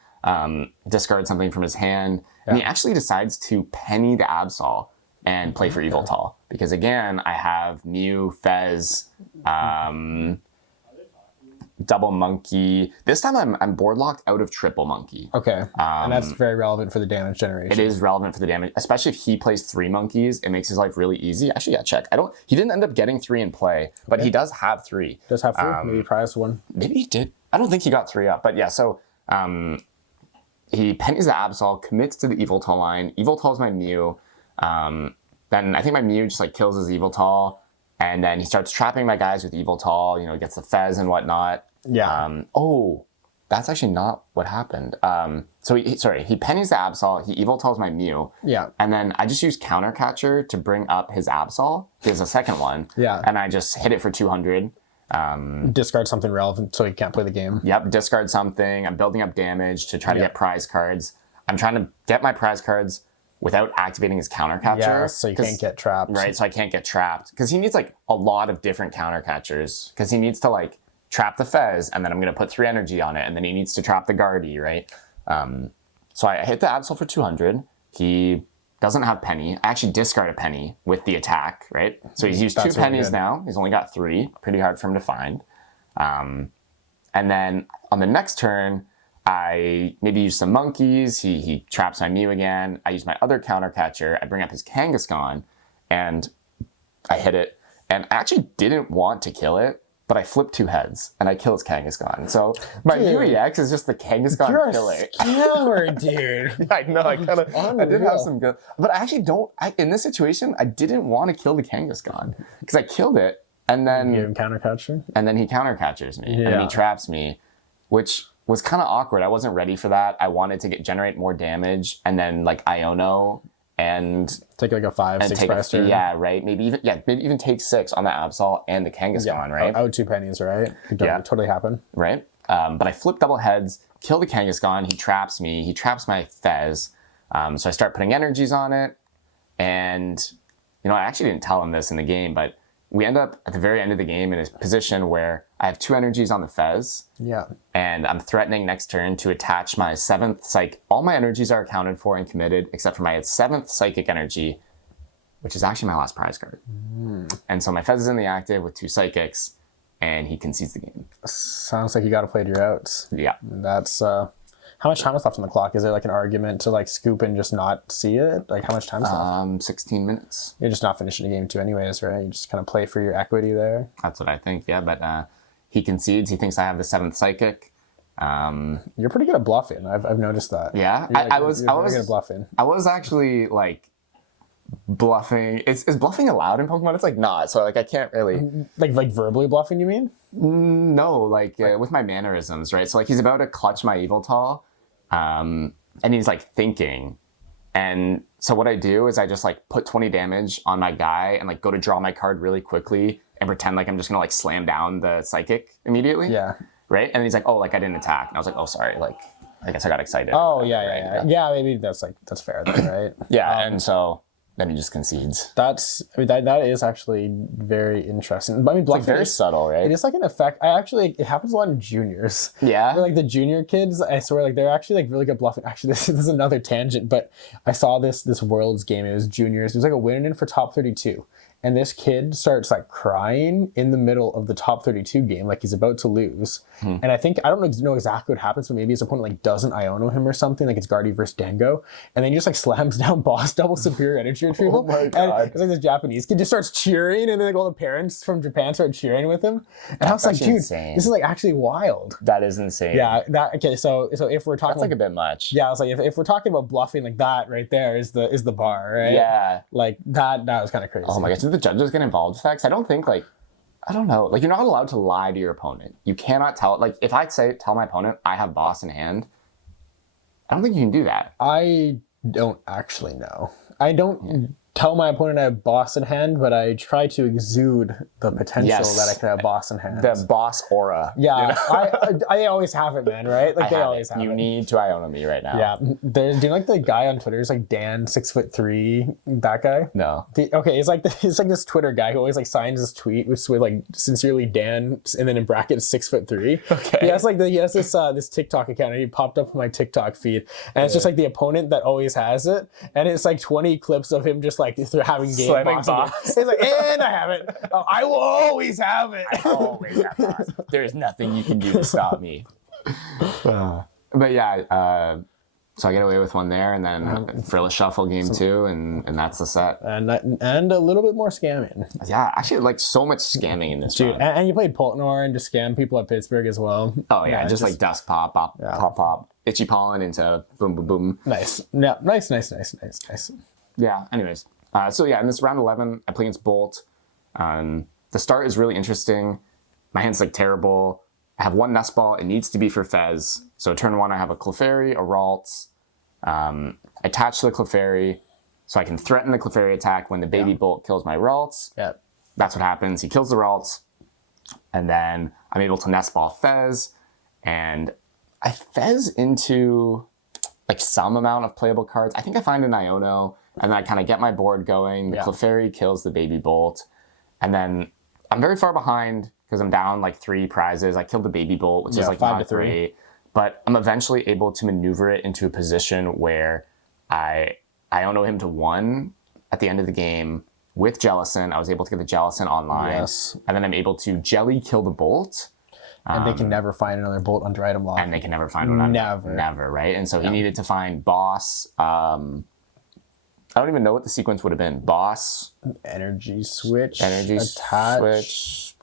discard something from his hand. And he actually decides to penny the Absol and play for Yveltal. Because again, I have Mew, Fez, double Monkey. This time I'm board locked out of triple Monkey. Okay. And that's very relevant for the damage generation. It is relevant for the damage, especially if he plays 3 monkeys. It makes his life really easy. Actually, yeah, check. He didn't end up getting 3 in play, but he does have 3. Does have 3? Maybe prize 1. Maybe he did. I don't think he got 3 up, but yeah, so he pennies the Absol, commits to the Yveltal line. Yveltal's my Mew. Then I think my Mew just like kills his Yveltal, and then he starts trapping my guys with Yveltal, gets the Fez and whatnot. Yeah. That's actually not what happened. So he pennies the Absol, he Yveltal's my Mew. Yeah. And then I just use Counter Catcher to bring up his Absol. He has a second one. Yeah. And I just hit it for 200. Discard something relevant so you can't play the game. Yep, discard something. I'm building up damage to try to get prize cards. I'm trying to get my prize cards without activating his Counter Catcher. Yeah, so you can't get trapped. Right, so I can't get trapped. Because he needs like a lot of different Counter Catchers. Because he needs to like trap the Fez, and then I'm going to put 3 energy on it, and then he needs to trap the Guardy, right? So I hit the Absol for 200. He doesn't have penny. I actually discard a penny with the attack, right? So he's used 2 pennies now. He's only got 3. Pretty hard for him to find. And then on the next turn, I maybe use some monkeys. He traps my Mew again. I use my other Counter Catcher. I bring up his Kangaskhan, and I hit it. And I actually didn't want to kill it, but I flip 2 heads, and I kill his Kangaskhan. So my Mew EX is just the Kangaskhan killer. You're a killer, dude. I know, I did have some good... But I actually in this situation, I didn't want to kill the Kangaskhan, because I killed it, And then Give him counter catcher. And then he counter catchers me. And then he traps me, which was kind of awkward. I wasn't ready for that. I wanted to generate more damage and then like Iono and take like a 5-6 press turn. Yeah, right. Maybe even take 6 on the Absol and the Kangaskhan, right? I would 2 pennies, right? Totally happen. Right. But I flip double heads, kill the Kangaskhan, he traps me, he traps my Fez. So I start putting energies on it. And, I actually didn't tell him this in the game, but we end up at the very end of the game in a position where I have 2 energies on the Fez. Yeah. And I'm threatening next turn to attach my 7th Psychic. All my energies are accounted for and committed, except for my 7th Psychic energy, which is actually my last prize card. And so my Fez is in the active with 2 Psychics, and he concedes the game. Sounds like you got to play your outs. Yeah. That's... How much time is left on the clock? Is there like an argument to like scoop and just not see it? Like how much time is left? 16 minutes. You're just not finishing the game 2 anyways, right? You just kind of play for your equity there. That's what I think, yeah. But he concedes. He thinks I have the 7th Psychic. You're pretty good at bluffing. I've noticed that. Yeah, I was good at bluffing. I was actually like bluffing. Is bluffing allowed in Pokemon? It's like not. So like I can't really like verbally bluffing. You mean? No, like with my mannerisms, right? So like he's about to clutch my Yveltal. And he's like thinking, and so what I do is I just like put 20 damage on my guy and like go to draw my card really quickly and pretend like I'm just gonna like slam down the Psychic immediately. Yeah. Right. And then he's like, oh, like I didn't attack, and I was like, oh, sorry, like I guess I got excited. Oh yeah. Maybe that's fair then, right? Yeah. And so then he just concedes. That is actually very interesting. But I mean, bluffing it's like very subtle, right? It is like an effect. It happens a lot in juniors. Yeah. Like the junior kids, I swear, like they're actually like really good bluffing. Actually, this is another tangent, but I saw this Worlds game. It was juniors. It was like a win-in for top 32. And this kid starts like crying in the middle of the top 32 game, like he's about to lose. And I don't know exactly what happens, but maybe his opponent like doesn't Iono him or something, like it's Gardevoir versus Dango. And then he just like slams down boss double superior energy retrieval. Oh my God. And it's like this Japanese kid just starts cheering, and then like all the parents from Japan start cheering with him. And I was like, dude, insane. This is like actually wild. That is insane. Yeah, okay, so if we're talking, that's like a bit much. Yeah, I was like, if we're talking about bluffing, like that right there is the bar, right? Yeah. Like that was kind of crazy. Oh my gosh, did the judges get involved with that? 'Cause I don't think I don't know. Like you're not allowed to lie to your opponent. You cannot tell. Like if I tell my opponent I have boss in hand, I don't think you can do that. I don't actually know. I don't tell my opponent I have boss in hand, but I try to exude the potential that I could have boss in hand. The boss aura. Yeah, I always have it, man. Right? Like they always have it. You need to Iono me right now. Yeah, do you like the guy on Twitter? Is like Dan 6'3", that guy? No. Okay, it's like this Twitter guy who always like signs his tweet with like sincerely Dan and then in brackets 6'3". Okay. He has this TikTok account, and he popped up on my TikTok feed, and it's just like the opponent that always has it, and it's like 20 clips of him just like they're having game boss. It's like, and I have it. Oh, I will always have it. I always have boss. There's nothing you can do to stop me. But yeah, so I get away with one there, and then Frilla Shuffle game 2, and that's the set. And a little bit more scamming. Yeah, actually, like so much scamming in this Dude, run. and you played Poltnor and just scam people at Pittsburgh as well. Oh yeah, just like dust pop, itchy pollen into boom, boom, boom. Nice. Yeah, nice. Yeah. Anyways, so yeah, in this round 11, I play against Bolt. The start is really interesting. My hand's like terrible. I have one Nest Ball. It needs to be for Fez. So turn 1, I have a Clefairy, a Ralts. Attach to the Clefairy, so I can threaten the Clefairy attack when the Baby Bolt kills my Ralts. Yeah. That's what happens. He kills the Ralts, and then I'm able to Nest Ball Fez, and I Fez into like some amount of playable cards. I think I find an Iono, and then I kind of get my board going. The Clefairy kills the Baby Bolt, and then I'm very far behind because I'm down like 3 prizes. I killed the Baby Bolt, which is like 5 to 3. But I'm eventually able to maneuver it into a position where I Iono him to 1 at the end of the game with Jellicent. I was able to get the Jellicent online. Yes. And then I'm able to Jelly kill the Bolt. And they can never find another Bolt under item lock. And they can never find one. Never, right? And so he needed to find Boss. I don't even know what the sequence would have been. Boss. Energy Switch. Attach. Switch.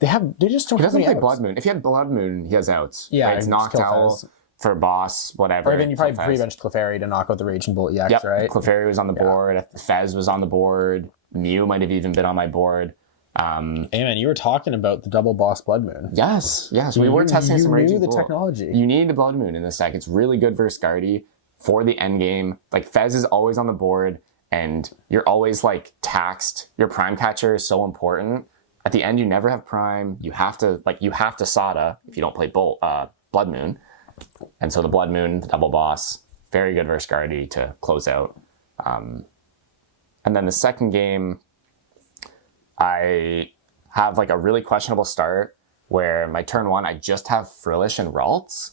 They just don't He doesn't have any play outs. Blood Moon. If he had Blood Moon, he has outs. Yeah, right? It's Noctowl for Boss, whatever. Or then you probably pre-bench Clefairy to knock out the Raging Bolt EX, right? Clefairy was on the board. Fez was on the board. Mew might have even been on my board. Hey man, you were talking about the double boss Blood Moon. Yes, we were testing some Raging Bull. Bull. Technology. You need the Blood Moon in this deck. It's really good versus Guardy for the end game. Like Fez is always on the board, and you're always like taxed. Your Prime Catcher is so important. At the end, you never have Prime. You have to Sada if you don't play Blood Moon. And so the Blood Moon, the double boss, very good versus Guardy to close out. And then the second game, I have like a really questionable start where my turn 1, I just have Frillish and Ralts.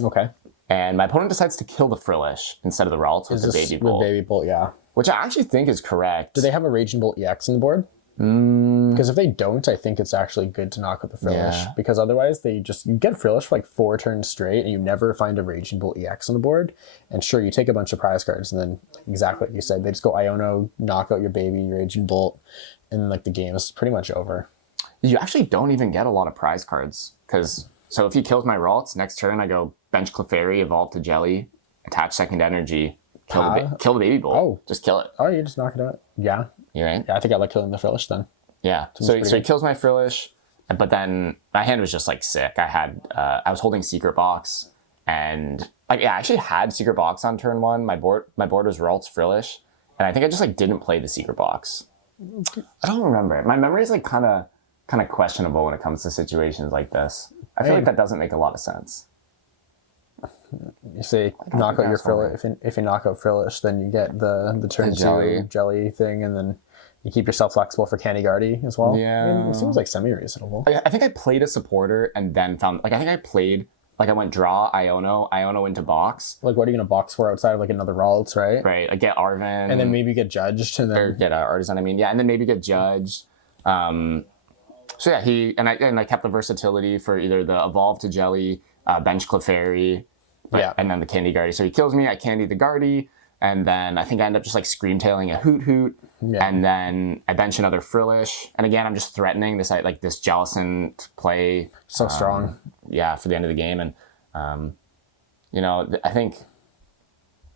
Okay. And my opponent decides to kill the Frillish instead of the Ralts with the Baby Bolt. With Baby Bolt, yeah. Which I actually think is correct. Do they have a Raging Bolt EX on the board? Because if they don't, I think it's actually good to knock out the Frillish. Yeah. Because otherwise, you get Frillish for like 4 turns straight, and you never find a Raging Bolt EX on the board. And sure, you take a bunch of prize cards, and then exactly like you said, they just go Iono, knock out your baby, Raging Bolt, and like the game is pretty much over. You actually don't even get a lot of prize cards. So if he kills my Ralts, next turn I go bench Clefairy, evolve to Jelly, attach second energy, kill the Baby Bolt. Oh. Just kill it. Oh, you just knock it out. Yeah. You right? Yeah, I think I like killing the Frillish then. Yeah. So he kills my Frillish, but then my hand was just like sick. I was holding Secret Box, and I actually had Secret Box on turn 1. My board was Ralts Frillish, and I think I just like didn't play the Secret Box. I don't remember. My memory is like kind of questionable when it comes to situations like this. I feel like that doesn't make a lot of sense. You say knock out your Frillish. If you knock out Frillish, then you get the turn 2 jelly thing, and then you keep yourself flexible for Candy Guardy as well. Yeah. I mean, it seems like semi-reasonable. I think I played a supporter and then found, like, I think I played, like, I went draw, Iono into box. Like, what are you going to box for outside of, like, another Ralts, right? Right, like, get Arven. And then maybe get judged. And then... Or get Artisan, I mean. Yeah, and then maybe get judged. So, yeah, I kept the versatility for either the Evolve to Jelly, bench Clefairy, and then the Candy Guardy. So he kills me, I Candy the Guardy, and then I think I end up just, like, Scream-tailing a Hoot, and then I bench another Frillish. And again, I'm just threatening this Jellicent play. So strong. Yeah, for the end of the game. And, I think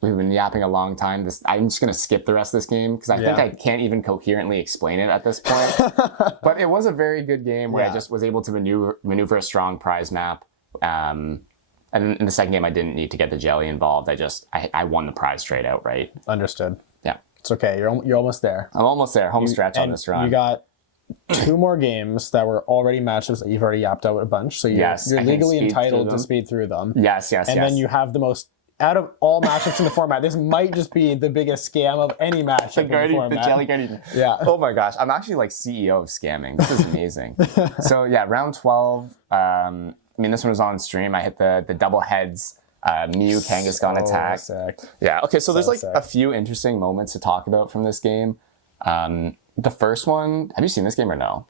we've been yapping a long time. I'm just going to skip the rest of this game because I think I can't even coherently explain it at this point. But it was a very good game where I just was able to maneuver a strong prize map. And in the second game, I didn't need to get the jelly involved. I won the prize straight out, right? Understood. Yeah. It's okay. You're almost there. I'm almost there. Home stretch on this run. You got 2 more games that were already matchups that you've already yapped out a bunch. So you're legally entitled to speed through them. Yes. And then you have the most, out of all matchups in the format, this might just be the biggest scam of any matchup in the format. The Jelly Guardian. Yeah. Oh my gosh. I'm actually like CEO of scamming. This is amazing. So yeah, round 12. This one was on stream. I hit the double heads. Mew Kangaskhan attack. Sick. Yeah. Okay. So there's like a few interesting moments to talk about from this game. The first one. Have you seen this game or no?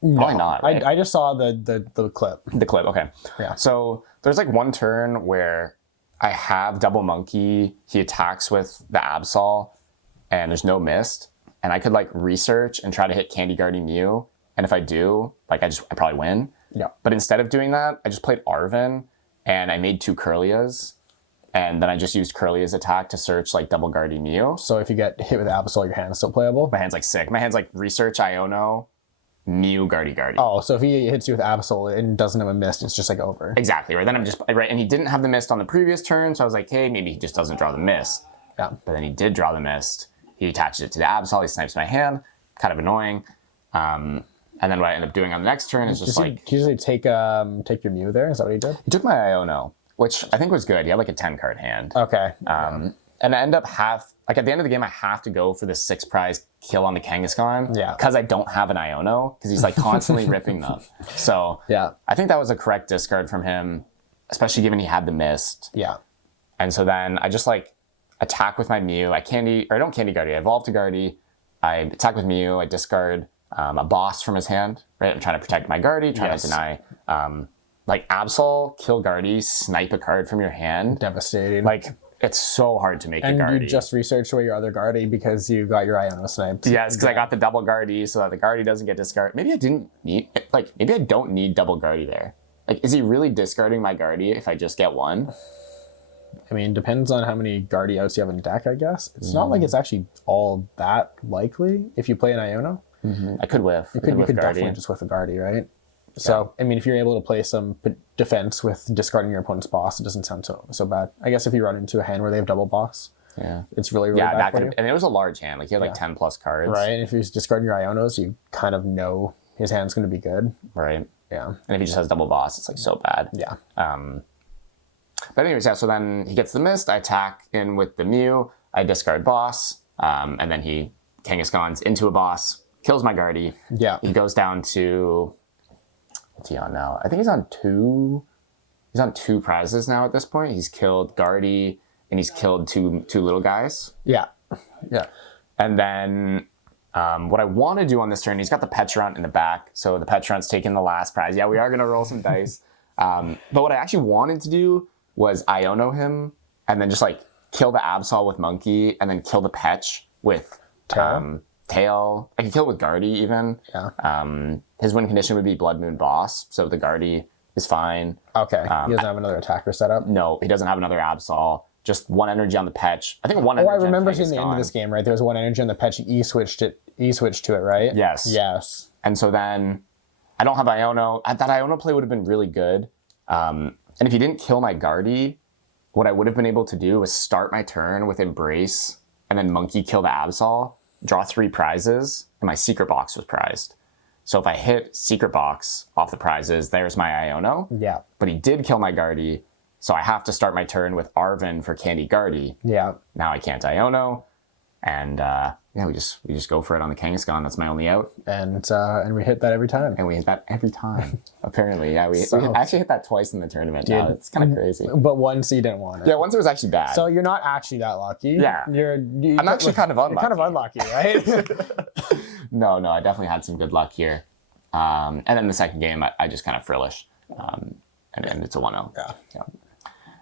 Probably not. Right? I just saw the clip. The clip. Okay. Yeah. So there's like one turn where I have Double Monkey. He attacks with the Absol, and there's no mist, and I could like research and try to hit Candy Guardy Mew, and if I do, like I probably win. Yeah. But instead of doing that, I just played Arven. And I made 2 Curlias, and then I just used Curlia's attack to search like Double Guardy Mew. So if you get hit with Absol, your hand's still playable? My hand's like sick. My hand's like Research Iono, Mew Guardy. Oh, so if he hits you with Absol and doesn't have a mist, it's just like over. Exactly, right? Then I'm just, right, and he didn't have the mist on the previous turn, so I was like, hey, maybe he just doesn't draw the mist. Yeah. But then he did draw the mist. He attaches it to the Absol, he snipes my hand, kind of annoying. And then what I end up doing on the next turn is just Did he usually take your Mew there? Is that what he did? He took my Iono, which I think was good. He had like a 10-card hand. Okay. And I end up at the end of the game, I have to go for the 6 prize kill on the Kangaskhan. Yeah. Because I don't have an Iono, because he's like constantly ripping them. So yeah, I think that was a correct discard from him, especially given he had the mist. Yeah. And so then I just like attack with my Mew. I don't Candy Guardy. I evolve to Guardy. I attack with Mew. I discard a boss from his hand, right? I'm trying to protect my Guardy, trying to deny. Like Absol, kill Guardy, snipe a card from your hand. Devastating. Like, it's so hard to make a Guardy. And you just researched away your other Guardy because you got your Iono sniped. Yes, because I got the double Guardy so that the Guardy doesn't get discarded. Maybe I don't need double Guardy there. Like, is he really discarding my Guardy if I just get one? I mean, depends on how many Guardy outs you have in deck, I guess. It's not like it's actually all that likely if you play an Iono. I could whiff. You could definitely just whiff a Guardy, right? So, I mean, if you're able to play some defense with discarding your opponent's boss, it doesn't sound so bad. I guess if you run into a hand where they have double boss, it's really bad for you. And it was a large hand. Like, he had like 10 plus cards. Right, and if he's discarding your Ionos, you kind of know his hand's going to be good. Right. Yeah. And if he just has double boss, it's like so bad. Yeah. But anyways, so then he gets the Mist. I attack in with the Mew. I discard boss. And then he Kangaskhan's into a boss, kills my Guardy. Yeah. He goes down to... What's he on now? I think he's on two prizes now at this point. He's killed Guardy and he's killed two little guys. Yeah. Yeah. And then what I want to do on this turn, he's got the Petrunt in the back. So the Petrunt's taking the last prize. Yeah, we are going to roll some dice. But what I actually wanted to do was Iono him and then just like kill the Absol with Monkey and then kill the Petch with Tail. I could kill it with Guardy even. Yeah. His win condition would be Blood Moon Boss, so the Guardy is fine. Okay. He doesn't have another attacker set up? No, he doesn't have another Absol. Just one energy on the Petch. I think one energy. I remember seeing the end of this game, right? There was one energy on the Petch. E-switched to it, right? Yes. Yes. And so then I don't have Iono. That Iono play would have been really good. And if he didn't kill my Guardy, what I would have been able to do was start my turn with Embrace and then Monkey kill the Absol, draw 3 prizes, and my Secret Box was prized. So if I hit Secret Box off the prizes, there's my Iono. Yeah. But he did kill my Guardy, so I have to start my turn with Arven for Candy Guardy. Yeah. Now I can't Iono, and we just go for it on the Kangaskhan. That's my only out. And we hit that every time. And we hit that every time. Apparently, yeah. We actually hit that twice in the tournament. Dude. Now. It's kind of crazy. But once you didn't want it. Yeah, once it was actually bad. So you're not actually that lucky. Yeah. I'm actually kind of unlucky. You're kind of unlucky, right? No, I definitely had some good luck here. And then the second game, I just kind of frillish. And it's a 1-0. Yeah.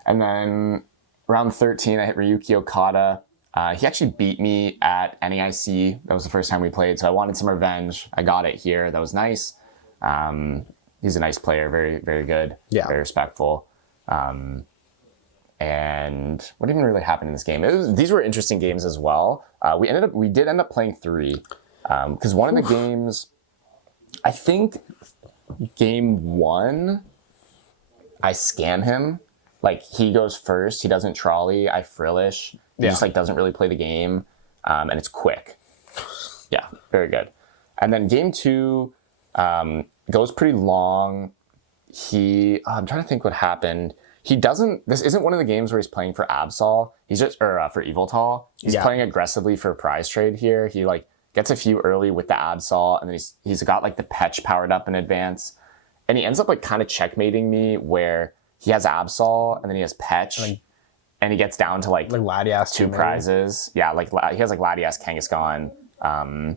And then round 13, I hit Ryuki Okada. He actually beat me at NAIC. That was the first time we played, so I wanted some revenge. I got it here. That was nice. He's a nice player, very, very good, very respectful. And what even really happened in this game? These were interesting games as well. We did end up playing 3 because one of the games, I think game 1, I scam him. Like, he goes first, he doesn't trolley, I frillish. He just like doesn't really play the game, and it's quick. Yeah, very good. And then game 2 goes pretty long. I'm trying to think what happened. This isn't one of the games where he's playing for Absol. For Eviltal. He's playing aggressively for prize trade here. He like gets a few early with the Absol, and then he's got like the Petch powered up in advance. And he ends up like kind of checkmating me where he has Absol and then he has Petch. And he gets down to like Latias 2 prizes. Yeah, like he has like Latias, Kangaskhan. And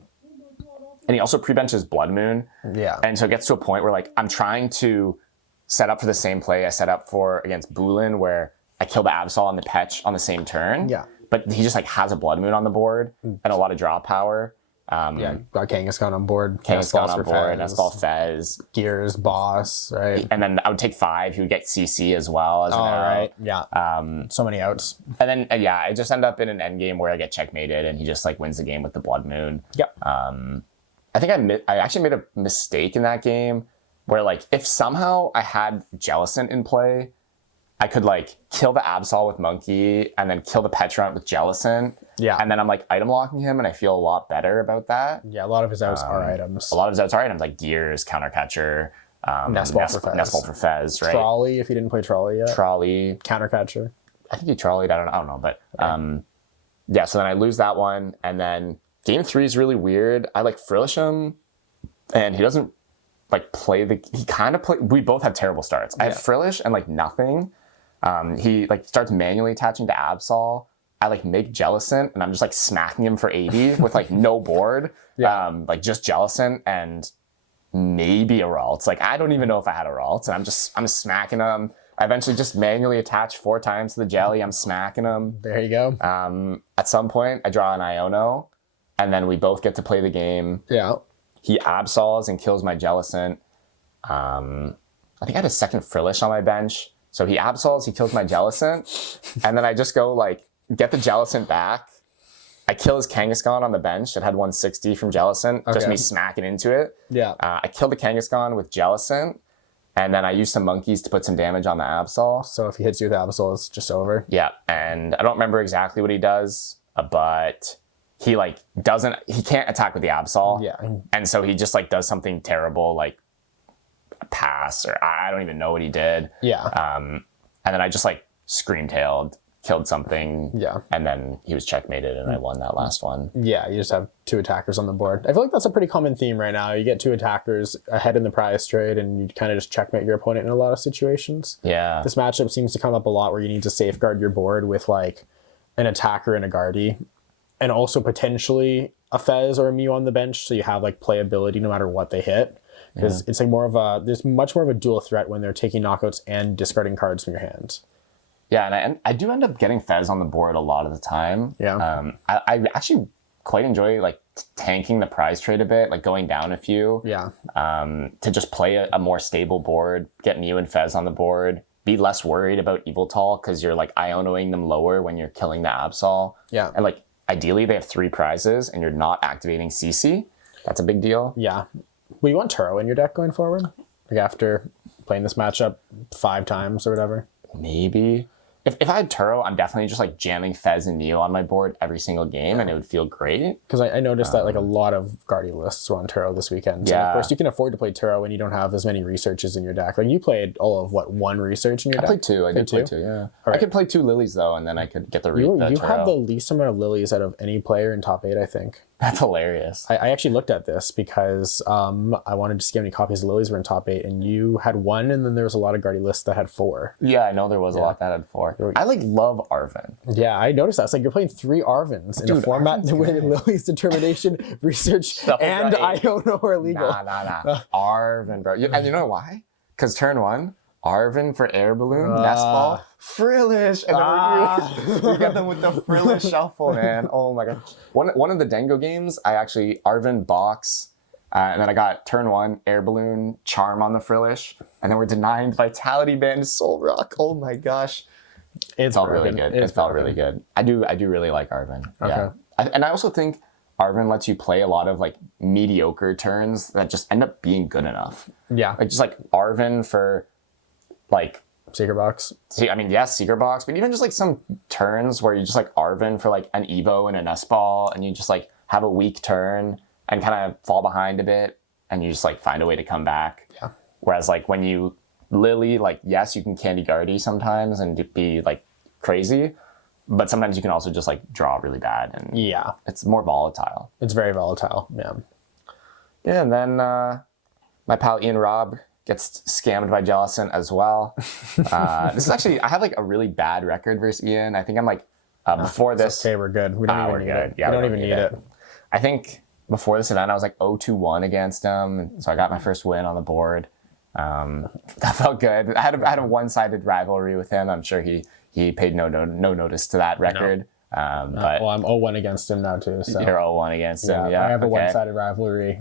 he also pre-benches Blood Moon. Yeah. And so it gets to a point where like I'm trying to set up for the same play I set up for against Bulin, where I kill the Absol and the Petch on the same turn. Yeah. But he just like has a Blood Moon on the board and a lot of draw power. Got Kangaskhan on board. Kangaskhan on board, Nestball Fez. Gears, Boss, right? And then I would take 5. He would get CC as well as an arrow. Right. Yeah. So many outs. And then, I just end up in an end game where I get checkmated and he just like wins the game with the Blood Moon. Yep. I think I actually made a mistake in that game where like if somehow I had Jellicent in play, I could like kill the Absol with Monkey and then kill the Petrunt with Jellicent. Yeah. And then I'm like item locking him and I feel a lot better about that. Yeah, a lot of his outs are items. A lot of his outs are items like Gears, Countercatcher, Nestball for Fez, right? Trolley, if he didn't play Trolley yet. Trolley. Countercatcher. I think he trolleyed, I don't know. But so then I lose that one. And then game 3 is really weird. I like frillish him and he doesn't like we both have terrible starts. I have frillish and like nothing. He like starts manually attaching to Absol. I like make Jellicent and I'm just like smacking him for 80 with like no board. Like just Jellicent and maybe a Ralts. Like I don't even know if I had a Ralts and I'm smacking him. I eventually just manually attach 4 times to the jelly. I'm smacking him. There you go. At some point I draw an Iono and then we both get to play the game. Yeah. He Absols and kills my Jellicent. I think I had a second frillish on my bench. So he Absols, he kills my Jellicent, and then I just go like get the Jellicent back, I kill his Kangaskhan on the bench. It had 160 from Jellicent, just me smacking into it. Yeah. I killed the Kangaskhan with Jellicent, and then I used some monkeys to put some damage on the Absol. So if he hits you with Absol, it's just over. Yeah, and I don't remember exactly what he does, but he like he can't attack with the Absol. Yeah. And so he just like does something terrible, like a pass, or I don't even know what he did. Yeah. And then I just like scream-tailed, killed something. Yeah. And then he was checkmated and I won that last one. Yeah, you just have 2 attackers on the board. I feel like that's a pretty common theme right now. You get 2 attackers ahead in the prize trade and you kind of just checkmate your opponent in a lot of situations. Yeah. This matchup seems to come up a lot where you need to safeguard your board with like an attacker and a Guardy, and also potentially a Fez or a Mew on the bench, so you have like playability no matter what they hit. Because it's like there's much more of a dual threat when they're taking knockouts and discarding cards from your hand. Yeah, and I do end up getting Fez on the board a lot of the time. Yeah. I actually quite enjoy like tanking the prize trade a bit, like going down a few. Yeah. To just play a more stable board, get Mew and Fez on the board, be less worried about Yveltal because you're like Ionoing them lower when you're killing the Absol. Yeah. And like ideally they have 3 prizes and you're not activating CC. That's a big deal. Yeah. Will you want Turo in your deck going forward? Like after playing this matchup 5 times or whatever? Maybe. If I had Turo, I'm definitely just like jamming Fez and Neo on my board every single game, and it would feel great. Because I noticed that like a lot of Guardian lists were on Turo this weekend. So Yeah. of course you can afford to play Turo when you don't have as many researches in your deck. Like you played all of 1 research in your deck? I played 2. I did play 2, yeah. I could play 2 Lilies though, and then I could get the You Turo. have the least amount of lilies out of any player in top 8, I think. That's hilarious. I actually looked at this because I wanted to see how many copies of lilies were in top 8, and you had 1, and then there was a lot of Guardian lists that had 4. Yeah, I know there was a lot that had 4. I like love Arven. Yeah, I noticed that. It's like you're playing 3 Arvens in a format where Lily's Determination, Research, and Iono are legal. Nah. Arven, bro. And you know why? Because turn 1, Arven for Air Balloon, Nest Ball, Frillish. And then we get them with the Frillish Shuffle, man. Oh my god. One of the Dengo games, I actually Arven box, and then I got turn 1, Air Balloon, Charm on the Frillish, and then we're denying Vitality Band, Soul Rock. Oh my gosh. It felt really good. It felt really good. I do really like Arven. Okay. Yeah. And I also think Arven lets you play a lot of like mediocre turns that just end up being good enough. Yeah. Like just like Arven for like Secret Box. Yes, Secret Box, but even just like some turns where you just like Arven for like an Evo and a Nest Ball, and you just like have a weak turn and kind of fall behind a bit, and you just like find a way to come back. Yeah. Whereas like when you Lily, like yes, you can Candy Guardy sometimes and be like crazy, but sometimes you can also just like draw really bad, and it's more volatile. It's very volatile. Yeah. Yeah, and then my pal Ian Robb gets scammed by Jellicent as well. This is actually, I have like a really bad record versus Ian. I think I'm like, before this. Okay, we're good. We don't even need it. Yeah, we don't even need it. I think before this event, I was like 0-2-1 against him. So I got my first win on the board. That felt good. I had a one-sided rivalry with him. I'm sure he paid no notice to that record. But well, I'm 0-1 against him now too. So. You're 0-1 against him. Yeah, I have a one-sided rivalry.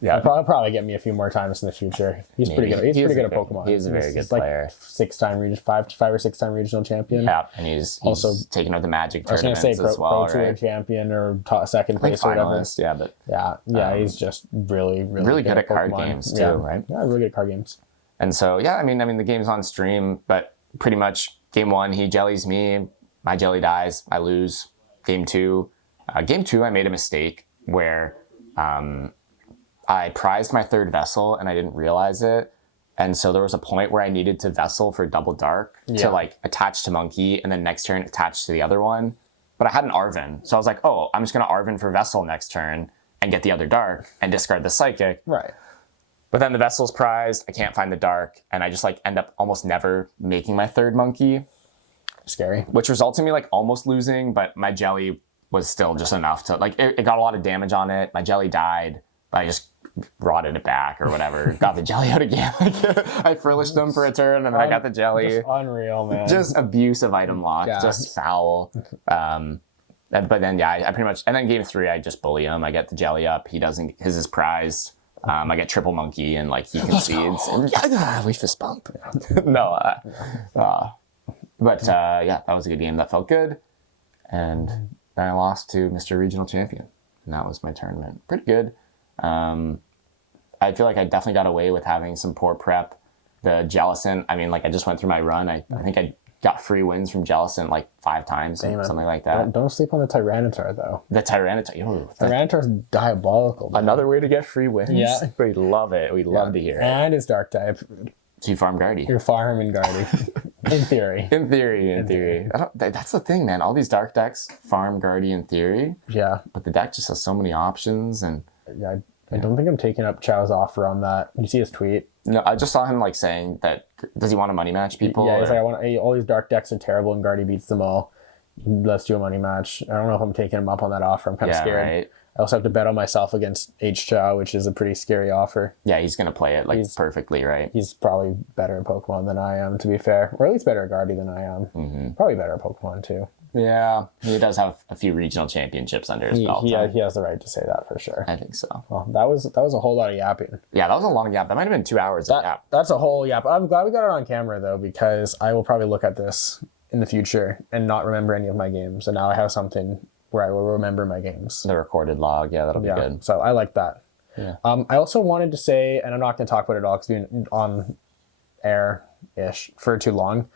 Yeah, He'll probably get me a few more times in the future. He's pretty good. He's pretty good at Pokemon. He's a very good player. Like 5 or 6-time regional champion. Yeah, and he's also taking out the Magic tournaments as well. Pro Tour champion or second place or whatever. Yeah, he's just really good at card games too, right? Yeah, really good at card games. And so I mean the game's on stream, but pretty much game 1 he jellies me, my jelly dies, I lose. Game 2, I made a mistake where I prized my 3rd vessel and I didn't realize it. And so there was a point where I needed to vessel for double dark to like attach to monkey and then next turn attach to the other one. But I had an Arven. So I was like, oh, I'm just going to Arven for vessel next turn and get the other dark and discard the psychic. Right. But then the vessel's prized, I can't find the dark, and I just like end up almost never making my 3rd monkey. Scary. Which results in me like almost losing, but my jelly was still just enough to like, it got a lot of damage on it. My jelly died, but I just rotted it back or whatever. Got the jelly out again. I frillished them for a turn and then I got the jelly. Just unreal, man. Just abuse of item lock. Yeah. Just foul. But then I pretty much, and then game 3 I just bully him. I get the jelly up. He doesn't. His is prized. I get triple monkey and like he concedes. And we fist bump. No. But that was a good game. That felt good. And then I lost to Mr. Regional Champion. And that was my tournament. Pretty good. I feel like I definitely got away with having some poor prep. The Jellicent, I mean, like I just went through my run. I think I got free wins from Jellicent like 5 times, something like that. Don't sleep on the Tyranitar, though. The Tyranitar. Tyranitar's diabolical. Man. Another way to get free wins? Yeah. We love it. We love to hear it. And it's Dark type. So you farm Guardy. You're farming Guardy. In theory. In theory. That's the thing, man. All these dark decks farm Guardy in theory. Yeah. But the deck just has so many options. And yeah, I don't think I'm taking up Chow's offer on that. You see his tweet? No, I just saw him like saying that, does he want to money match people? Yeah, he's like, all these dark decks are terrible and Guardy beats them all. Let's do a money match. I don't know if I'm taking him up on that offer. I'm kind of scared. Right. I also have to bet on myself against H Chow, which is a pretty scary offer. Yeah, he's going to play it perfectly, right? He's probably better at Pokemon than I am, to be fair. Or at least better at Guardy than I am. Mm-hmm. Probably better at Pokemon, too. Yeah, he does have a few regional championships under his belt. He has the right to say that for sure. I think so. Well, that was a whole lot of yapping. Yeah, that was a long yap. That might have been 2 hours of yap. That's a whole yap. I'm glad we got it on camera, though, because I will probably look at this in the future and not remember any of my games. And now I have something where I will remember my games. The recorded log, yeah, that'll be good. So I like that. Yeah. I also wanted to say, and I'm not going to talk about it all because we've been on air-ish for too long.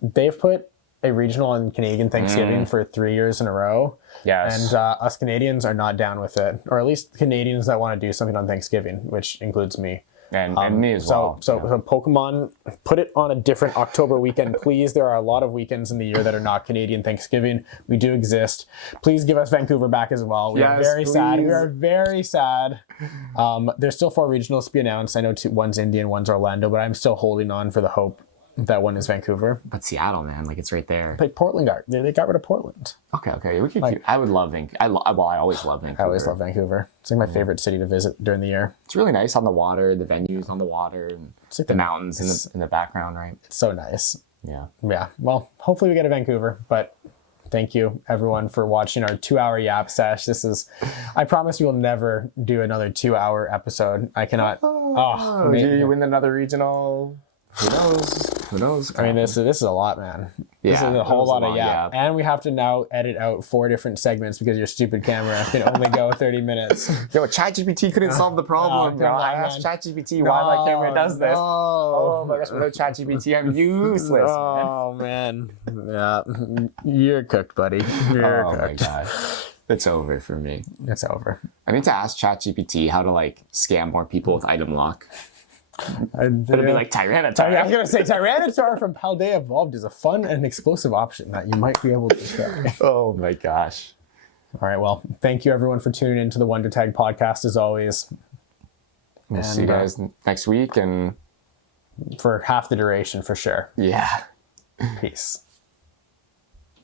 They've put a regional on Canadian Thanksgiving for 3 years in a row. Yes. And us Canadians are not down with it, or at least Canadians that want to do something on Thanksgiving, which includes me. And me as well. So Pokemon, put it on a different October weekend, please. There are a lot of weekends in the year that are not Canadian Thanksgiving. We do exist. Please give us Vancouver back as well. We are very sad. We are very sad. There's still 4 regionals to be announced. I know one's Indian, one's Orlando, but I'm still holding on for the hope that one is Vancouver. But Seattle, man, like it's right there. But Portland they got rid of Portland. Okay. We could I would love Vancouver. I always love Vancouver. I always love Vancouver. It's like my favorite city to visit during the year. It's really nice on the water, the venues on the water, and like the mountains in the background, right? It's so nice. Yeah. Yeah. Well, hopefully we get to Vancouver, but thank you everyone for watching our 2-hour yap sesh. I promise we will never do another 2-hour episode. I cannot. You win another regional. Who knows? I mean, this is a lot, man. This is a whole lot of yap. And we have to now edit out 4 different segments because your stupid camera can only go 30 minutes. Yo, ChatGPT couldn't solve the problem, bro. I asked ChatGPT why my camera does this. Oh my gosh, without ChatGPT, I'm useless, man. Oh, man. Yeah, you're cooked, buddy. You're cooked. Oh, my God. It's over for me. It's over. I need to ask ChatGPT how to, scam more people with item lock. It'll be like Tyranitar. I was going to say, Tyranitar from Paldea Evolved is a fun and explosive option that you might be able to try. Oh my gosh. All right, well, thank you everyone for tuning into the Wonder Tag podcast as always. We'll see you guys next week and for half the duration for sure. Yeah. Peace.